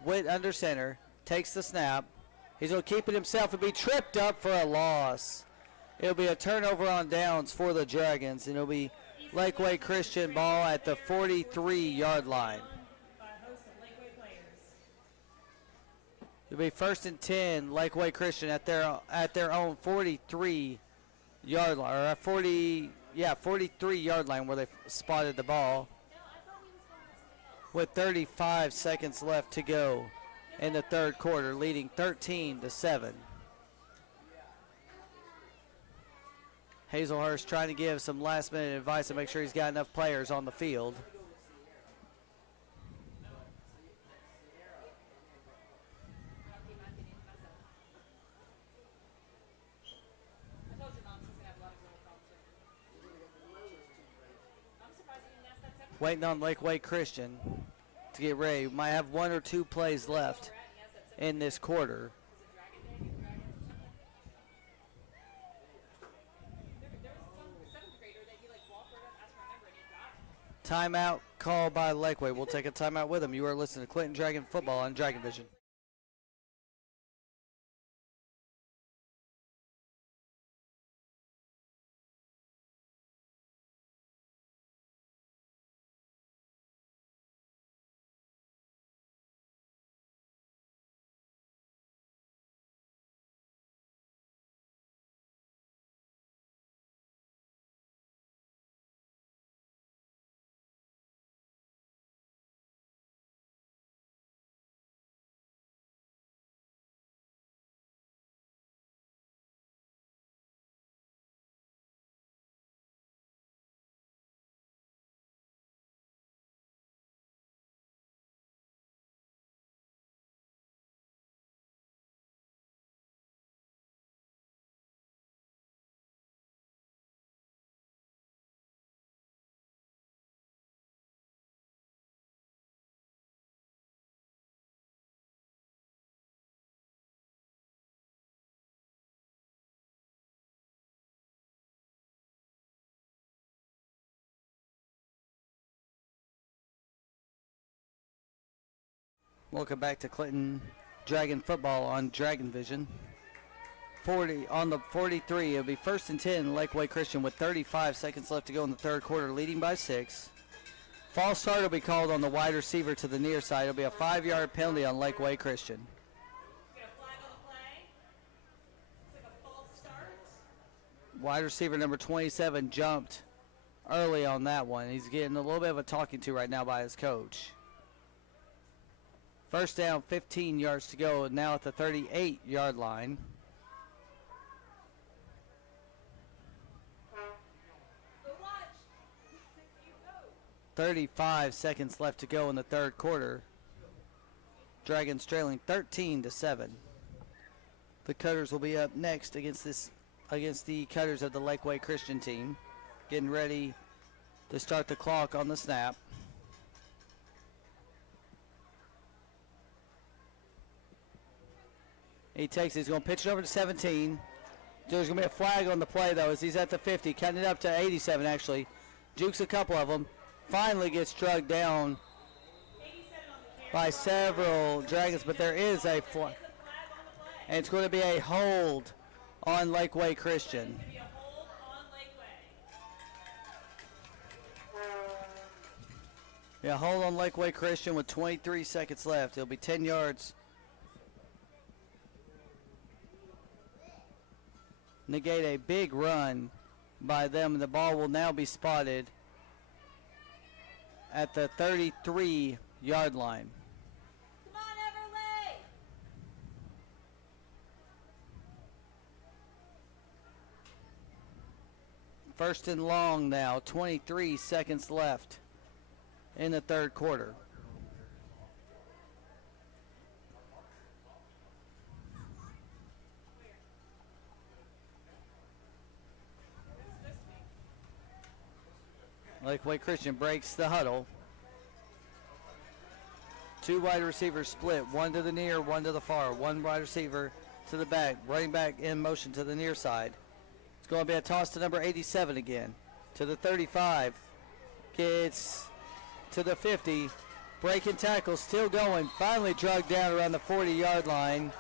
Witt under center, takes the snap. He's going to keep it himself and be tripped up for a loss. It'll be a turnover on downs for the Dragons, and it'll be Lakeway Christian ball at the 43-yard line. By a host of Lakeway players. It'll be 1st and 10, Lakeway Christian at their own 43-yard line, or 43-yard line where they spotted the ball. With 35 seconds left to go in the third quarter, leading 13-7. Hazelhurst trying to give some last-minute advice to make sure he's got enough players on the field. Waiting on Lakeway Christian to get ready. We might have 1 or 2 plays left in this quarter. Timeout called by Lakeway. We'll take a timeout with them. You are listening to Clinton Dragon Football on Dragon Vision. Welcome back to Clinton Dragon Football on Dragon Vision. 40 on the 43. It'll be 1st and 10, Lakeway Christian with 35 seconds left to go in the third quarter, leading by 6. False start will be called on the wide receiver to the near side. It'll be a 5-yard penalty on Lakeway Christian. Get a flag on the play. It's like a false start. Wide receiver number 27 jumped early on that one. He's getting a little bit of a talking to right now by his coach. First down, 15 yards to go, now at the 38-yard line. Go watch. 35 seconds left to go in the third quarter. Dragons trailing 13-7. The Cutters will be up next against the Cutters of the Lakeway Christian team, getting ready to start the clock on the snap. He takes it. He's going to pitch it over to 17. There's going to be a flag on the play, though, as he's at the 50. Cutting it up to 87, actually. Jukes a couple of them. Finally gets drugged down by several Dragons, but there is a flag. And it's going to be a hold on Lakeway Christian. Yeah, hold on Lakeway Christian with 23 seconds left. It'll be 10 yards. Negate a big run by them, and the ball will now be spotted at the 33-yard line. Come on, Everley! First and long now, 23 seconds left in the third quarter. Lakeway Christian breaks the huddle. Two wide receivers split, one to the near, one to the far. One wide receiver to the back, running back in motion to the near side. It's going to be a toss to number 87 again. To the 35, gets to the 50, breaking tackle, still going, finally dragged down around the 40-yard line.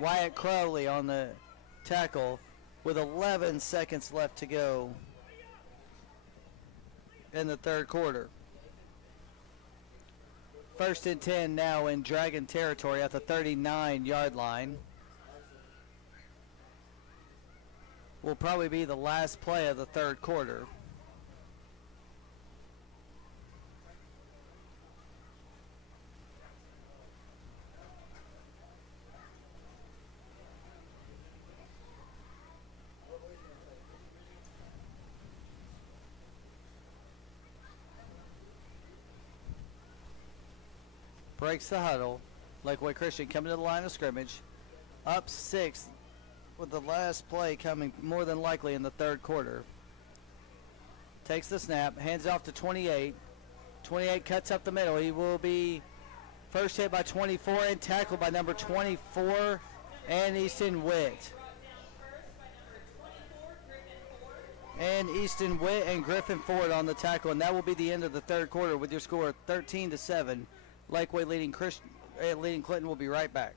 Wyatt Crowley on the tackle with 11 seconds left to go in the third quarter. First and 10 now in Dragon territory at the 39-yard line. Will probably be the last play of the third quarter. Breaks the huddle. Lakeway Christian coming to the line of scrimmage. Up 6 with the last play coming more than likely in the third quarter. Takes the snap, hands it off to 28. 28 cuts up the middle. He will be first hit by 24 and tackled by number 24 and Easton Witt. And Easton Witt and Griffin Ford on the tackle, and that will be the end of the third quarter with your score 13-7. Lakeway leading Clinton. Will be right back.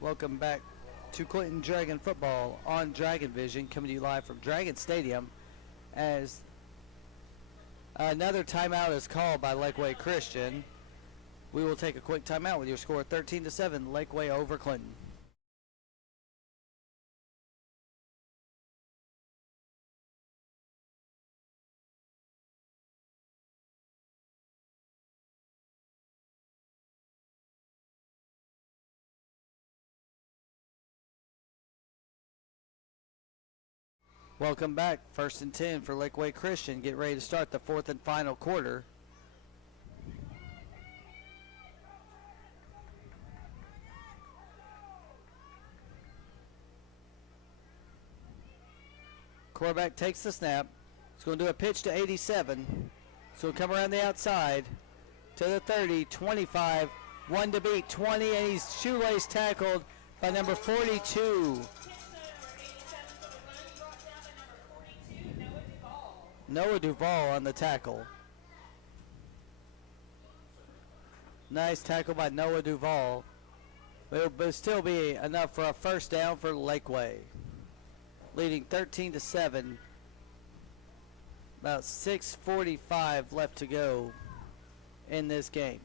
Welcome back to Clinton Dragon football on Dragon Vision, coming to you live from Dragon Stadium as another timeout is called by Lakeway Christian. We will take a quick timeout with your score 13-7, Lakeway over Clinton. Welcome back. First and 10 for Lakeway Christian. Get ready to start the fourth and final quarter. Quarterback takes the snap. He's going to do a pitch to 87. So he'll come around the outside to the 30, 25, 1 to beat, 20, and he's shoelace tackled by number 42. Noah Duvall on the tackle. Nice tackle by Noah Duvall. But it'll still be enough for a first down for Lakeway. Leading 13-7. About 6:45 left to go in this game.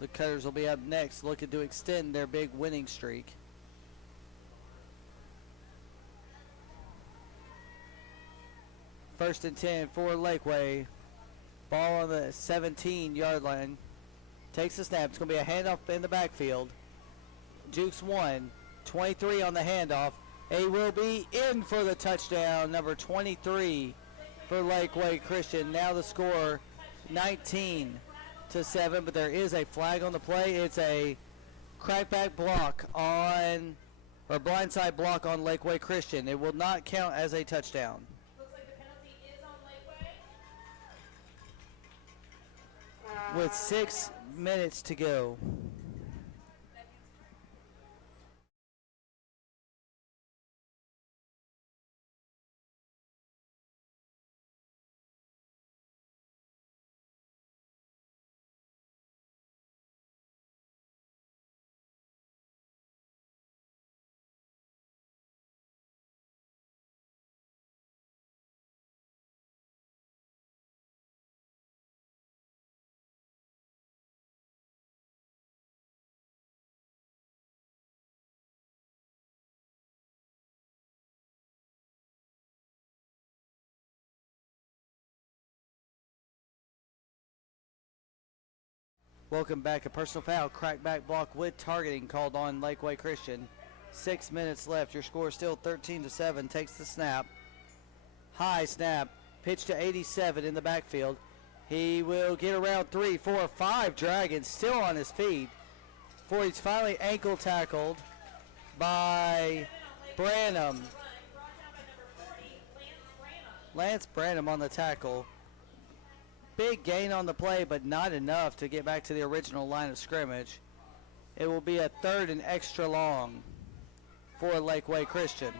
The Cutters will be up next, looking to extend their big winning streak. First and 10 for Lakeway. Ball on the 17-yard line. Takes the snap. It's going to be a handoff in the backfield. Jukes 1. 23 on the handoff. He will be in for the touchdown. Number 23 for Lakeway Christian. Now the score 19-7, but there is a flag on the play. It's a crackback block on, or blindside block on Lakeway Christian. It will not count as a touchdown. Looks like the penalty is on Lakeway. With 6 minutes to go. Welcome back. A personal foul, crackback block with targeting called on Lakeway Christian. 6 minutes left. Your score is still 13-7. Takes the snap. High snap. Pitch to 87 in the backfield. He will get around 3, 4, 5 Dragons still on his feet. Before he's finally ankle tackled by Branham. Lance Branham on the tackle. Big gain on the play, but not enough to get back to the original line of scrimmage. It will be a third and extra long for Lakeway Christian.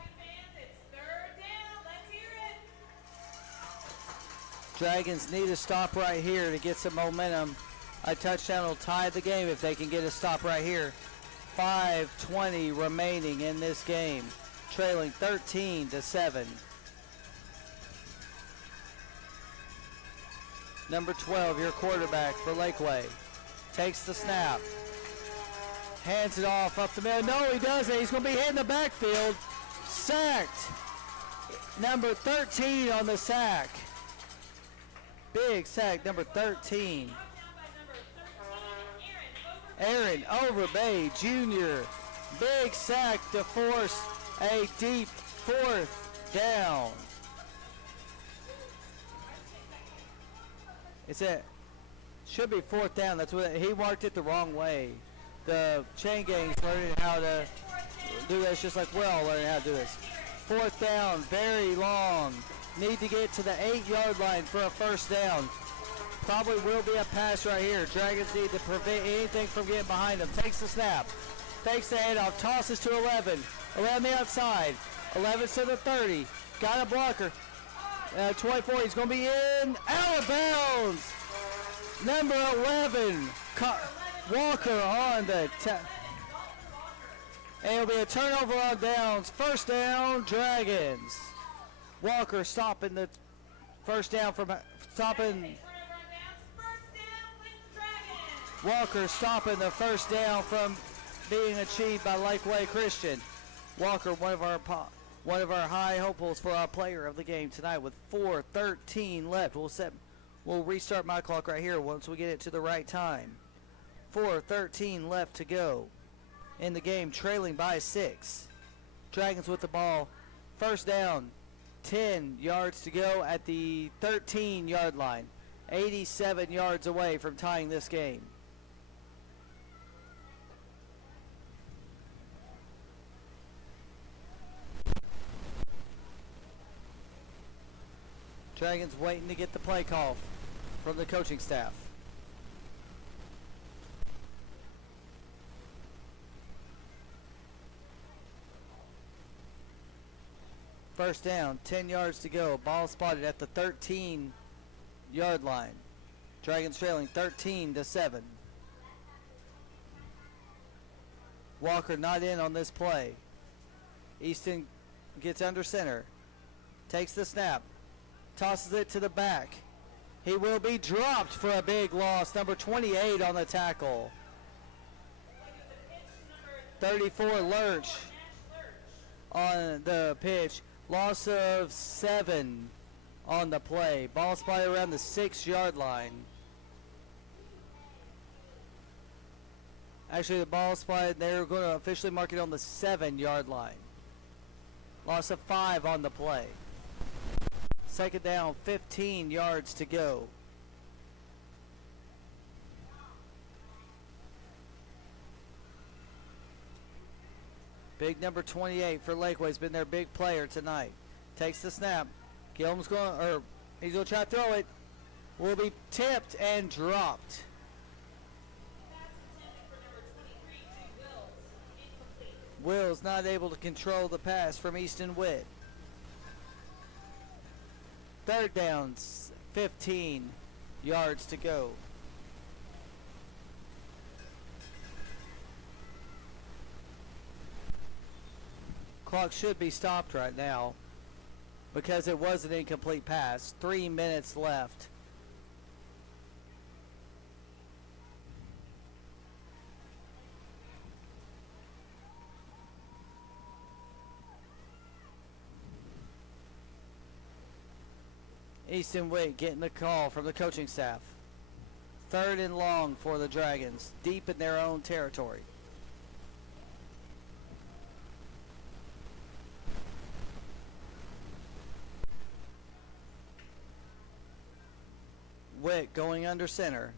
Dragons need a stop right here to get some momentum. A touchdown will tie the game if they can get a stop right here. 5:20 remaining in this game, trailing 13-7. Number 12, your quarterback for Lakeway, takes the snap, hands it off up the middle. No, he doesn't. He's going to be hit in the backfield. Sacked. Number 13 on the sack. Big sack, number 13. Aaron Overbay Jr. Big sack to force a deep 4th down. Should be 4th down. That's what he marked it the wrong way. The chain gang's learning how to do this just like we're all learning how to do this. 4th down, very long. Need to get to the 8-yard line for a first down. Probably will be a pass right here. Dragons need to prevent anything from getting behind them. Takes the snap. Fakes the handoff. Tosses to 11. Around the outside. 11 to the 30. Got a blocker. 24. He's going to be in. Out of bounds. Number 11. Walker on the and it'll be a turnover on downs. First down, Dragons. Walker stopping the first down from stopping. Walker stopping the first down from being achieved by Lakeway Christian. Walker, one of our high hopefuls for our player of the game tonight, with 4:13 left. We'll restart my clock right here once we get it to the right time. 4:13 left to go in the game, trailing by 6. Dragons with the ball. First down, 10 yards to go at the 13-yard line. 87 yards away from tying this game. Dragons waiting to get the play call from the coaching staff. First down, 10 yards to go. Ball spotted at the 13-yard line. Dragons trailing 13-7. Walker not in on this play. Easton gets under center. Takes the snap. Tosses it to the back. He will be dropped for a big loss. Number 28 on the tackle. 34 Lurch on the pitch. Loss of 7 on the play. Ball spotted around the 6-yard line. Actually, the ball spotted, they're going to officially mark it on the 7-yard line. Loss of 5 on the play. Second down, 15 yards to go. Big number 28 for Lakeway has been their big player tonight. Takes the snap. Gilm's he's going to try to throw it. Will be tipped and dropped. Wills not able to control the pass from Easton Witt. Third down, 15 yards to go. Clock should be stopped right now because it was an incomplete pass. 3 minutes left. Easton Witt getting the call from the coaching staff. Third and long for the Dragons, deep in their own territory. Witt going under center.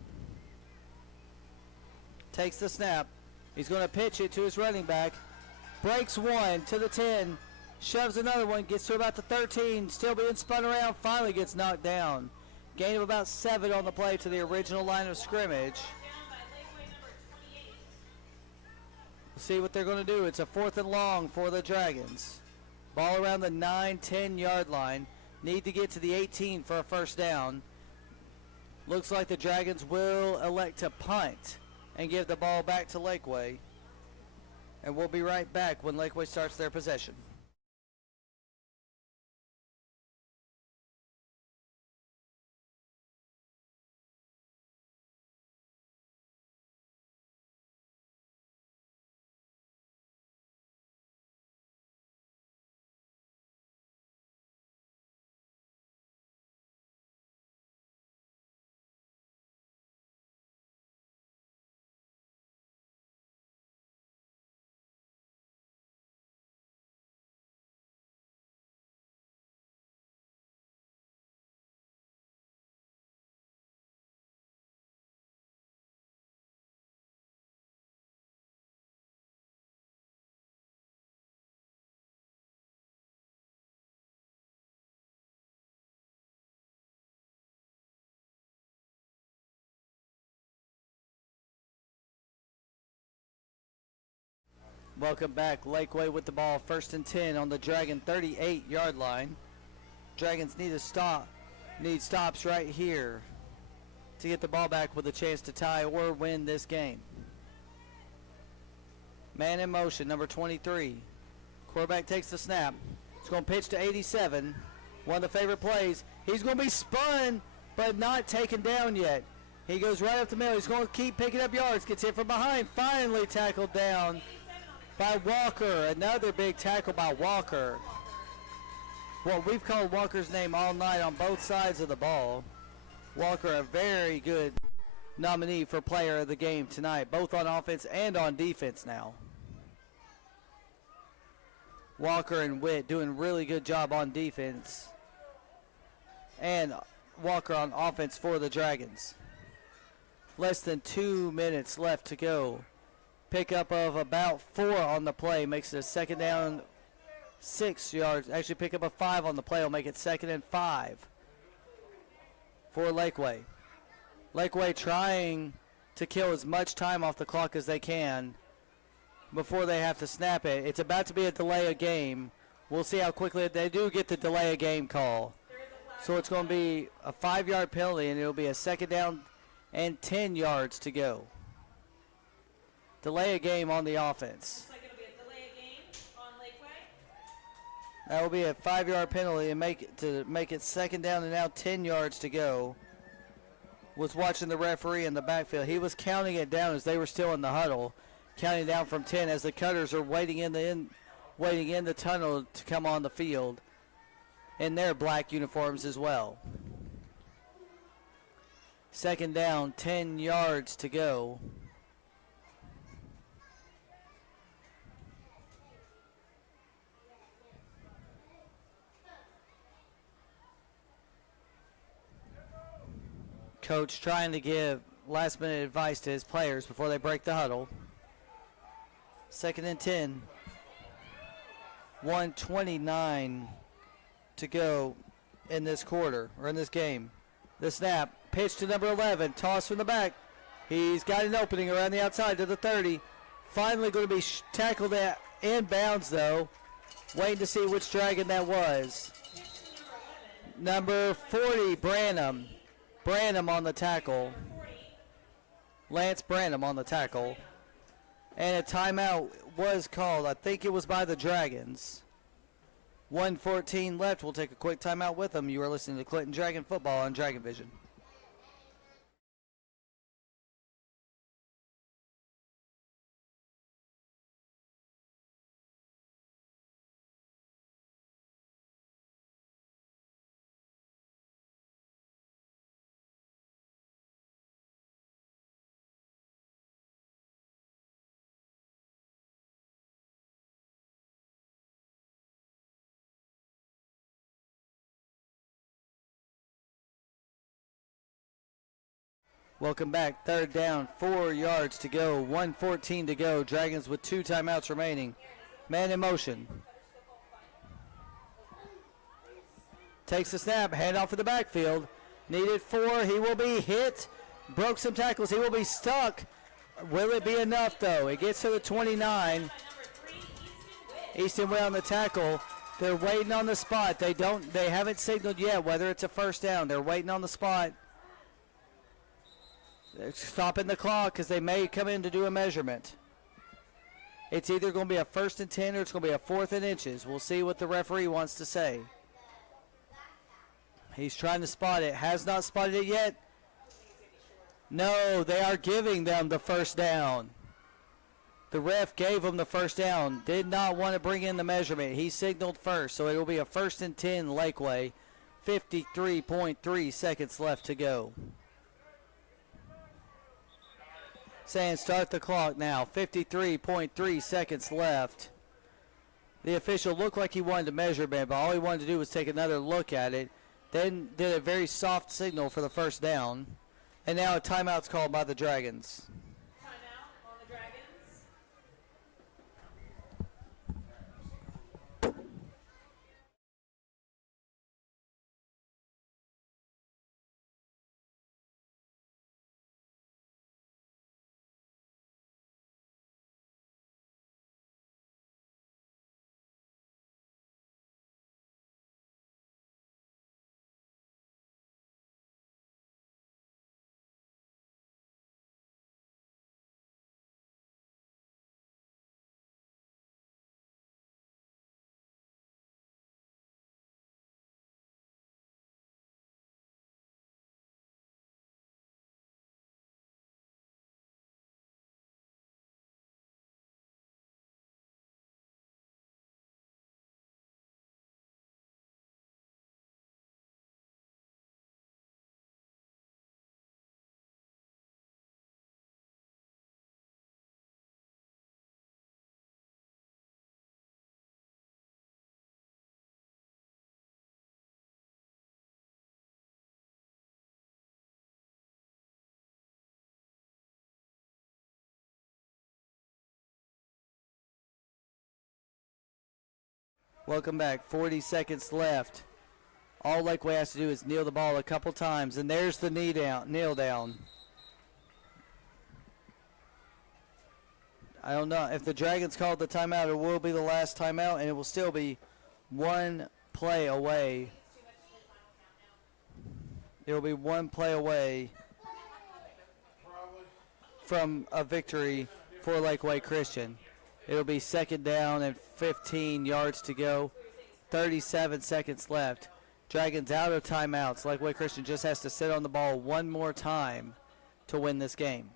Takes the snap. He's going to pitch it to his running back. Breaks one to the 10. Shoves another one. Gets to about the 13. Still being spun around. Finally gets knocked down. Gain of about 7 on the play to the original line of scrimmage. We'll see what they're going to do. It's a 4th and long for the Dragons. Ball around the 9-10 yard line. Need to get to the 18 for a first down. Looks like the Dragons will elect to punt and give the ball back to Lakeway. And we'll be right back when Lakeway starts their possession. Welcome back. Lakeway with the ball. 1st and 10 on the Dragon 38-yard line. Dragons need stops right here to get the ball back with a chance to tie or win this game. Man in motion, number 23. Quarterback takes the snap. He's going to pitch to 87. One of the favorite plays. He's going to be spun, but not taken down yet. He goes right up the middle. He's going to keep picking up yards. Gets hit from behind. Finally tackled down by Walker. Another big tackle by Walker. Well, we've called Walker's name all night on both sides of the ball. Walker, a very good nominee for player of the game tonight, both on offense and on defense now. Walker and Witt doing really good job on defense. And Walker on offense for the Dragons. Less than 2 minutes left to go. Pickup of about 4 on the play makes it a second down, 6 yards. Actually, pick up a 5 on the play will make it 2nd and 5 for Lakeway. Lakeway trying to kill as much time off the clock as they can before they have to snap it. It's about to be a delay of game. We'll see how quickly they do get the delay of game call. So it's going to be a 5-yard penalty, and it'll be a 2nd down and 10 yards to go. Delay of game on the offense. Looks like it'll be a delay of game on Lakeway. That will be a 5-yard penalty and make it 2nd down and now 10 yards to go. Was watching the referee in the backfield. He was counting it down as they were still in the huddle, counting down from 10 as the Cutters are waiting in the tunnel to come on the field in their black uniforms as well. 2nd down, 10 yards to go. Coach trying to give last-minute advice to his players before they break the huddle. 2nd and 10. 1:29 to go in this quarter, or in this game. The snap, pitch to number 11, toss from the back. He's got an opening around the outside to the 30. Finally going to be tackled at inbounds, though. Waiting to see which Dragon that was. Number 40, Branham. Branham on the tackle. Lance Branham on the tackle. And a timeout was called. I think it was by the Dragons. 1:14 left. We'll take a quick timeout with them. You are listening to Clinton Dragon Football on Dragon Vision. Welcome back. 3rd down, 4 yards to go. 1:14 to go. Dragons with 2 timeouts remaining. Man in motion. Takes the snap. Hand off to the backfield. Needed 4. He will be hit. Broke some tackles. He will be stuck. Will it be enough, though? It gets to the 29. Easton Way on the tackle. They're waiting on the spot. They haven't signaled yet whether it's a 1st down. They're waiting on the spot. They're stopping the clock because they may come in to do a measurement. It's either going to be a 1st and 10 or it's going to be a 4th and inches. We'll see what the referee wants to say. He's trying to spot it. Has not spotted it yet. No, they are giving them the 1st down. The ref gave them the 1st down. Did not want to bring in the measurement. He signaled first, so it will be a 1st and 10 Lakeway. 53.3 seconds left to go. Saying start the clock now. 53.3 seconds left. The official looked like he wanted to measure it, but all he wanted to do was take another look at it. Then did a very soft signal for the 1st down. And now a timeout's called by the Dragons. Timeout on the Dragons. Welcome back. 40 seconds left. All Lakeway has to do is kneel the ball a couple times, and there's the kneel down. I don't know if the Dragons called the timeout. It will be the last timeout, and it will still be one play away. It will be one play away from a victory for Lakeway Christian. It'll be second down and 15 yards to go. 37 seconds left. Dragons out of timeouts. Lakeway Christian just has to sit on the ball one more time to win this game.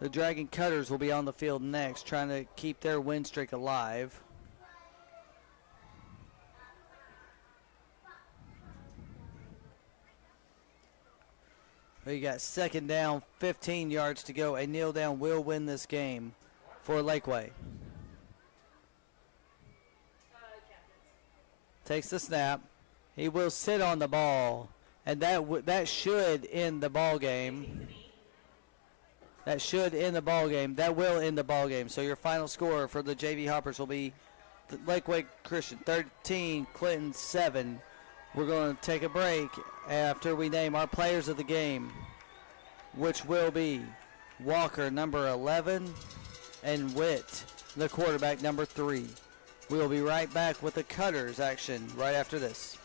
The Dragon Cutters will be on the field next, trying to keep their win streak alive. We got second down, 15 yards to go. A kneel down will win this game for Lakeway. Takes the snap. He will sit on the ball, and that should end the ball game. That should end the ball game. That will end the ball game. So your final score for the JV Hoppers will be Lakeway Christian 13, Clinton 7. We're going to take a break after we name our players of the game, which will be Walker, number 11, and Witt, the quarterback, number 3. We will be right back with the Cutters action right after this.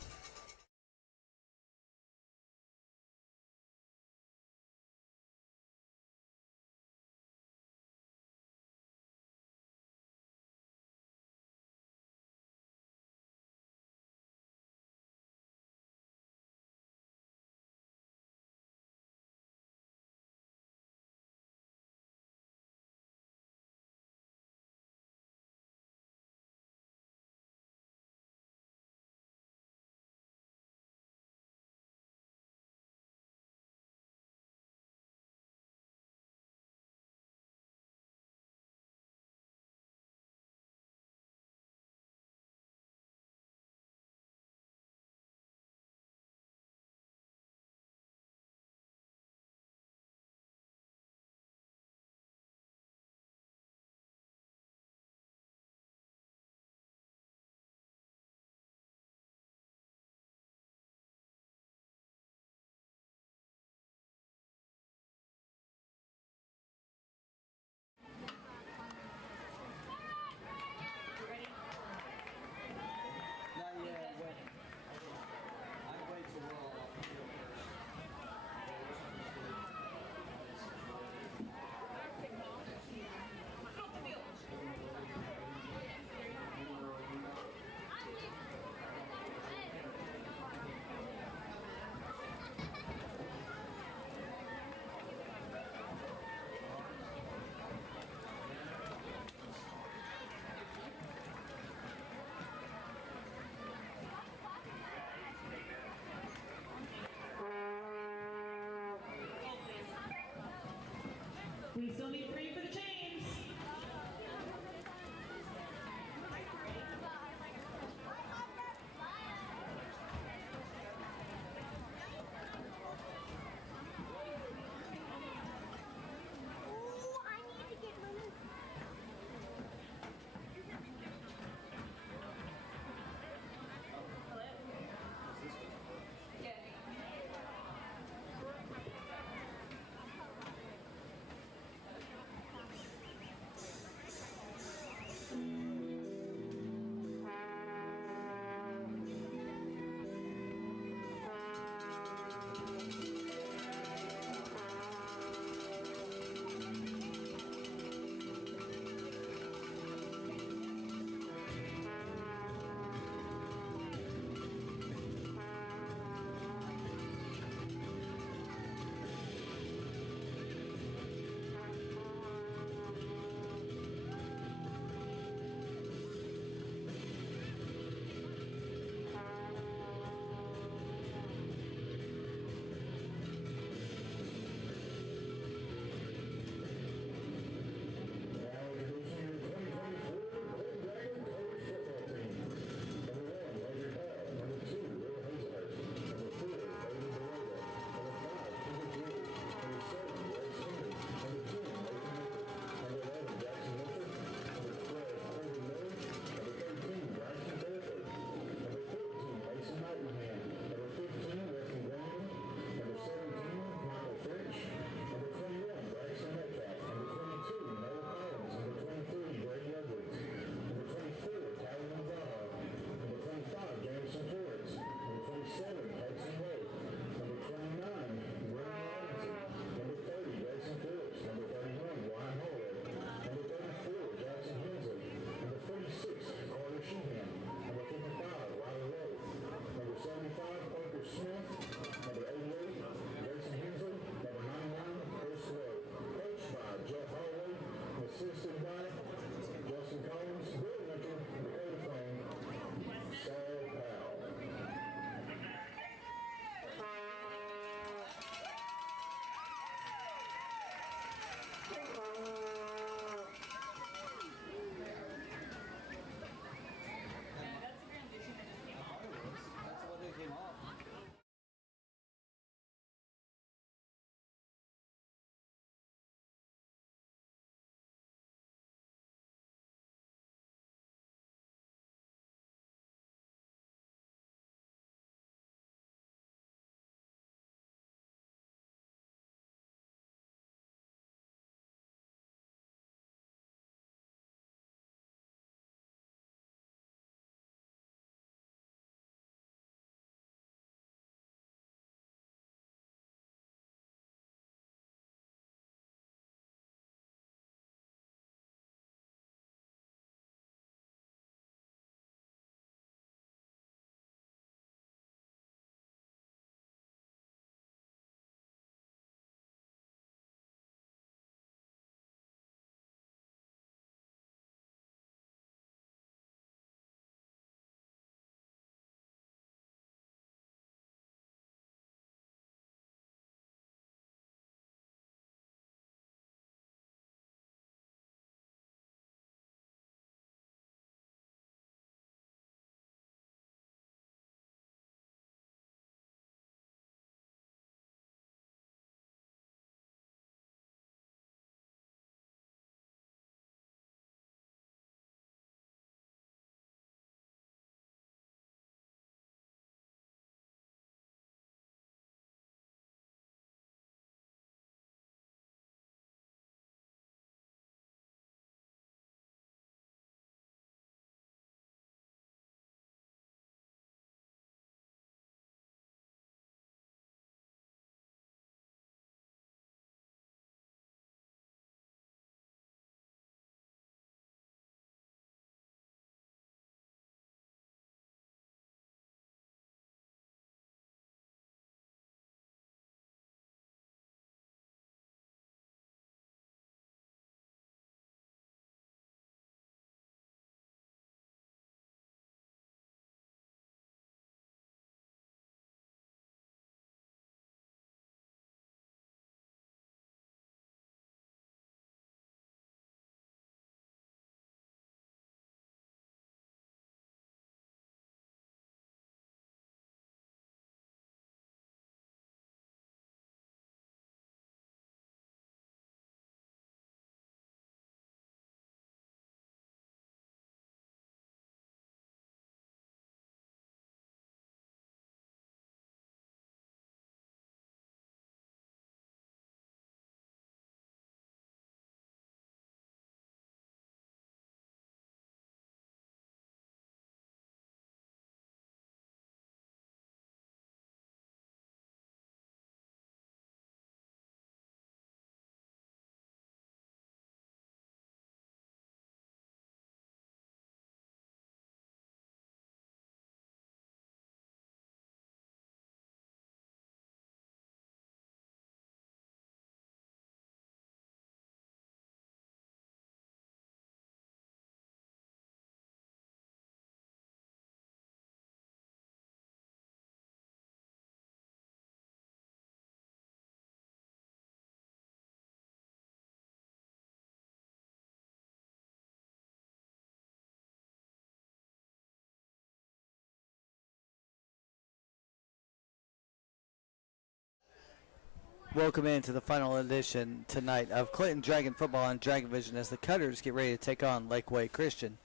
Welcome into the final edition tonight of Clinton Dragon Football on Dragon Vision as the Cutters get ready to take on Lakeway Christian.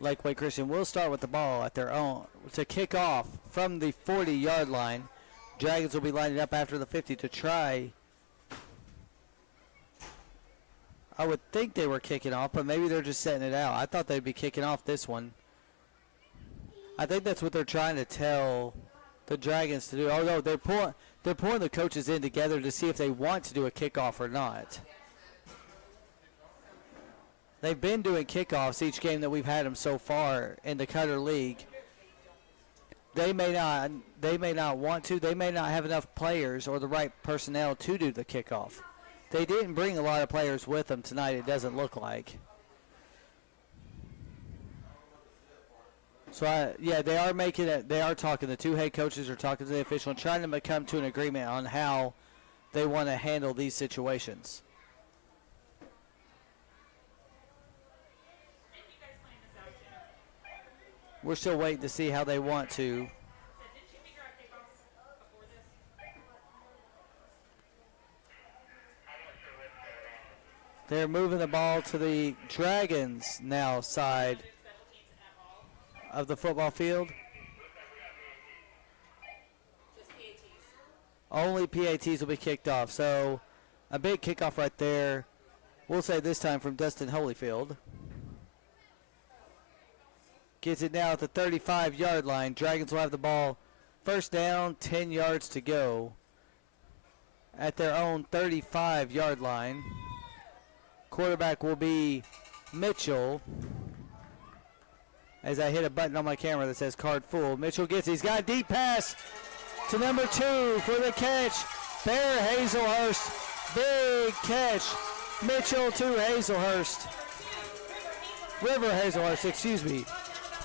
Lakeway Christian will start with the ball at their own to kick off from the 40-yard line. Dragons will be lining up after the 50 to try. I would think they were kicking off, but maybe they're just setting it out. I thought they'd be kicking off this one. I think that's what they're trying to tell the Dragons to do. Oh no, they're pulling the coaches in together to see if they want to do a kickoff or not. They've been doing kickoffs each game that we've had them so far in the Cutter League. They may not want to. They may not have enough players or the right personnel to do the kickoff. They didn't bring a lot of players with them tonight, it doesn't look like. So, they are making it. They are talking. The two head coaches are talking to the official and trying to come to an agreement on how they want to handle these situations. We're still waiting to see how they want to. They're moving the ball to the Dragons now side of the football field. Only PATs will be kicked off. So a big kickoff right there. We'll say this time from Dustin Holyfield. Gets it now at the 35-yard line. Dragons will have the ball. First down, 10 yards to go at their own 35-yard line. Quarterback will be Mitchell. As I hit a button on my camera that says card full. Mitchell gets it. He's got a deep pass to number 2 for the catch. Bear Hazelhurst. Big catch. Mitchell to Hazelhurst. River Hazelhurst, excuse me.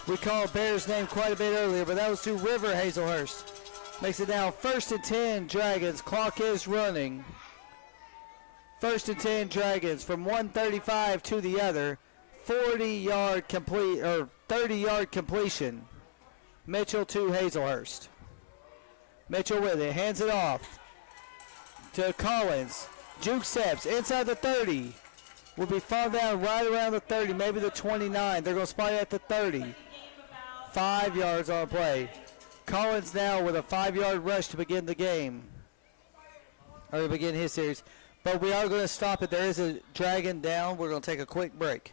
We called Bear's name quite a bit earlier, but that was to River Hazelhurst. Makes it now 1st and 10 Dragons. Clock is running. 1st and 10 Dragons from 135 to the other. 40-yard complete or 30-yard completion. Mitchell to Hazelhurst. Mitchell with it, hands it off to Collins. Juke steps inside the 30. Will be fall down right around the 30, maybe the 29. They're going to spot it at the 30. 5 yards on play. Collins now with a 5-yard rush to begin the game. Or to begin his series. But we are going to stop it. There is a Dragon down. We're going to take a quick break.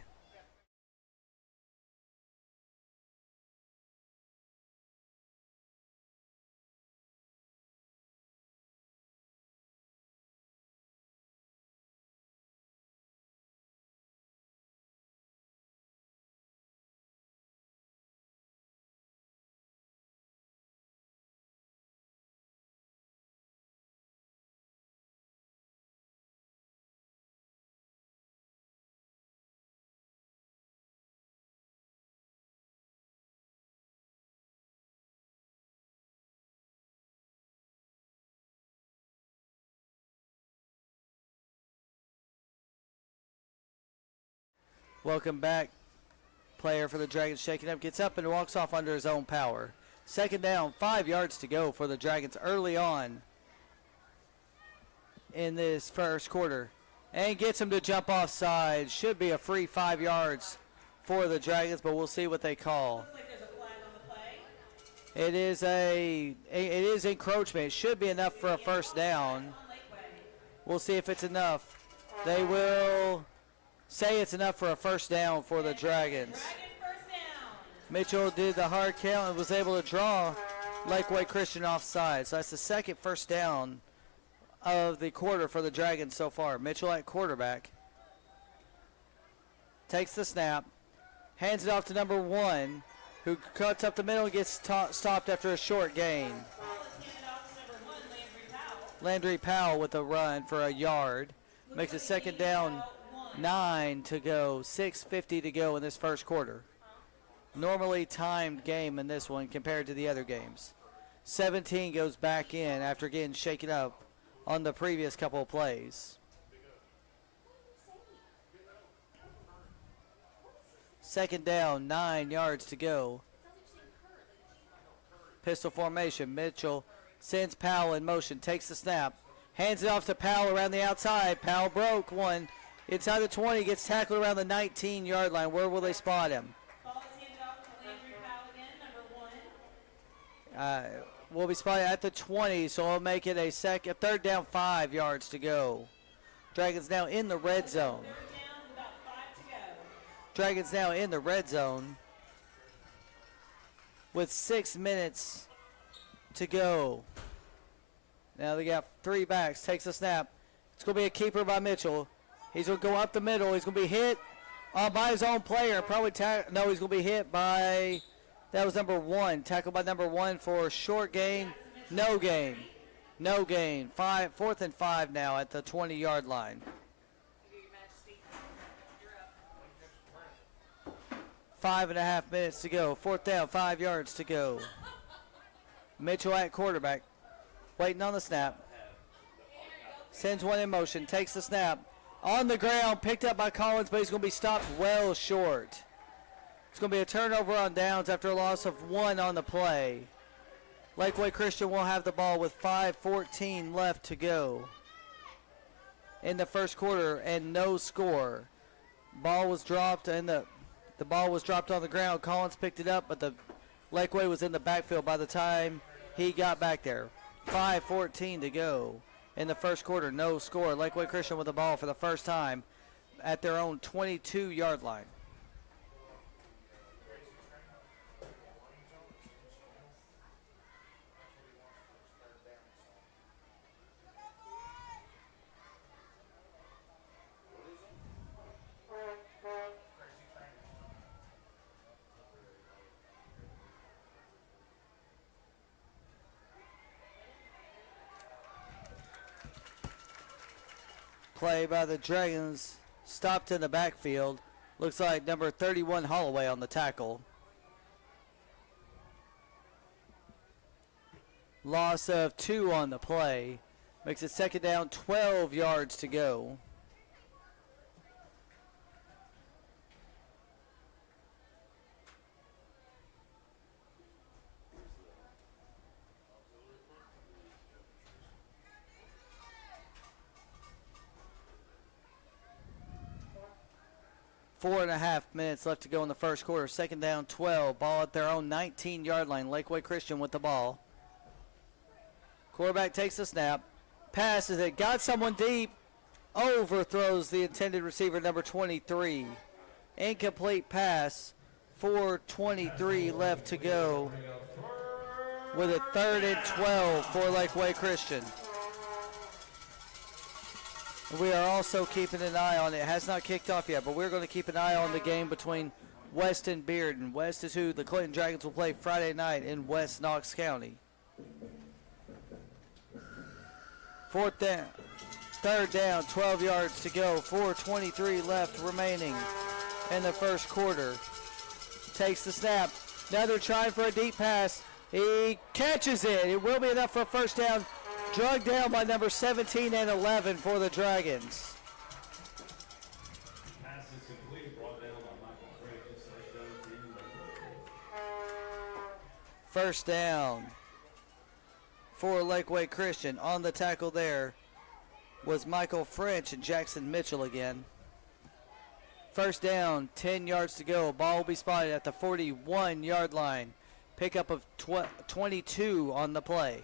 Welcome back. Player for the Dragons shaking up, gets up and walks off under his own power. Second down, 5 yards to go for the Dragons early on in this first quarter. And gets him to jump offside. Should be a free 5 yards for the Dragons, but we'll see what they call. Looks like there's a flag on the play. It is encroachment. It should be enough for a first down. On Lakeway. We'll see if it's enough. They will say it's enough for a first down for the Dragons. Dragon first down. Mitchell did the hard count and was able to draw Lakeway Christian offside. So that's the second first down of the quarter for the Dragons so far. Mitchell at quarterback. Takes the snap. Hands it off to number 1, who cuts up the middle and gets stopped after a short gain. Landry Powell with a run for a yard. Makes it second down, 9 to go, 6:50 to go in this first quarter. Normally timed game in this one compared to the other games. 17 goes back in after getting shaken up on the previous couple of plays. Second down, 9 yards to go. Pistol formation. Mitchell sends Powell in motion, takes the snap, Hands it off to Powell around the outside. Powell broke one. Inside the 20, gets tackled around the 19-yard line. Where will they spot him? Ball is handed off to Landry Powell again, number 1. Will be spotted at the 20, so we'll make it a third down, 5 yards to go. Dragons now in the red zone. Third down with about 5 to go. Dragons now in the red zone with 6 minutes to go. Now they got 3 backs. Takes a snap. It's going to be a keeper by Mitchell. He's going to go up the middle. He's going to be hit by his own player. Probably no, he's going to be hit by, that was number 1. Tackled by number 1 for short gain. No gain. No gain. 4th and 5 now at the 20-yard line. Your Majesty, you're up. 5.5 minutes to go. 4th down, 5 yards to go. Mitchell at quarterback. Waiting on the snap. Sends one in motion. Takes the snap. On the ground. Picked up by Collins, but he's going to be stopped well short. It's going to be a turnover on downs after a loss of 1 on the play. Lakeway Christian will have the ball with 5:14 left to go in the first quarter and no score. Ball was dropped and the ball was dropped on the ground. Collins picked it up, but the Lakeway was in the backfield by the time he got back there. 5:14 to go in the first quarter, no score. Lakeway Christian with the ball for the first time at their own 22-yard line. Play by the Dragons, stopped in the backfield. Looks like number 31 Holloway on the tackle. Loss of 2 on the play. Makes it second down, 12 yards to go. Four and a half minutes left to go in the first quarter. Second down, 12. Ball at their own 19-yard line. Lakeway Christian with the ball. Quarterback takes the snap. Passes it. Got someone deep. Overthrows the intended receiver, number 23. Incomplete pass. 4:23 left to go with a 3rd and 12 for Lakeway Christian. We are also keeping an eye on it. It has not kicked off yet, but we're going to keep an eye on the game between West and Bearden. West is who the Clinton Dragons will play Friday night in West Knox County. 4th down, 3rd down, 12 yards to go. 4:23 left remaining in the first quarter. Takes the snap. Now they're trying for a deep pass. He catches it. It will be enough for a first down. Drugged down by number 17 and 11 for the Dragons. Pass is complete, brought down by Michael French. First down for Lakeway Christian. On the tackle there was Michael French and Jackson Mitchell again. First down, 10 yards to go. Ball will be spotted at the 41-yard line. Pickup of 22 on the play.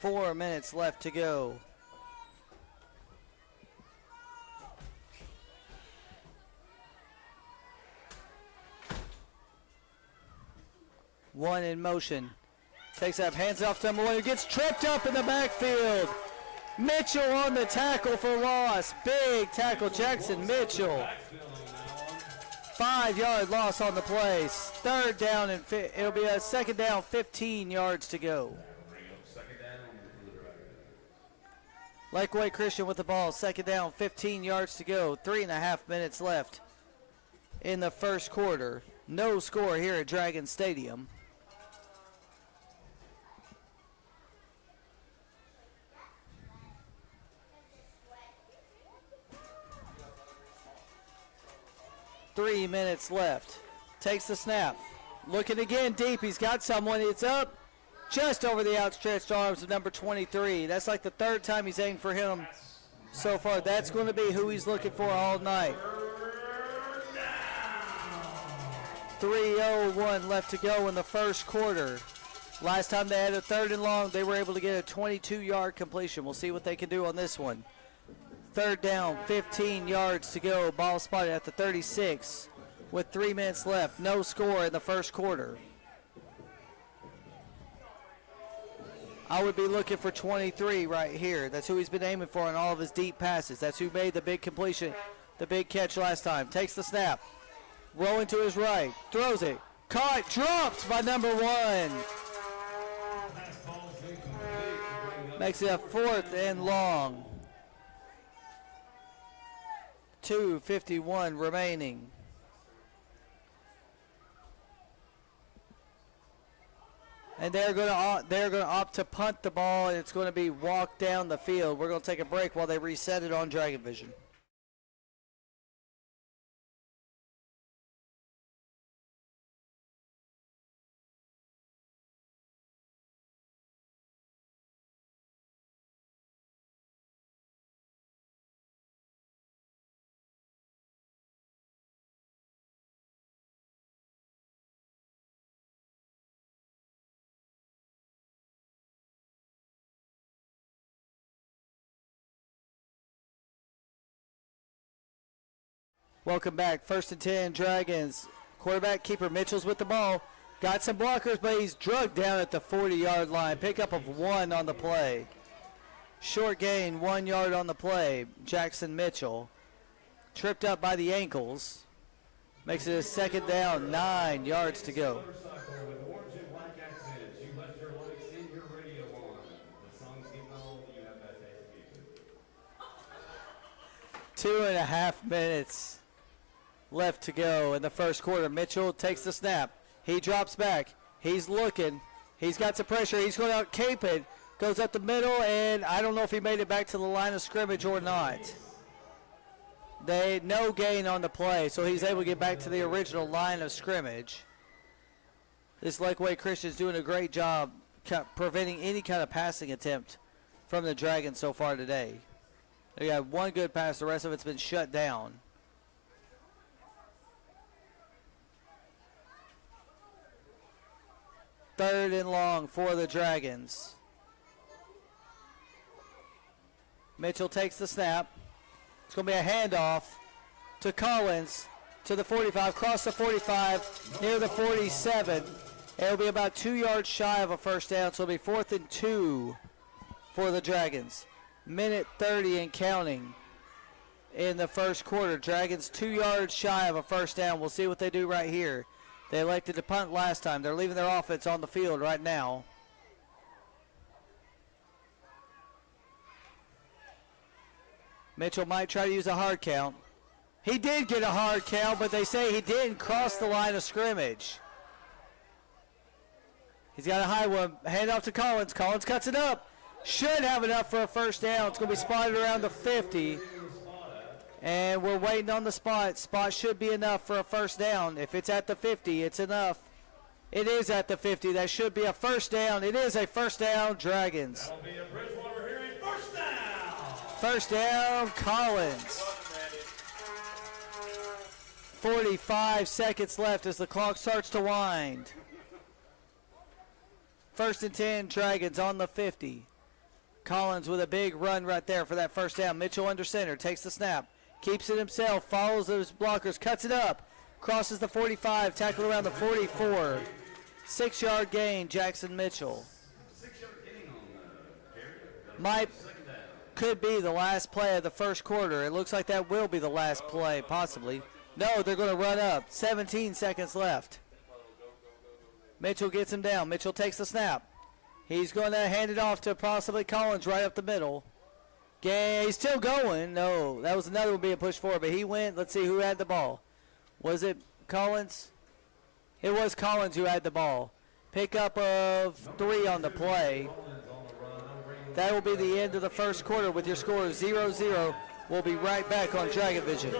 4 minutes left to go. One in motion. Takes up, hands off to number 1, who gets tripped up in the backfield. Mitchell on the tackle for loss. Big tackle, Jackson Mitchell. 5-yard loss on the play. Third down, and it'll be a second down, 15 yards to go. Lakeway Christian with the ball. Second down, 15 yards to go. 3.5 minutes left in the first quarter. No score here at Dragon Stadium. Three minutes left. Takes the snap. Looking again deep. He's got someone. It's up. just over the outstretched arms of number 23. That's like the third time he's aimed for him so far. That's going to be who he's looking for all night. 3:01 left to go in the first quarter. Last time they had a 3rd and long, they were able to get a 22-yard completion. We'll see what they can do on this one. 3rd down, 15 yards to go. Ball spotted at the 36 with 3 minutes left. No score in the first quarter. I would be looking for 23 right here. That's who he's been aiming for on all of his deep passes. That's who made the big completion, the big catch last time. Takes the snap. Rolling to his right. Throws it. Caught. Dropped by number 1. Makes it a 4th and long. 2:51 remaining. And they're going to opt to punt the ball, and it's going to be walked down the field. We're going to take a break while they reset it on Dragon Vision. Welcome back. 1st and 10, Dragons. Quarterback keeper Mitchell's with the ball. Got some blockers, but he's drugged down at the 40-yard line. Pickup of 1 on the play. Short gain, 1 yard on the play. Jackson Mitchell. Tripped up by the ankles. Makes it a 2nd down, 9 yards to go. Two and a half minutes left to go in the first quarter. Mitchell takes the snap. He drops back. He's looking. He's got some pressure. He's going out cape it. Goes up the middle, and I don't know if he made it back to the line of scrimmage or not. No gain on the play, so he's able to get back to the original line of scrimmage. This Lakeway Christian's doing a great job preventing any kind of passing attempt from the Dragons so far today. They got 1 good pass. The rest of it's been shut down. Third and long for the Dragons. Mitchell takes the snap. It's going to be a handoff to Collins to the 45, cross the 45, near the 47. It'll be about 2 yards shy of a first down, so it'll be 4th and 2 for the Dragons. Minute 30 and counting in the first quarter. Dragons 2 yards shy of a first down. We'll see what they do right here. They elected to punt last time. They're leaving their offense on the field right now. Mitchell might try to use a hard count. He did get a hard count, but they say he didn't cross the line of scrimmage. He's got a high one. Hand off to Collins. Collins cuts it up. Should have enough for a first down. It's going to be spotted around the 50. And we're waiting on the spot. Spot should be enough for a first down. If it's at the 50, it's enough. It is at the 50. That should be a first down. It is a first down, Dragons. That'll be a Bridgewater hearing first down. First down, Collins. 45 seconds left as the clock starts to wind. 1st and 10, Dragons on the 50. Collins with a big run right there for that first down. Mitchell under center, takes the snap, keeps it himself, follows those blockers, cuts it up, crosses the 45, tackled around the 44. 6-yard gain, Jackson Mitchell. 6-yard gain on Perry. Could be the last play of the first quarter. It looks like that will be the last play, possibly. No, they're going to run up. 17 seconds left. Mitchell gets him down. Mitchell takes the snap. He's going to hand it off to possibly Collins right up the middle. He's still going. No, that was another one being pushed forward, but he went. Let's see who had the ball. Was it Collins? It was Collins who had the ball. Pickup of 3 on the play. That will be the end of the first quarter with your score 0-0. We'll be right back on Dragon Vision.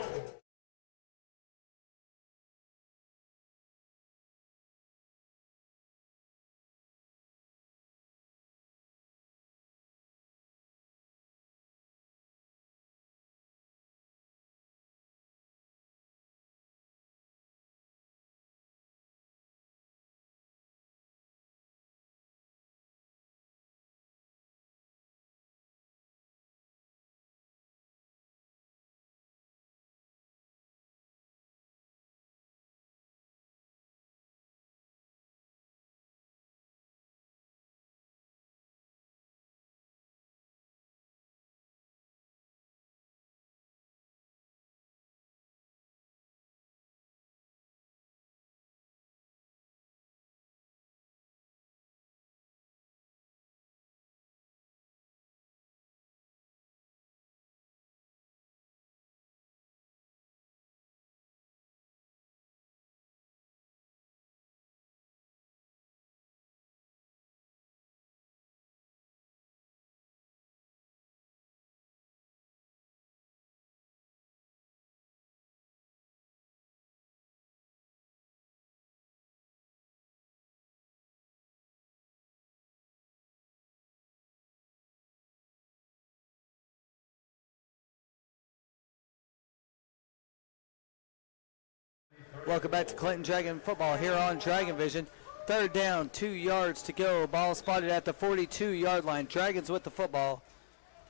Welcome back to Clinton Dragon football here on Dragon Vision. Third down, 2 yards to go. Ball spotted at the 42-yard line. Dragons with the football.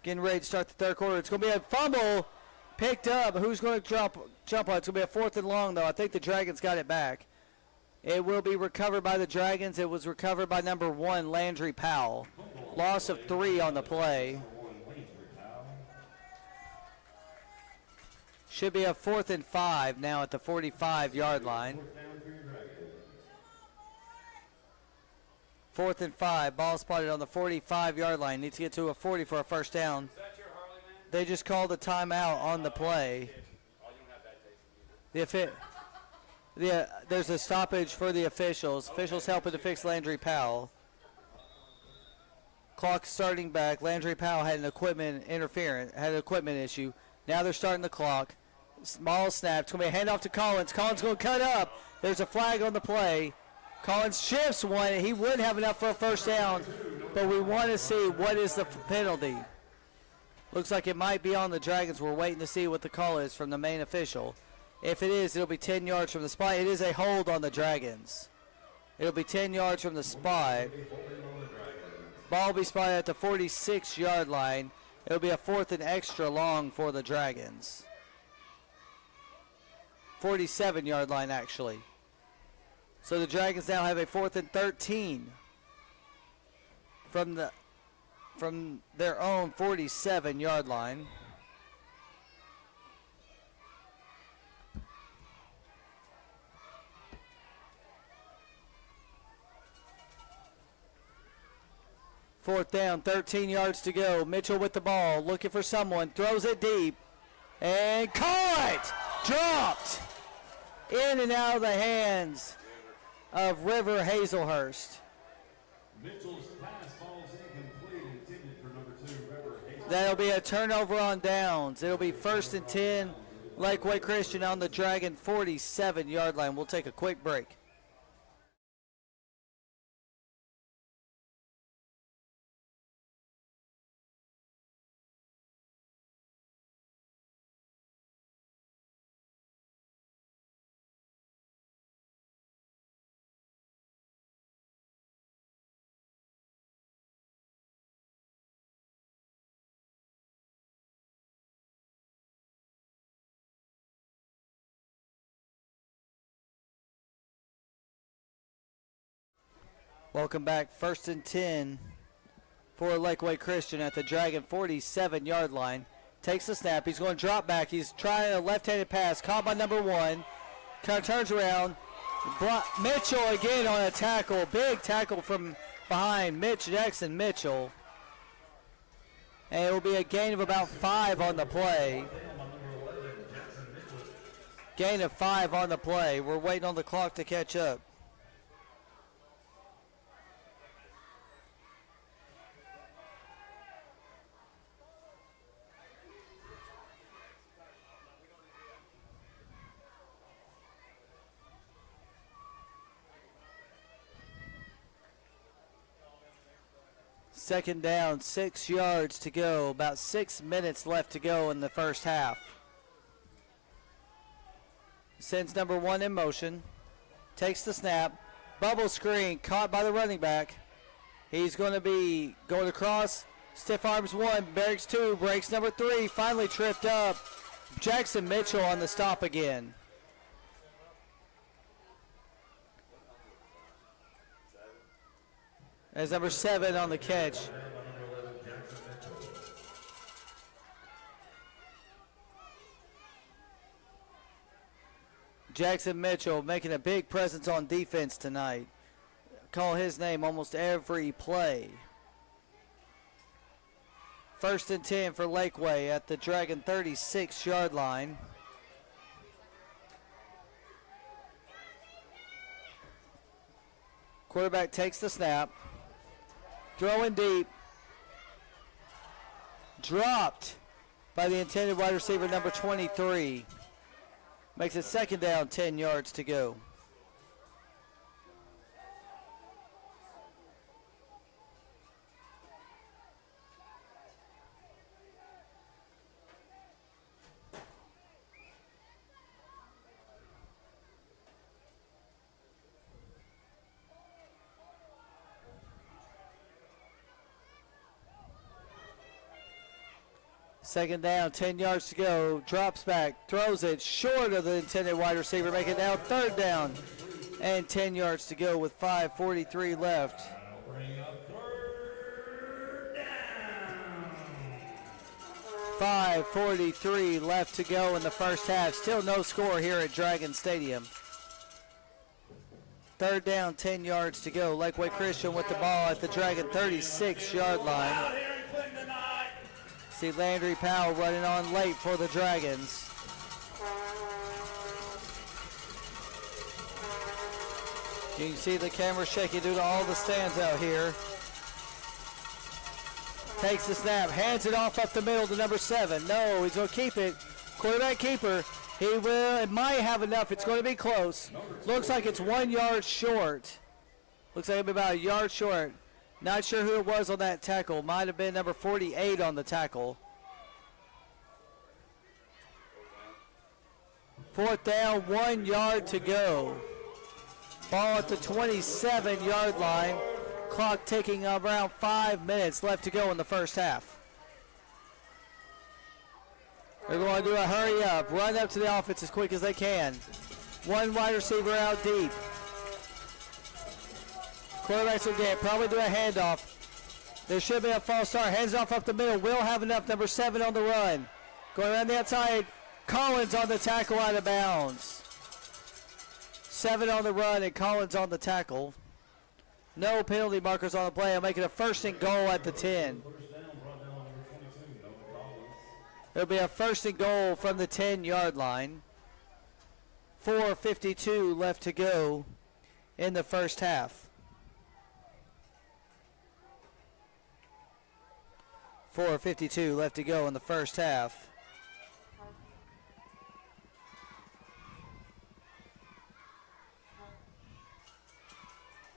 Getting ready to start the third quarter. It's going to be a fumble picked up. Who's going to jump on it? It's going to be a 4th and long, though. I think the Dragons got it back. It will be recovered by the Dragons. It was recovered by number 1, Landry Powell. Loss of 3 on the play. Should be a 4th and 5 now at the 45-yard line. 4th and 5. Ball spotted on the 45-yard line. Needs to get to a 40 for a first down. They just called a timeout on the play. There's a stoppage for the officials. Officials helping to fix Landry Powell. Clock starting back. Landry Powell had an equipment issue. Now they're starting the clock. Small snap. It's going to be a handoff to Collins. Collins going to cut up. There's a flag on the play. Collins shifts one. He would have enough for a first down, but we want to see what is the penalty. Looks like it might be on the Dragons. We're waiting to see what the call is from the main official. If it is, it'll be 10 yards from the spot. It is a hold on the Dragons. It'll be 10 yards from the spot. Ball will be spotted at the 46-yard line. It'll be a 4th and extra long for the Dragons. 47-yard line, actually. So the Dragons now have a 4th and 13 from their own 47-yard line. Fourth down, 13 yards to go. Mitchell with the ball, looking for someone, throws it deep, and caught! Dropped! In and out of the hands of River Hazelhurst. Mitchell's pass falls incomplete, intended for number 2, River Hazelhurst. That'll be a turnover on downs. It'll be 1st and 10, Lakeway Christian on the Dragon 47-yard line. We'll take a quick break. Welcome back. 1st and 10 for Lakeway Christian at the Dragon 47-yard line. Takes the snap. He's going to drop back. He's trying a left-handed pass. Caught by number 1. Kind of turns around. Mitchell again on a tackle. Big tackle from behind Jackson Mitchell. And it will be a gain of about 5 on the play. Gain of 5 on the play. We're waiting on the clock to catch up. Second down, 6 yards to go. About 6 minutes left to go in the first half. Sends number 1 in motion. Takes the snap. Bubble screen caught by the running back. He's going to be going across. Stiff arms 1, barracks 2, breaks number 3. Finally tripped up. Jackson Mitchell on the stop again. As number 7 on the catch. Jackson Mitchell making a big presence on defense tonight. Call his name almost every play. 1st and 10 for Lakeway at the Dragon 36-yard line. Quarterback takes the snap. Throwing deep. Dropped by the intended wide receiver, number 23. Makes it second down, 10 yards to go. Second down, 10 yards to go. Drops back, throws it short of the intended wide receiver. Make it now third down and 10 yards to go with 5:43 left. Bring up third down. 5:43 left to go in the first half. Still no score here at Dragon Stadium. Third down, 10 yards to go. Lakeway Christian with the ball at the Dragon 36-yard line. Out here in Clinton tonight. See Landry Powell running on late for the Dragons. You can see the camera shaking due to all the stands out here. Takes the snap, hands it off up the middle to number 7. No, he's going to keep it. Quarterback keeper. He will. It might have enough. It's going to be close. Looks like it's 1 yard short. Looks like it'll be about a yard short. Not sure who it was on that tackle. Might have been number 48 on the tackle. Fourth down, 1 yard to go. Ball at the 27-yard line. Clock ticking around 5 minutes left to go in the first half. They're going to do a hurry up, run up to the offense as quick as they can. One wide receiver out deep. Quarterbacks will get, probably do a handoff. There should be a false start. Hands off up the middle. Will have enough. Number 7 on the run. Going around the outside. Collins on the tackle out of bounds. 7 on the run and Collins on the tackle. No penalty markers on the play. I'm making a first and goal at the 10. It'll be a first and goal from the 10-yard line. 4:52 left to go in the first half. 4:52 left to go in the first half.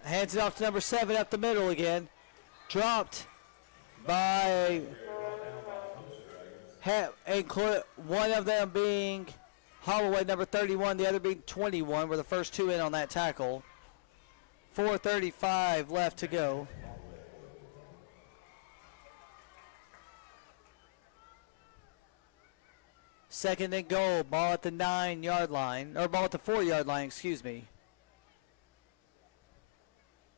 Hands it off to number 7 up the middle again. Dropped by one of them being Holloway, number 31, the other being 21, were the first two in on that tackle. 4:35 left to go. Second and goal, ball at the 9-yard line, or ball at the 4-yard line, excuse me.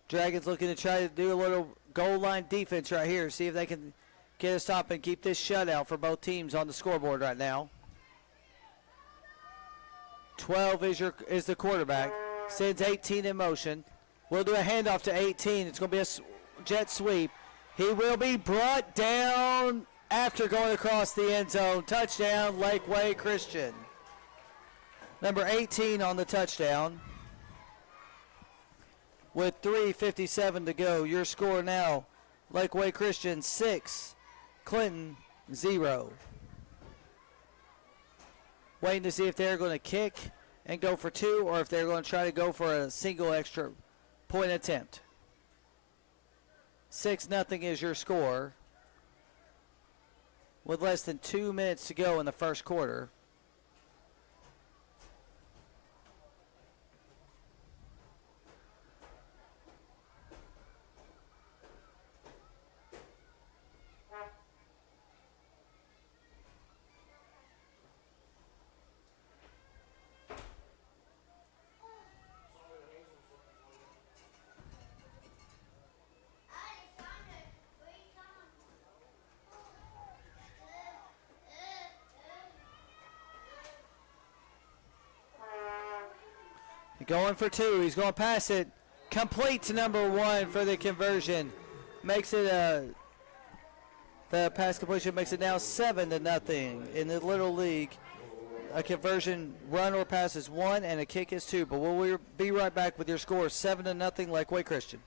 Dragons looking to try to do a little goal line defense right here, see if they can get a stop and keep this shutout for both teams on the scoreboard right now. 12 is the quarterback, sends 18 in motion. We'll do a handoff to 18. It's going to be a jet sweep. He will be brought down after going across the end zone. Touchdown, Lakeway Christian. Number 18 on the touchdown. With 3:57 to go, your score now, Lakeway Christian 6, Clinton 0. Waiting to see if they're going to kick and go for 2 or if they're going to try to go for a single extra point attempt. 6-0 is your score with less than 2 minutes to go in the first quarter. Going for 2. He's going to pass it. Complete to number 1 for the conversion. Makes it the pass completion makes it now 7-0 in the Little League. A conversion run or pass is 1 and a kick is 2. But we'll be right back with your score 7-0 Lakeway Christian.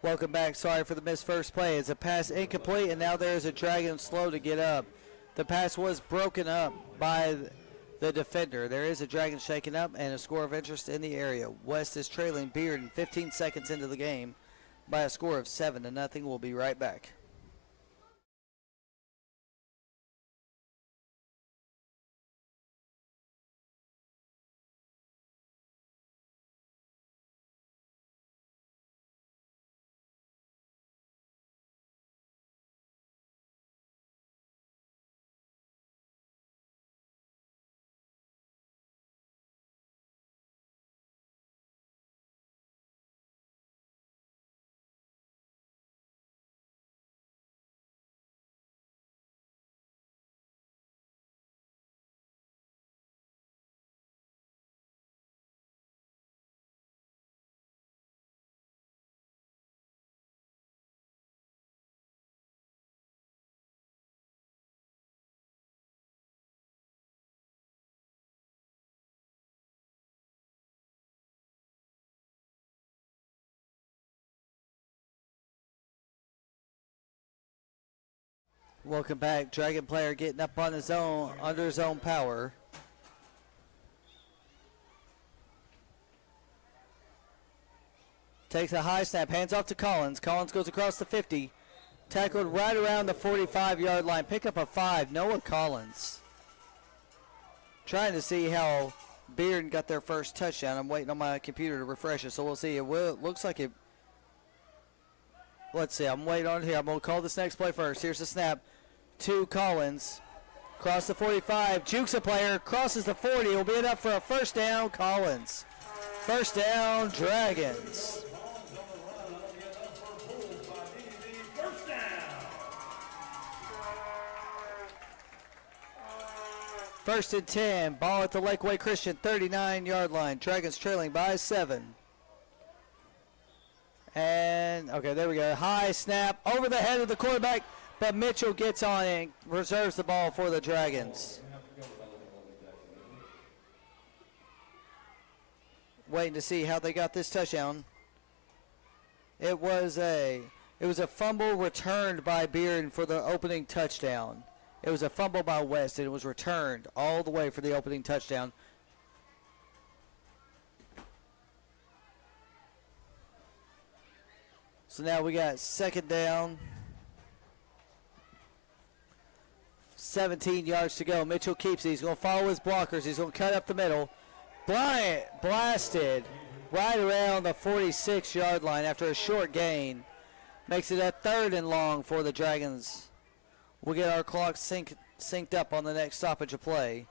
Welcome back. Sorry for the missed first play. It's a pass incomplete, and now there's a Dragon slow to get up. The pass was broken up by the defender. There is a Dragon shaken up and a score of interest in the area. West is trailing Bearden 15 seconds into the game by a score of 7-0. We'll be right back. Welcome back. Dragon player getting up on his own, under his own power. Takes a high snap, hands off to Collins. Collins goes across the 50. Tackled right around the 45-yard line. Pick up a 5, Noah Collins. Trying to see how Bearden got their first touchdown. I'm waiting on my computer to refresh it, so we'll see. It looks like it. Let's see, I'm waiting on it here. I'm going to call this next play first. Here's the snap to Collins. Cross the 45, jukes a player, crosses the 40. Will be enough for a first down, Collins. First down, Dragons. First and 10, ball at the Lakeway Christian 39-yard line. Dragons trailing by 7. And, okay, there we go. High snap over the head of the quarterback, but Mitchell gets on and reserves the ball for the Dragons. Waiting to see how they got this touchdown. It was a fumble returned by Bearden for the opening touchdown. It was a fumble by West, and it was returned all the way for the opening touchdown. So now we got second down. 17 yards to go. Mitchell keeps it. He's going to follow his blockers. He's going to cut up the middle. Bryant blasted right around the 46-yard line after a short gain. Makes it a 3rd and long for the Dragons. We'll get our clock synced up on the next stoppage of play.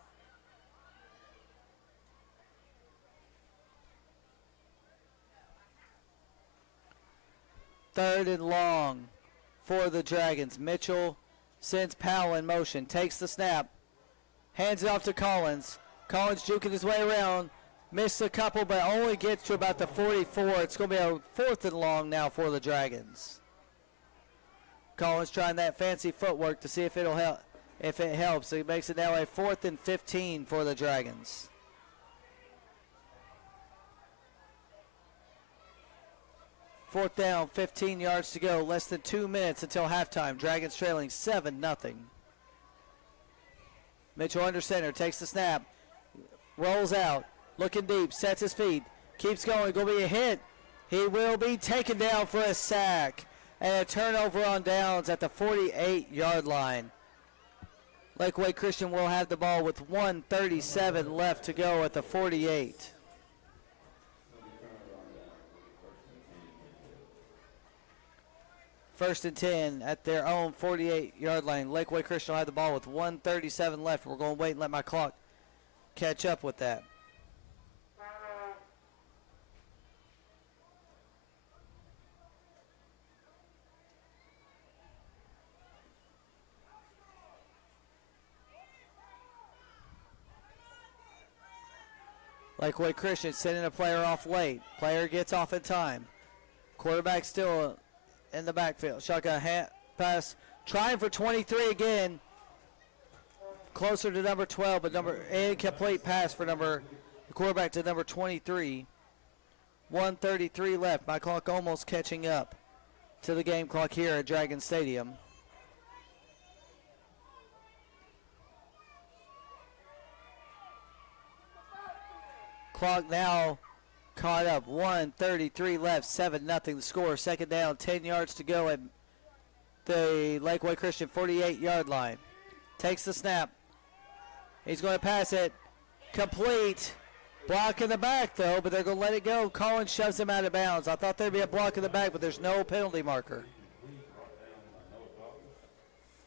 Third and long for the Dragons. Mitchell sends Powell in motion, takes the snap, hands it off to Collins. Collins juking his way around, missed a couple, but only gets to about the 44. It's going to be a 4th and long now for the Dragons. Collins trying that fancy footwork to see if it'll help. If it helps, it makes it now a 4th and 15 for the Dragons. Fourth down, 15 yards to go. Less than 2 minutes until halftime. Dragons trailing 7-0. Mitchell under center, takes the snap, rolls out, looking deep, sets his feet, keeps going. Going to be a hit. He will be taken down for a sack. And a turnover on downs at the 48-yard line. Lakeway Christian will have the ball with 1:37 left to go at the 48. First and 10 at their own 48-yard line. Lakeway Christian will have the ball with 1:37 left. We're going to wait and let my clock catch up with that. Lakeway Christian sending a player off late. Player gets off in time. Quarterback still in the backfield. Shotgun pass. Trying for 23 again. Closer to number 12, but incomplete pass for the quarterback to number 23. 1:33 left. My clock almost catching up. to the game clock here at Dragon Stadium. Clock now caught up. 1:33 left. 7-0 the score. Second down. 10 yards to go at the Lakeway Christian 48-yard line. Takes the snap. He's going to pass it. Complete. Block in the back, though, but they're going to let it go. Collins shoves him out of bounds. I thought there'd be a block in the back, but there's no penalty marker.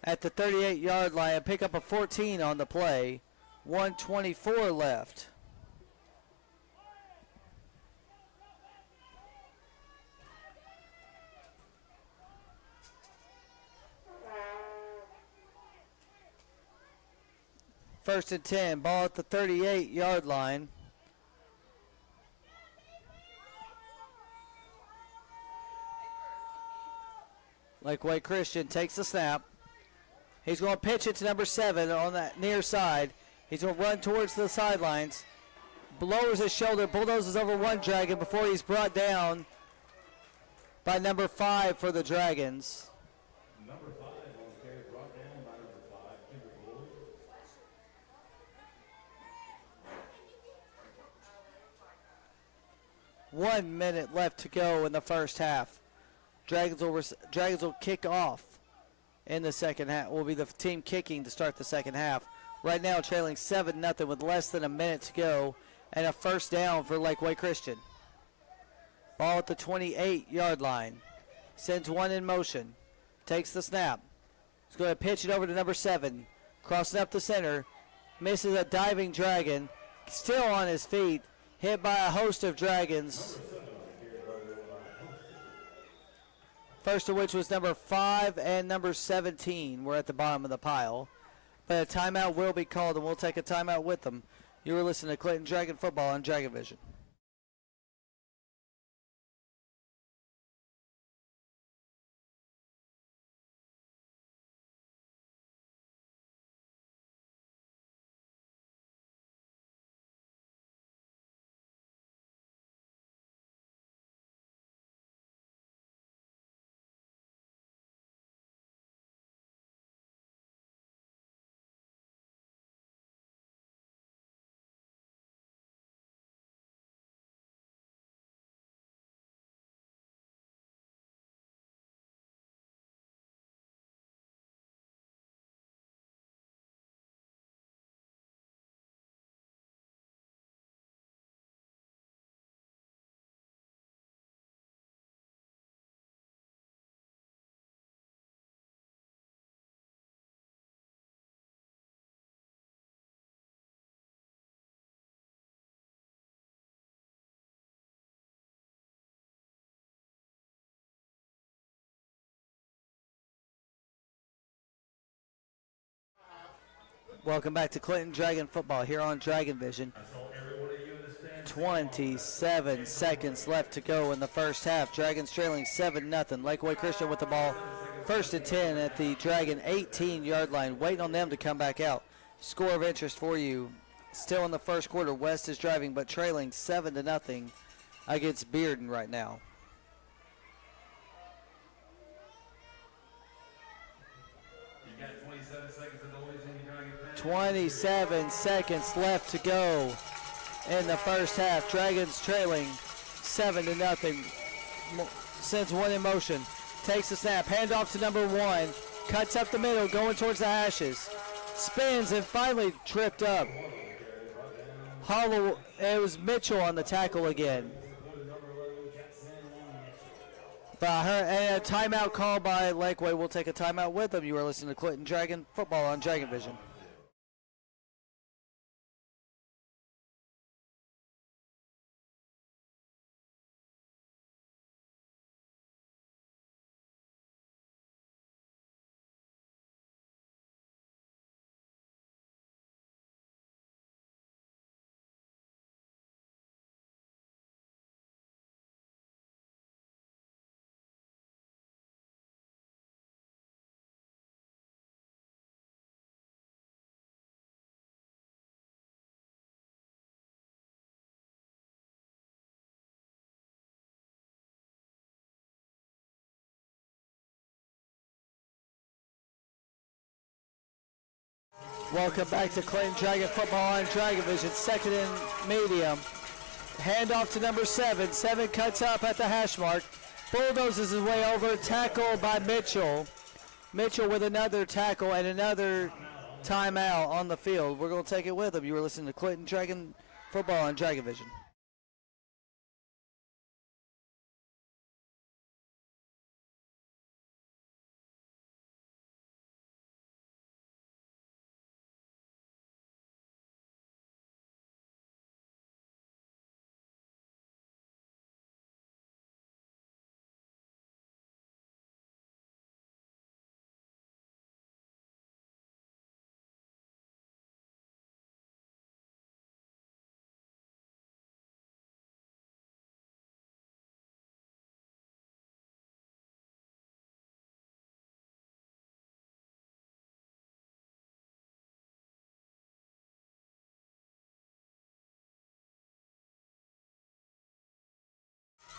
At the 38-yard line, pick up a 14 on the play. 1:24 left. First and 10, ball at the 38-yard line. Lakeway Christian takes the snap. He's going to pitch it to number 7 on that near side. He's going to run towards the sidelines. Lowers his shoulder, bulldozes over one Dragon before he's brought down by number 5 for the Dragons. Number 5 on the carry, brought down by number 5, Kendrick Lloyd. 1 minute left to go in the first half. Dragons will kick off in the second half. Will be the team kicking to start the second half. Right now trailing 7-0 with less than a minute to go and a first down for Lakeway Christian. Ball at the 28-yard line. Sends one in motion. Takes the snap. He's going to pitch it over to number 7. Crossing up the center. Misses a diving Dragon. Still on his feet. Hit by a host of Dragons. First of which was number 5 and number 17 were at the bottom of the pile. But a timeout will be called, and we'll take a timeout with them. You were listening to Clinton Dragon Football on Dragon Vision. Welcome back to Clinton Dragon Football here on Dragon Vision. 27 seconds left to go in the first half. Dragons trailing 7-0. Lakeway Christian with the ball. First and 10 at the Dragon 18-yard line. Waiting on them to come back out. Score of interest for you. Still in the first quarter. West is driving but trailing 7-0 against Bearden right now. 27 seconds left to go in the first half. Dragons trailing 7-0. Sends one in motion. Takes the snap. Handoff to number 1. Cuts up the middle, going towards the hashes. Spins and finally tripped up. It was Mitchell on the tackle again. But and a timeout call by Lakeway. We'll take a timeout with them. You are listening to Clinton Dragon Football on Dragon Vision. Welcome back to Clayton Dragon Football on Dragon Vision, second and medium. Handoff to number 7. 7 cuts up at the hash mark. Bulldozes his way over, tackled by Mitchell. Mitchell with another tackle and another timeout on the field. We're going to take it with him. You were listening to Clayton Dragon Football on Dragon Vision.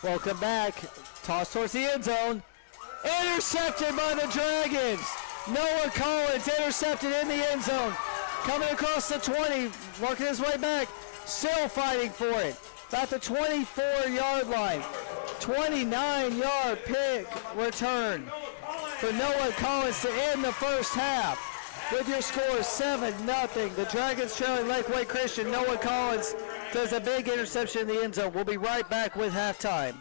Welcome back. Toss towards the end zone. Intercepted by the Dragons. Noah Collins intercepted in the end zone. Coming across the 20, working his way back. Still fighting for it. About the 24-yard line. 29-yard pick return for Noah Collins to end the first half. With your score 7-0. The Dragons trailing Lakeway Christian. Noah Collins does a big interception in the end zone. We'll be right back with halftime.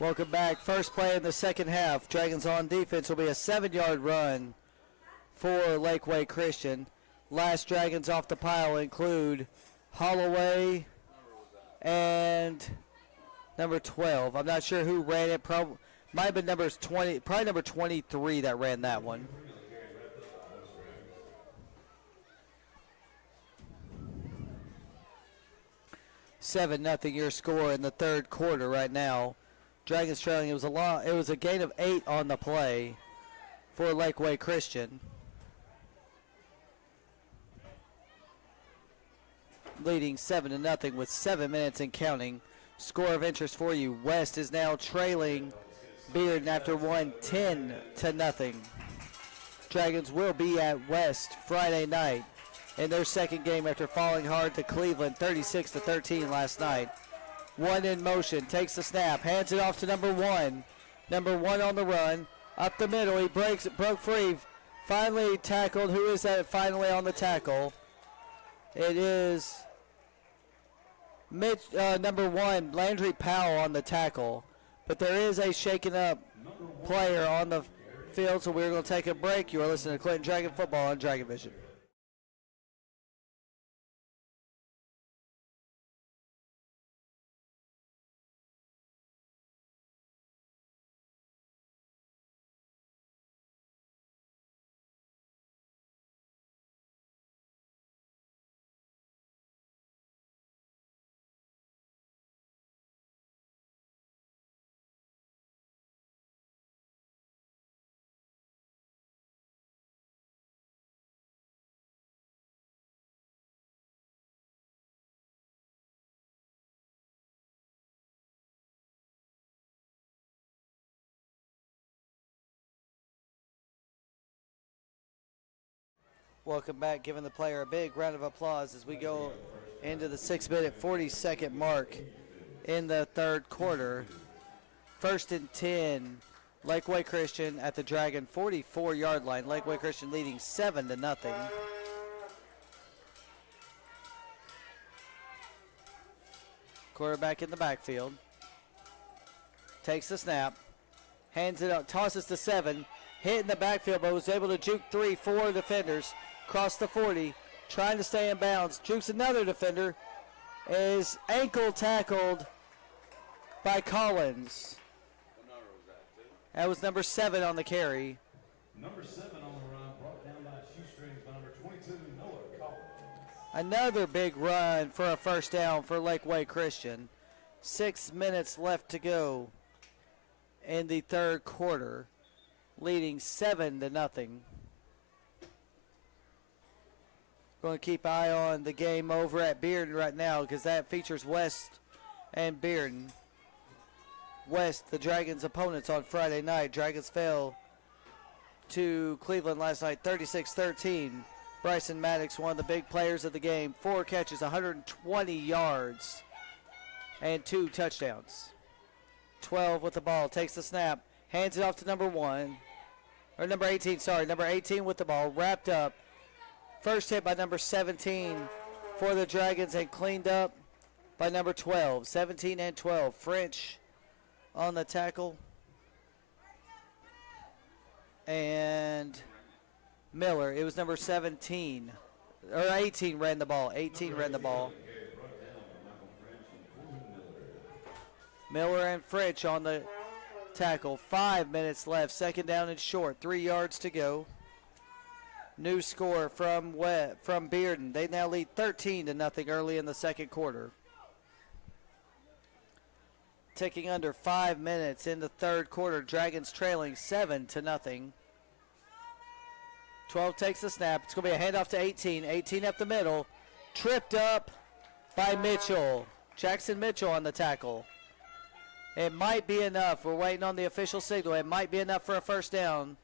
Welcome back. First play in the second half. Dragons on defense will be a 7-yard run for Lakeway Christian. Last Dragons off the pile include Holloway and number 12. I'm not sure who ran it. Might have been numbers 20, probably number 23 that ran that one. Seven nothing your score in the third quarter right now. Dragons trailing. It was a gain of 8 on the play for Lakeway Christian. Leading 7-0 with 7 minutes and counting. Score of interest for you. West is now trailing Bearden after one 10-0. Dragons will be at West Friday night in their second game after falling hard to Cleveland 36-13 last night. One in motion, takes the snap, hands it off to number 1. Number 1 on the run, up the middle, he broke free, finally tackled. Who is that finally on the tackle? It is number 1, Landry Powell on the tackle. But there is a shaken up player on the field, so we're going to take a break. You are listening to Clinton Dragon Football on Dragon Vision. Welcome back, giving the player a big round of applause as we go into the 6-minute 40-second mark in the third quarter. First and 10, Lakeway Christian at the Dragon 44-yard line. Lakeway Christian leading 7-0. Quarterback in the backfield. Takes the snap. Hands it up, tosses to 7. Hit in the backfield, but was able to juke 4 defenders. Cross the 40, trying to stay in bounds. Jukes another defender. Is ankle tackled by Collins. That was number 7 on the carry. Number 7 on the run, brought down by shoestrings by number 22, Noah Collins. Another big run for a first down for Lakeway Christian. 6 minutes left to go in the third quarter, leading 7-0. Going to keep eye on the game over at Bearden right now because that features West and Bearden. West, the Dragons' opponents on Friday night. Dragons fell to Cleveland last night 36-13. Bryson Maddox, one of the big players of the game. 4 catches, 120 yards, and 2 touchdowns. 12 with the ball, takes the snap, hands it off to number 18 with the ball, wrapped up. First hit by number 17 for the Dragons and cleaned up by number 12. 17 and 12. French on the tackle. And Miller. It was number 17. Or 18 ran the ball. 18 ran the ball. Miller and French on the tackle. 5 minutes left. Second down and short. 3 yards to go. New score from Bearden. They now lead 13-0 early in the second quarter. Ticking under 5 minutes in the third quarter. Dragons trailing 7-0. 12 takes the snap. It's going to be a handoff to 18. 18 up the middle. Tripped up by Mitchell. Jackson Mitchell on the tackle. It might be enough. We're waiting on the official signal. It might be enough for a first down.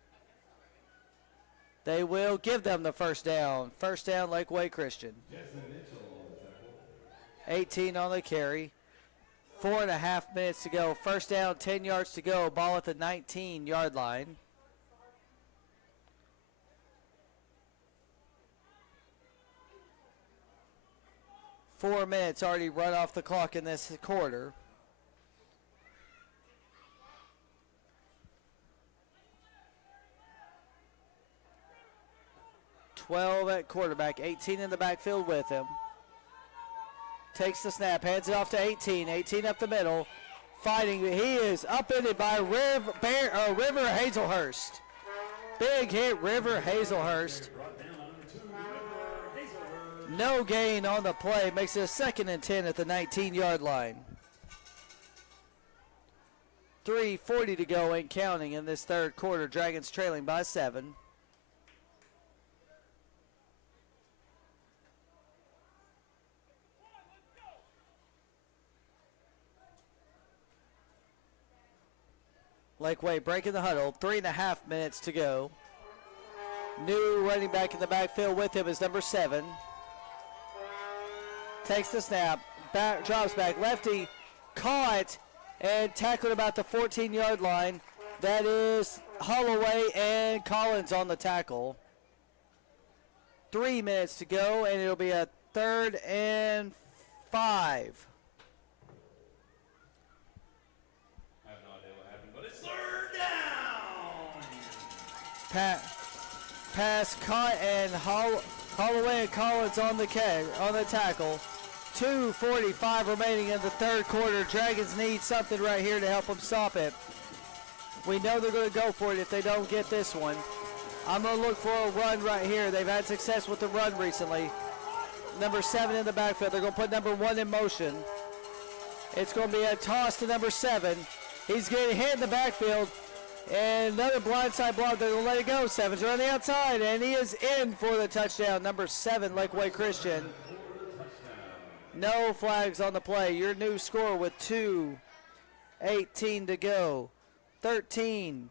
They will give them the first down. First down, Lakeway Christian. 18 on the carry. 4.5 minutes to go. First down, 10 yards to go. Ball at the 19-yard line. Four minutes already run off the clock in this quarter. 12 at quarterback, 18 in the backfield with him. Takes the snap, hands it off to 18. 18 up the middle, fighting. He is upended by River Hazelhurst. Big hit, River Hazelhurst. No gain on the play, makes it a 2nd and 10 at the 19-yard line. 3:40 to go and counting in this third quarter. Dragons trailing by 7. Lakeway breaking the huddle. 3.5 minutes to go. New running back in the backfield with him is number 7. Takes the snap, drops back, lefty, caught, and tackled about the 14-yard line. That is Holloway and Collins on the tackle. 3 minutes to go, and it'll be a 3rd and 5. I have no idea what happened, but it's 3rd down. Pass caught, and Holloway and Collins on the tackle. 2:45 remaining in the third quarter. Dragons need something right here to help them stop it. We know they're going to go for it if they don't get this one. I'm going to look for a run right here. They've had success with the run recently. Number 7 in the backfield. They're going to put number 1 in motion. It's going to be a toss to number 7. He's getting hit in the backfield. And another blindside block. They're going to let it go. 7's on the outside, and he is in for the touchdown. Number 7, Lakeway Christian. No flags on the play. Your new score with 2:18 to go. 13-0.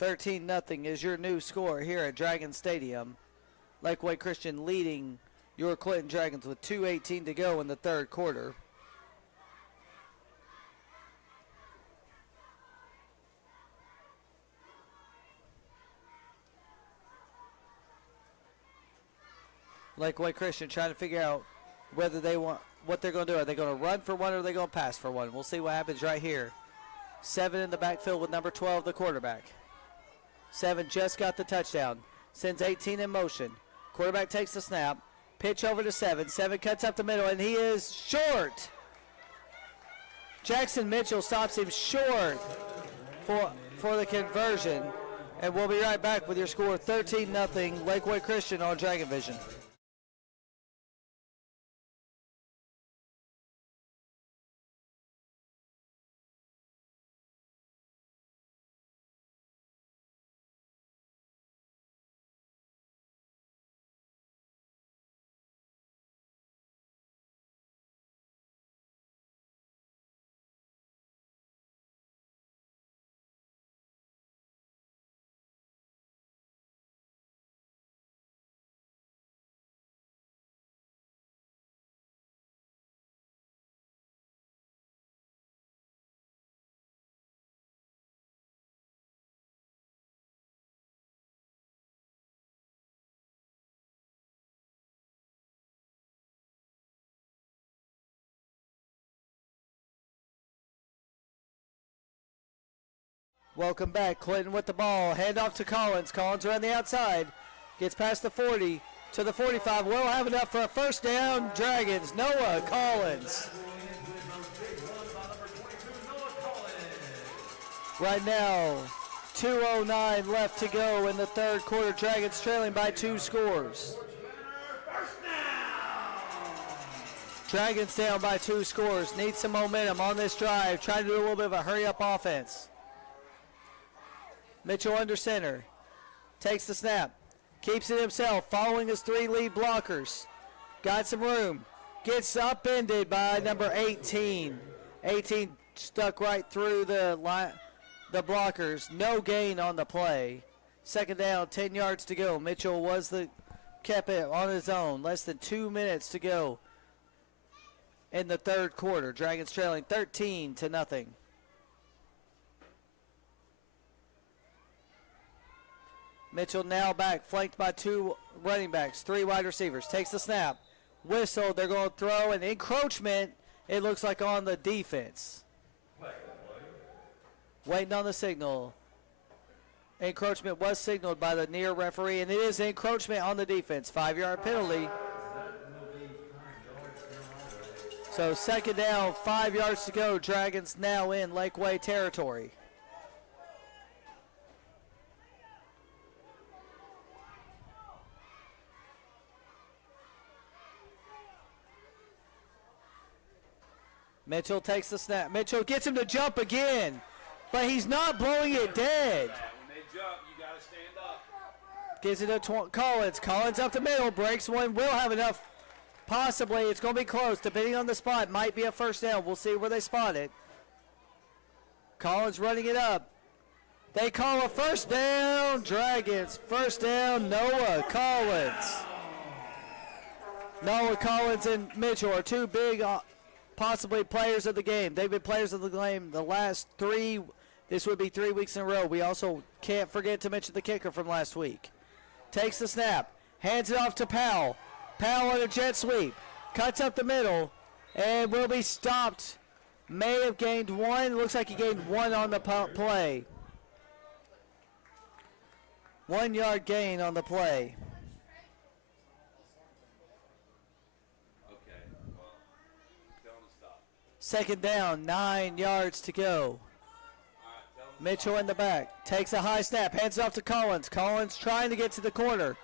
13-0 is your new score here at Dragon Stadium. Lakeway Christian leading your Clinton Dragons with 2:18 to go in the third quarter. Lakeway Christian trying to figure out whether they want what they're going to do. Are they going to run for one or are they going to pass for one? We'll see what happens right here. 7 in the backfield with number 12, the quarterback. 7 just got the touchdown. Sends 18 in motion. Quarterback takes the snap. Pitch over to 7. 7 cuts up the middle, and he is short. Jackson Mitchell stops him short for the conversion. And we'll be right back with your score 13-0 Lakeway Christian on Dragon Vision. Welcome back. Clinton with the ball. Hand off to Collins. Collins around the outside. Gets past the 40 to the 45. We'll have enough for a first down. Dragons. Noah Collins. Right now, 2:09 left to go in the third quarter. Dragons trailing by 2 scores. Dragons down by 2 scores. Need some momentum on this drive. Trying to do a little bit of a hurry-up offense. Mitchell under center. Takes the snap. Keeps it himself. Following his 3 lead blockers. Got some room. Gets upended by number 18. 18 stuck right through the blockers. No gain on the play. Second down, 10 yards to go. Mitchell kept it on his own. Less than 2 minutes to go in the third quarter. Dragons trailing 13-0. Mitchell now back, flanked by 2 running backs, 3 wide receivers. Takes the snap. Whistle, they're going to throw an encroachment, it looks like, on the defense. Waiting on the signal. Encroachment was signaled by the near referee, and it is encroachment on the defense. 5-yard penalty. So second down, 5 yards to go. Dragons now in Lakeway territory. Mitchell takes the snap. Mitchell gets him to jump again, but he's not blowing it dead. When they jump, you got to stand up. Gives it to Collins. Collins up the middle, breaks one, will have enough. Possibly, it's going to be close, depending on the spot. Might be a first down. We'll see where they spot it. Collins running it up. They call a first down. Dragons, first down, Noah Collins. Noah Collins and Mitchell are two big possibly players of the game. They've been players of the game the last 3. This would be 3 weeks in a row. We also can't forget to mention the kicker from last week. Takes the snap, hands it off to Powell. Powell on a jet sweep, cuts up the middle, and will be stopped. May have gained 1. Looks like he gained 1 on the play. 1 yard gain on the play. Okay, well, tell them to stop. Second down, 9 yards to go. All right, tell them Mitchell in the back, takes a high snap, hands it off to Collins. Collins trying to get to the corner,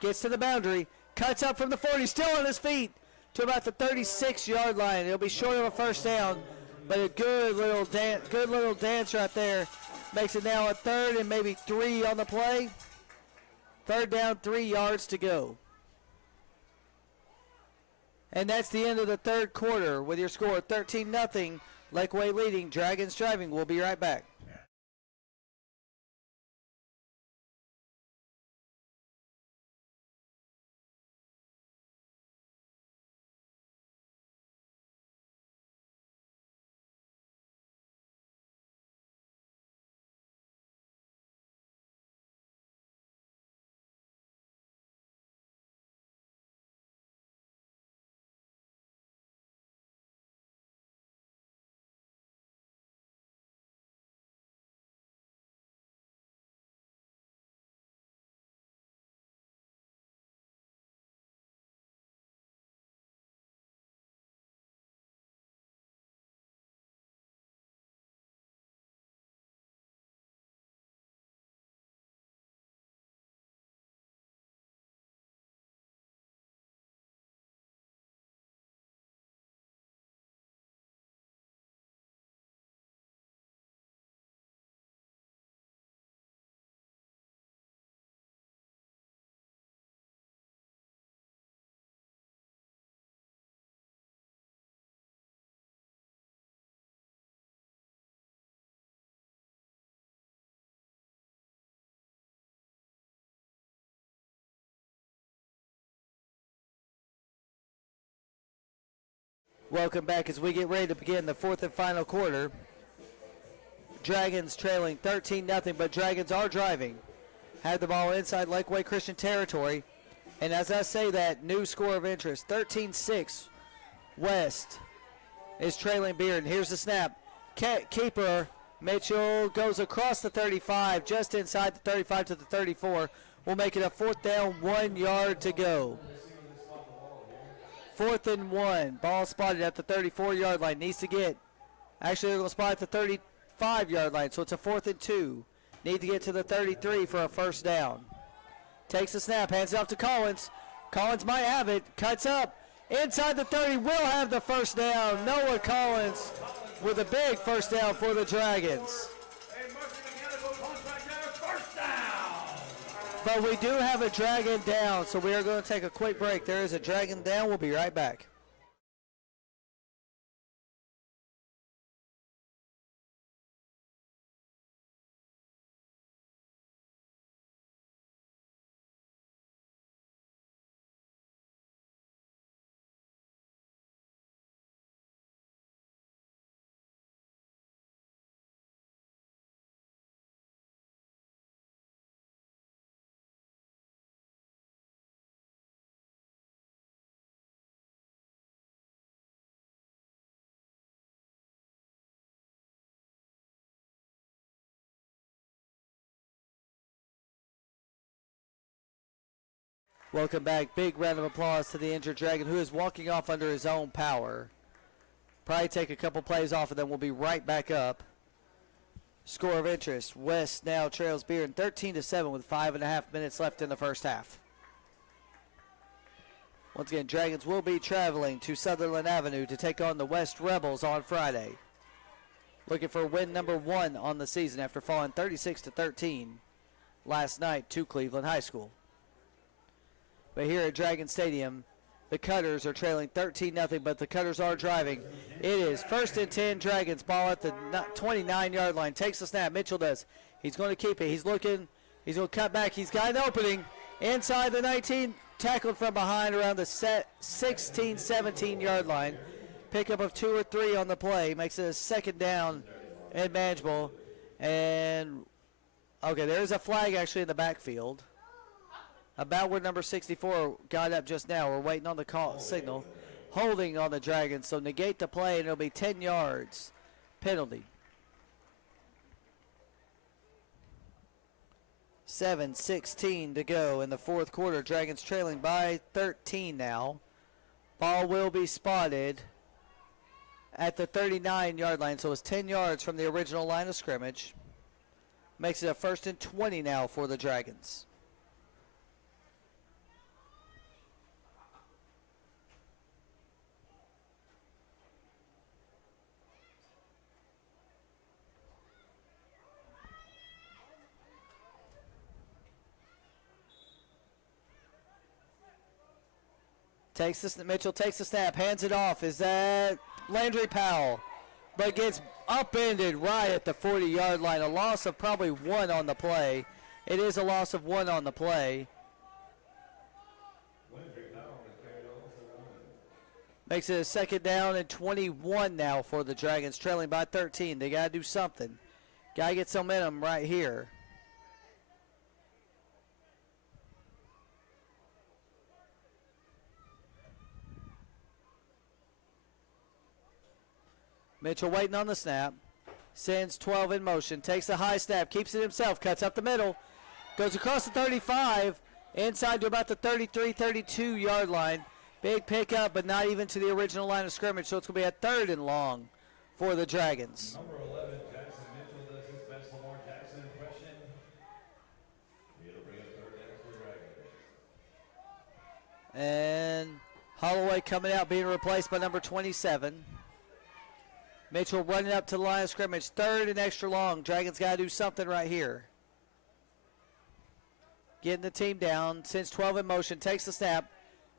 gets to the boundary, cuts up from the 40, still on his feet to about the 36-yard line. It'll be short of a first down, but a good little dance right there. Makes it now a 3rd and maybe 3 on the play. 3rd down, 3 yards to go. And that's the end of the 3rd quarter with your score 13-0. Lakeway leading, Dragons driving. We'll be right back. Welcome back as we get ready to begin the 4th and final quarter. Dragons trailing 13-0, but Dragons are driving. Have the ball inside Lakeway Christian territory. And as I say that, new score of interest, 13-6. West is trailing Bearden. Here's the snap. Keeper Mitchell goes across the 35, just inside the 35 to the 34. We'll make it a 4th down, 1 yard to go. 4th and 1. Ball spotted at the 34-yard line. Needs to get, actually they're going to spot at the 35-yard line, so it's a 4th and 2. Need to get to the 33 for a first down. Takes the snap, hands it off to Collins. Collins might have it, cuts up. Inside the 30, will have the first down. Noah Collins with a big first down for the Dragons. But we do have a Dragon down, so we are going to take a quick break. There is a Dragon down. We'll be right back. Welcome back. Big round of applause to the injured Dragon, who is walking off under his own power. Probably take a couple plays off, and then we'll be right back up. Score of interest. West now trails Bearden 13-7 with 5.5 minutes left in the first half. Once again, Dragons will be traveling to Sutherland Avenue to take on the West Rebels on Friday. Looking for win number 1 on the season after falling 36-13 last night to Cleveland High School. But here at Dragon Stadium, the Cutters are trailing 13-0, but the Cutters are driving. It is 1st and 10, Dragons. Ball at the 29-yard line. Takes the snap. Mitchell does. He's going to keep it. He's looking. He's going to cut back. He's got an opening inside the 19. Tackled from behind around the 16, 17-yard line. Pickup of 2 or 3 on the play. Makes it a second down and manageable. And, okay, there's a flag actually in the backfield. About where number 64 got up just now. We're waiting on the call signal. Holding on the Dragons, so negate the play, and it'll be 10 yards. Penalty. 7:16 to go in the fourth quarter. Dragons trailing by 13 now. Ball will be spotted at the 39-yard line, so it's 10 yards from the original line of scrimmage. Makes it a 1st and 20 now for the Dragons. Mitchell takes the snap, hands it off. Is that Landry Powell? But gets upended right at the 40-yard line. A loss of probably 1 on the play. It is a loss of 1 on the play. Makes it a 2nd down and 21 now for the Dragons, trailing by 13. They got to do something. Got to get some momentum right here. Mitchell waiting on the snap. Sends 12 in motion. Takes a high snap. Keeps it himself. Cuts up the middle. Goes across the 35. Inside to about the 33, 32-yard line. Big pickup, but not even to the original line of scrimmage. So it's going to be a 3rd and long for the Dragons. Number 11, Jackson Mitchell does his best Lamar Jackson impression. It'll bring up 3rd down for the Dragons. And Holloway coming out, being replaced by number 27. Mitchell running up to the line of scrimmage. 3rd and extra long. Dragons got to do something right here. Getting the team down. Sends 12 in motion. Takes the snap.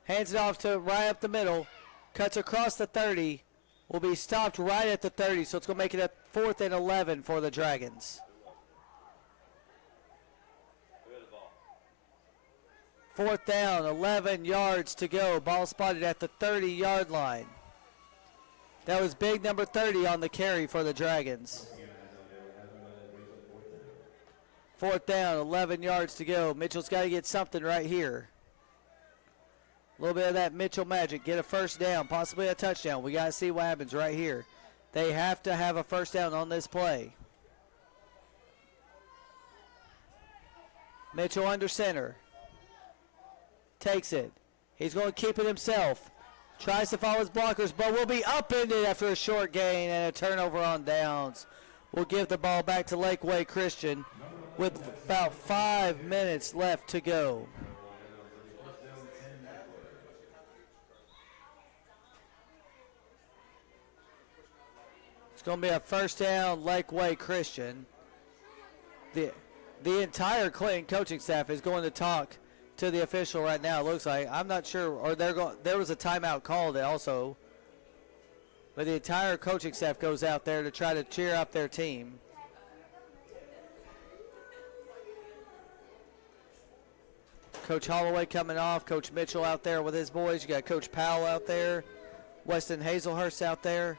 Hands it off to right up the middle. Cuts across the 30. Will be stopped right at the 30. So it's going to make it a 4th and 11 for the Dragons. 4th down. 11 yards to go. Ball spotted at the 30-yard line. That was big number 30 on the carry for the Dragons. 4th down, 11 yards to go. Mitchell's got to get something right here. A little bit of that Mitchell magic. Get a 1st down, possibly a touchdown. We got to see what happens right here. They have to have a 1st down on this play. Mitchell under center. Takes it. He's going to keep it himself. Tries to follow his blockers, but will be upended after a short gain and a turnover on downs. We'll give the ball back to Lakeway Christian with about 5 minutes left to go. It's going to be a 1st down, Lakeway Christian. The entire Clinton coaching staff is going to talk to the official right now. It looks like, I'm not sure, or there was a timeout called also, but the entire coaching staff goes out there to try to cheer up their team. Coach Holloway coming off, Coach Mitchell out there with his boys. You got Coach Powell out there, Weston Hazelhurst out there.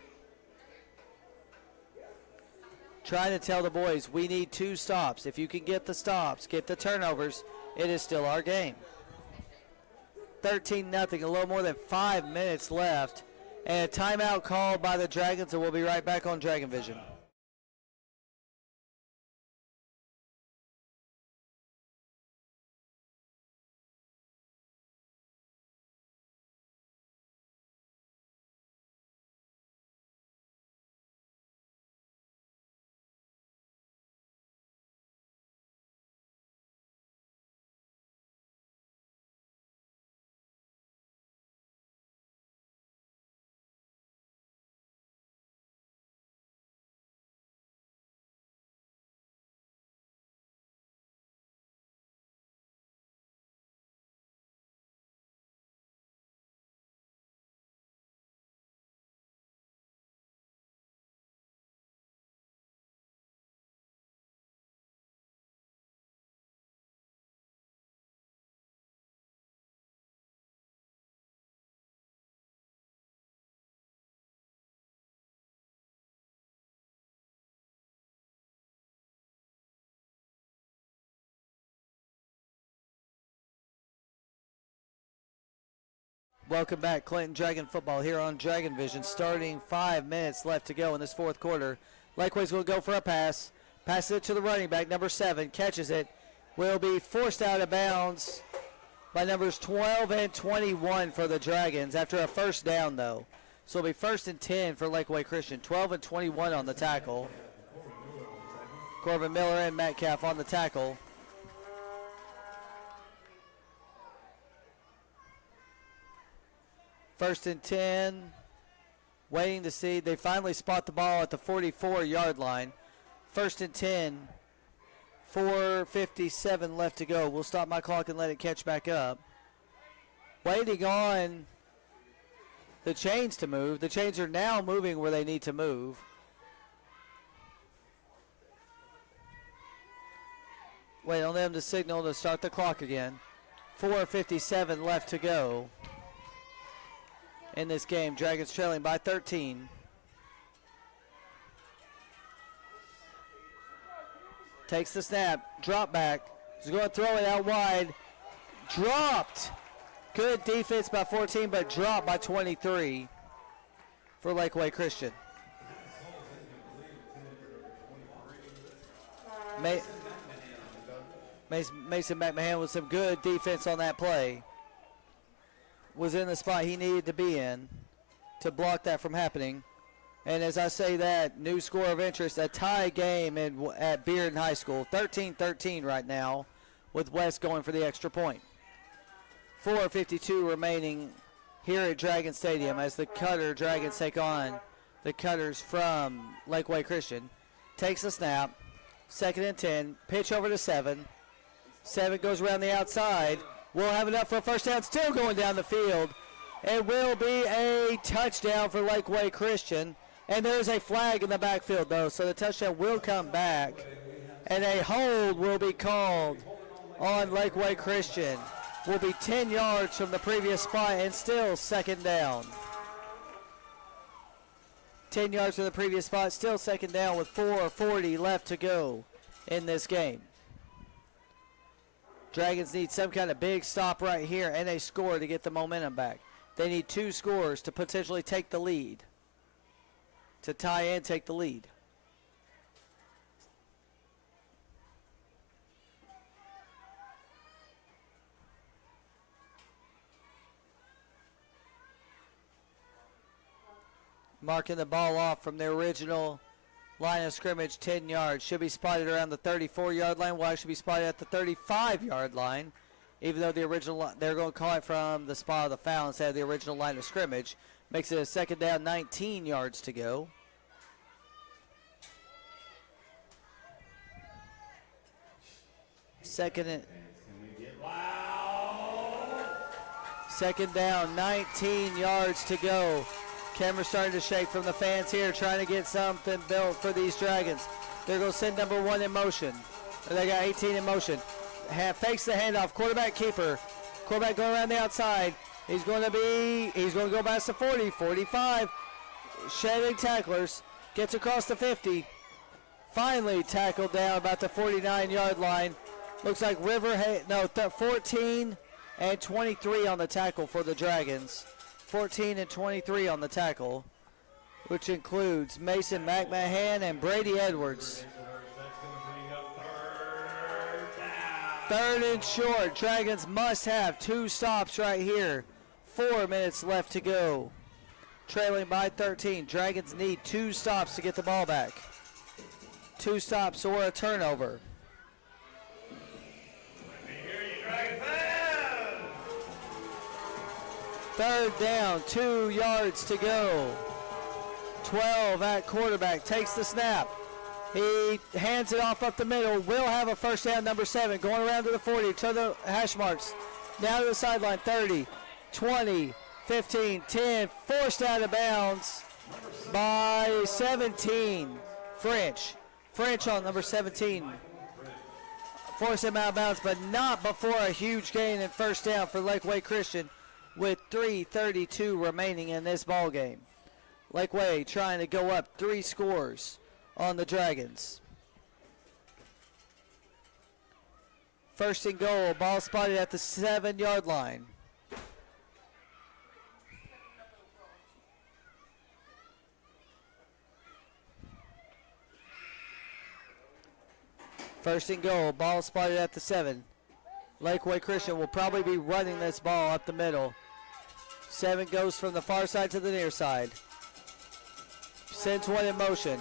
Trying to tell the boys, we need 2 stops. If you can get the stops, get the turnovers, it is still our game. 13-0, a little more than 5 minutes left. And a timeout called by the Dragons, and we'll be right back on Dragon Vision. Welcome back, Clinton Dragon football here on Dragon Vision. Starting 5 minutes left to go in this fourth quarter. Lakeway's going to go for a pass. Passes it to the running back, number 7. Catches it. Will be forced out of bounds by numbers 12 and 21 for the Dragons after a first down, though. So it'll be 1st and 10 for Lakeway Christian. 12 and 21 on the tackle. Corbin Miller and Metcalf on the tackle. First and 10. Waiting to see. They finally spot the ball at the 44-yard line. 1st and 10. 4:57 left to go. We'll stop my clock and let it catch back up. Waiting on the chains to move. The chains are now moving where they need to move. Wait on them to signal to start the clock again. 4:57 left to go in this game. Dragons trailing by 13. Takes the snap, drop back. He's going to throw it out wide. Dropped. Good defense by 14, but dropped by 23 for Lakeway Christian. Mason McMahon with some good defense on that play. Was in the spot he needed to be in to block that from happening. And as I say that, new score of interest, a tie game at Bearden High School. 13-13 right now with West going for the extra point. 4:52 remaining here at Dragon Stadium as the Cutter Dragons take on the Cutters from Lakeway Christian. Takes the snap. 2nd and 10. Pitch over to 7. 7 goes around the outside. We'll have enough for a first down. Still going down the field. It will be a touchdown for Lakeway Christian. And there's a flag in the backfield, though, so the touchdown will come back. And a hold will be called on Lakeway Christian. Will be 10 yards from the previous spot and still 2nd down. 10 yards from the previous spot, still 2nd down with 4:40 left to go in this game. Dragons need some kind of big stop right here and a score to get the momentum back. They need 2 scores to potentially take the lead. To tie and take the lead. Marking the ball off from the original line of scrimmage, 10 yards. Should be spotted around the 34-yard line. Will actually be spotted at the 35-yard line, even though the original, they're going to call it from the spot of the foul instead of the original line of scrimmage. Makes it a 2nd down, 19 yards to go. Second down, 19 yards to go. Camera's starting to shake from the fans here, trying to get something built for these Dragons. They're going to send number 1 in motion. They got 18 in motion. Fakes the handoff. Quarterback keeper. Quarterback going around the outside. He's going to go past the 40, 45. Shedding tacklers. Gets across the 50. Finally tackled down about the 49-yard line. Looks like 14 and 23 on the tackle for the Dragons. 14 and 23 on the tackle, which includes Mason McMahon and Brady Edwards. 3rd and short. Dragons must have 2 stops right here. 4 minutes left to go. Trailing by 13. Dragons need 2 stops to get the ball back. 2 stops or a turnover. Third down, 2 yards to go. 12 at quarterback, takes the snap. He hands it off up the middle. Will have a first down, number 7. Going around to the 40, to the hash marks. Now to the sideline, 30, 20, 15, 10. Forced out of bounds by 17. French on number 17. Forced him out of bounds, but not before a huge gain and first down for Lakeway Christian with 3:32 remaining in this ball game. Lakeway trying to go up 3 scores on the Dragons. First and goal, ball spotted at the 7-yard line. First and goal. Ball spotted at the 7. Lakeway Christian will probably be running this ball up the middle. 7 goes from the far side to the near side. Sends one in motion.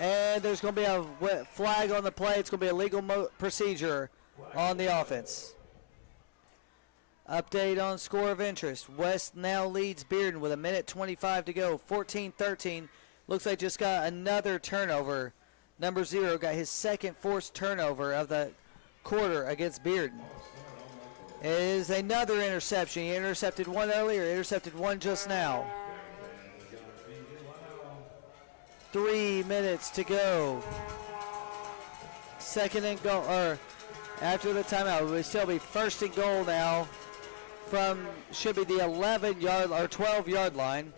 And there's going to be a flag on the play. It's going to be a legal procedure on the offense. Update on score of interest. West now leads Bearden with 1:25 to go. 14-13. Looks like just got another turnover. Number 0 got his second forced turnover of the quarter against Bearden. It is another interception. He intercepted one earlier, intercepted one just now. 3 minutes to go. Second and goal, or after the timeout, it will still be first and goal now from, should be the 11-yard or 12-yard line.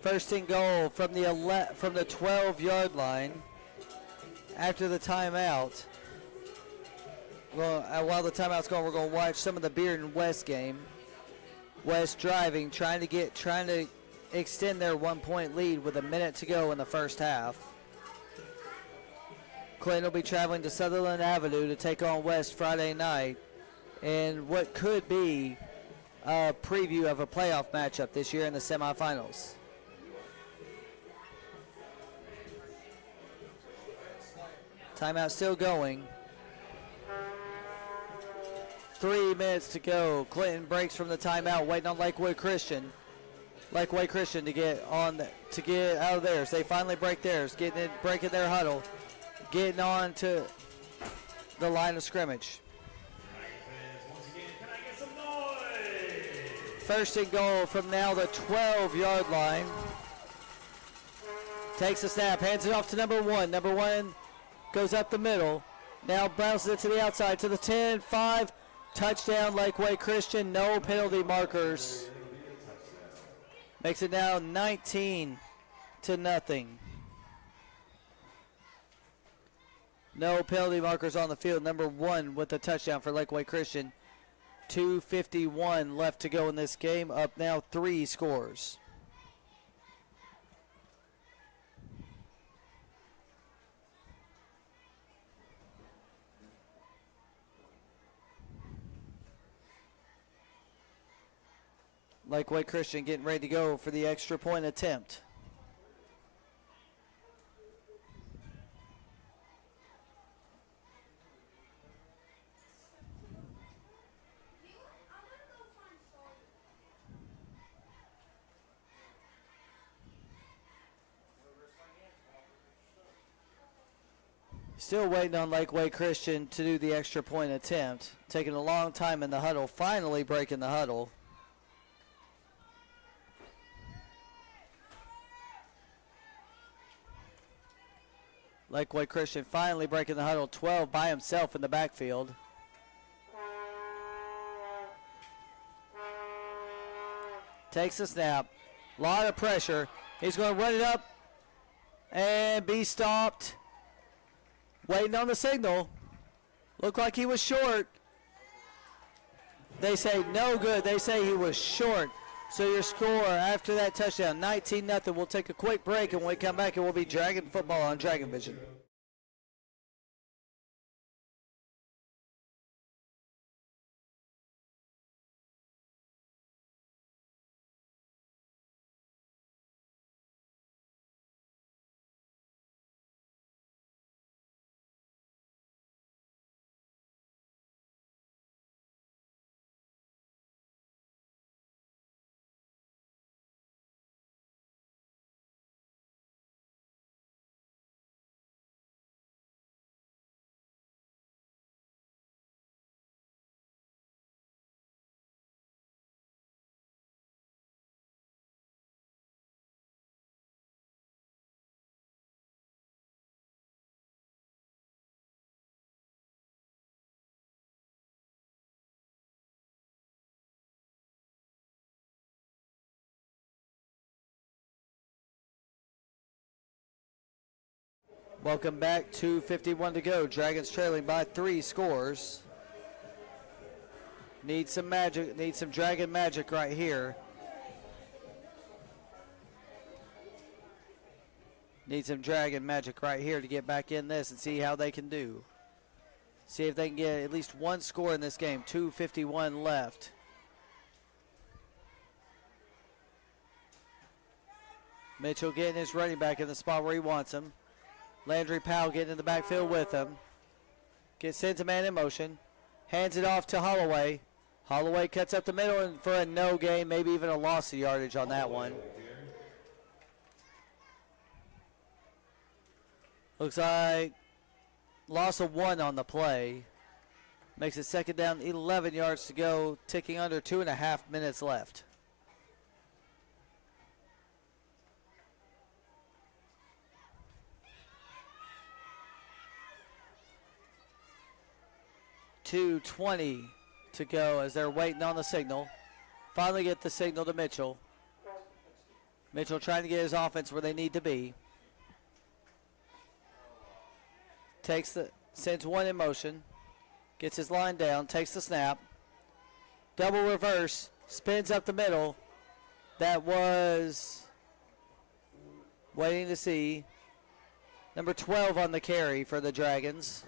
First and goal from the 12-yard line after the timeout. Well, while the timeout's going, we're going to watch some of the Bearden West game. West driving, trying to extend their 1-point lead with 1 minute to go in the first half. Clinton will be traveling to Sutherland Avenue to take on West Friday night in what could be a preview of a playoff matchup this year in the semifinals. Timeout still going. 3 minutes to go. Clinton breaks from the timeout, waiting on Lakeway Christian. Lakeway Christian to get out of theirs. They finally break theirs, breaking their huddle, getting on to the line of scrimmage. First and goal from now the 12-yard line. Takes a snap, hands it off to number 1. Number 1 goes up the middle. Now bounces it to the outside to the 10, 5. Touchdown Lakeway Christian, no penalty markers. Makes it now 19-0. No penalty markers on the field. Number 1 with the touchdown for Lakeway Christian. 2:51 left to go in this game. Up now 3 scores. Lakeway Christian getting ready to go for the extra point attempt. Still waiting on Lakeway Christian to do the extra point attempt. Taking a long time in the huddle, finally breaking the huddle. Lakeway Christian finally breaking the huddle, 12 by himself in the backfield. Takes a snap, a lot of pressure. He's going to run it up and be stopped. Waiting on the signal. Looked like he was short. They say no good. They say he was short. So your score after that touchdown, 19-0. We'll take a quick break, and when we come back, it will be Dragon football on Dragon Vision. Welcome back. 2:51 to go. Dragons trailing by 3 scores. Need some magic. Need some dragon magic right here. Need some dragon magic right here to get back in this and see how they can do. See if they can get at least one score in this game. 2:51 left. Mitchell getting his running back in the spot where he wants him. Landry Powell getting in the backfield with him. Sends a man in motion. Hands it off to Holloway. Holloway cuts up the middle and for a no gain, maybe even a loss of yardage on that one. Looks like loss of 1 on the play. Makes it second down, 11 yards to go, ticking under 2.5 minutes left. .220 to go as they're waiting on the signal. Finally get the signal to Mitchell. Mitchell trying to get his offense where they need to be. Sends one in motion. Gets his line down, takes the snap. Double reverse, spins up the middle. That was waiting to see. Number 12 on the carry for the Dragons.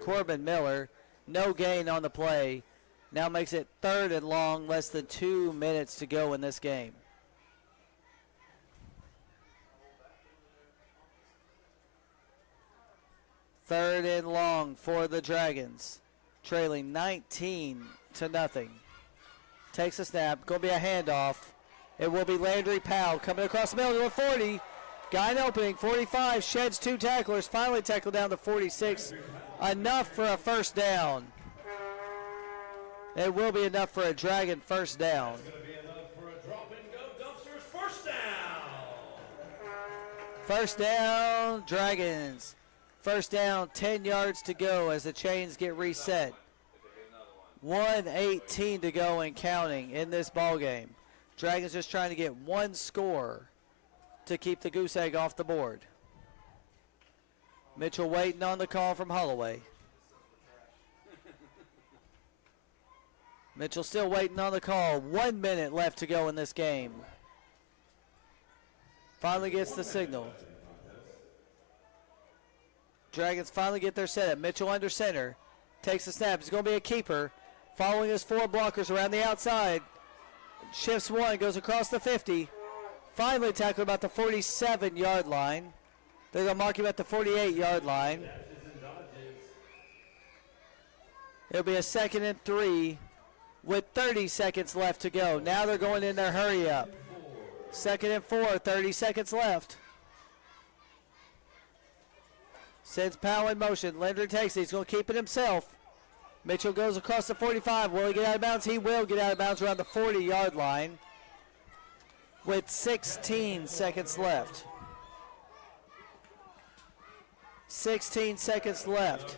Corbin Miller. No gain on the play. Now makes it 3rd and long, less than 2 minutes to go in this game. Third and long for the Dragons. Trailing 19-0. Takes a snap. Going to be a handoff. It will be Landry Powell coming across the middle to the 40. Guy in opening, 45, sheds 2 tacklers. Finally tackled down to 46. Enough for a first down. It will be enough for a Dragon first down. It's going to be enough for a drop and go dumpsters first down. First down, Dragons. First down, 10 yards to go as the chains get reset. 1:18 to go and counting in this ball game. Dragons just trying to get one score to keep the goose egg off the board. Mitchell waiting on the call from Holloway. Mitchell still waiting on the call. 1 minute left to go in this game. Finally gets the signal. Dragons finally get their setup. Mitchell under center. Takes the snap. He's going to be a keeper. Following his 4 blockers around the outside. Shifts 1. Goes across the 50. Finally tackled about the 47-yard line. They're going to mark him at the 48-yard line. It'll be a 2nd and 3 with 30 seconds left to go. Now they're going in their hurry up. 2nd and 4, 30 seconds left. Sends Powell in motion. Landry takes it. He's going to keep it himself. Mitchell goes across the 45. Will he get out of bounds? He will get out of bounds around the 40-yard line with 16 seconds left. 16 seconds left.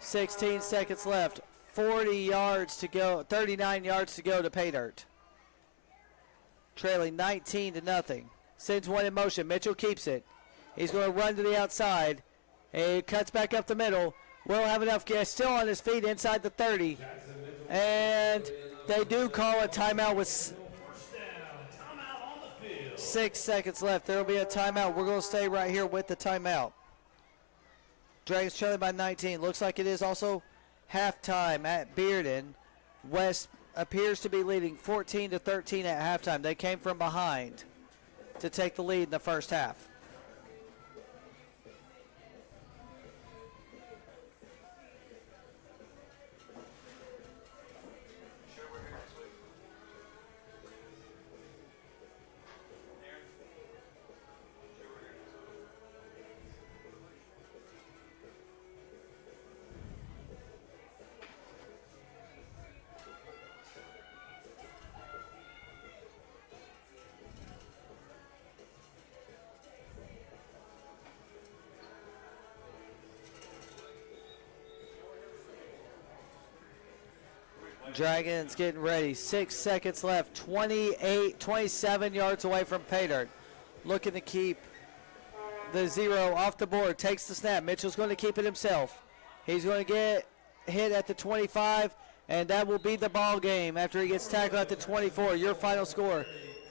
16 seconds left. 40 yards to go. 39 yards to go to pay dirt. Trailing 19-0. Sends one in motion. Mitchell keeps it. He's going to run to the outside. He cuts back up the middle. Will have enough gas. Still on his feet inside the 30. And they do call a timeout with 6 seconds left. There will be a timeout. We're going to stay right here with the timeout. Dragons trailing by 19. Looks like it is also halftime at Bearden. West appears to be leading 14-13 at halftime. They came from behind to take the lead in the first half. Dragons getting ready. 6 seconds left. 27 yards away from pay dirt. Looking to keep the 0 off the board. Takes the snap. Mitchell's going to keep it himself. He's going to get hit at the 25, and that will be the ball game after he gets tackled at the 24. Your final score,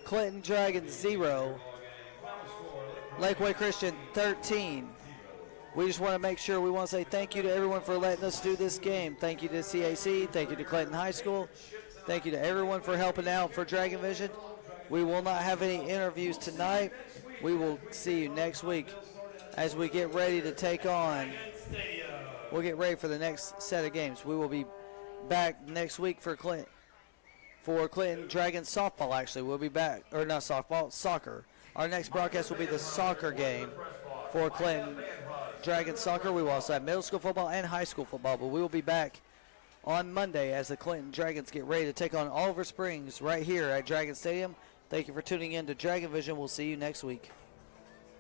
Clinton Dragons 0, Lakeway Christian 13. We just want to make sure, we want to say thank you to everyone for letting us do this game. Thank you to CAC, thank you to Clinton High School, thank you to everyone for helping out for Dragon Vision. We will not have any interviews tonight. We will see you next week as we get ready to take on. We'll get ready for the next set of games. We will be back next week for Clinton Dragons softball, actually. We'll be back, or not softball, soccer. Our next broadcast will be the soccer game for Clinton Dragons soccer. We will also have middle school football and high school football, but we will be back on Monday as the Clinton Dragons get ready to take on Oliver Springs right here at Dragon Stadium. Thank you for tuning in to Dragon Vision. We'll see you next week.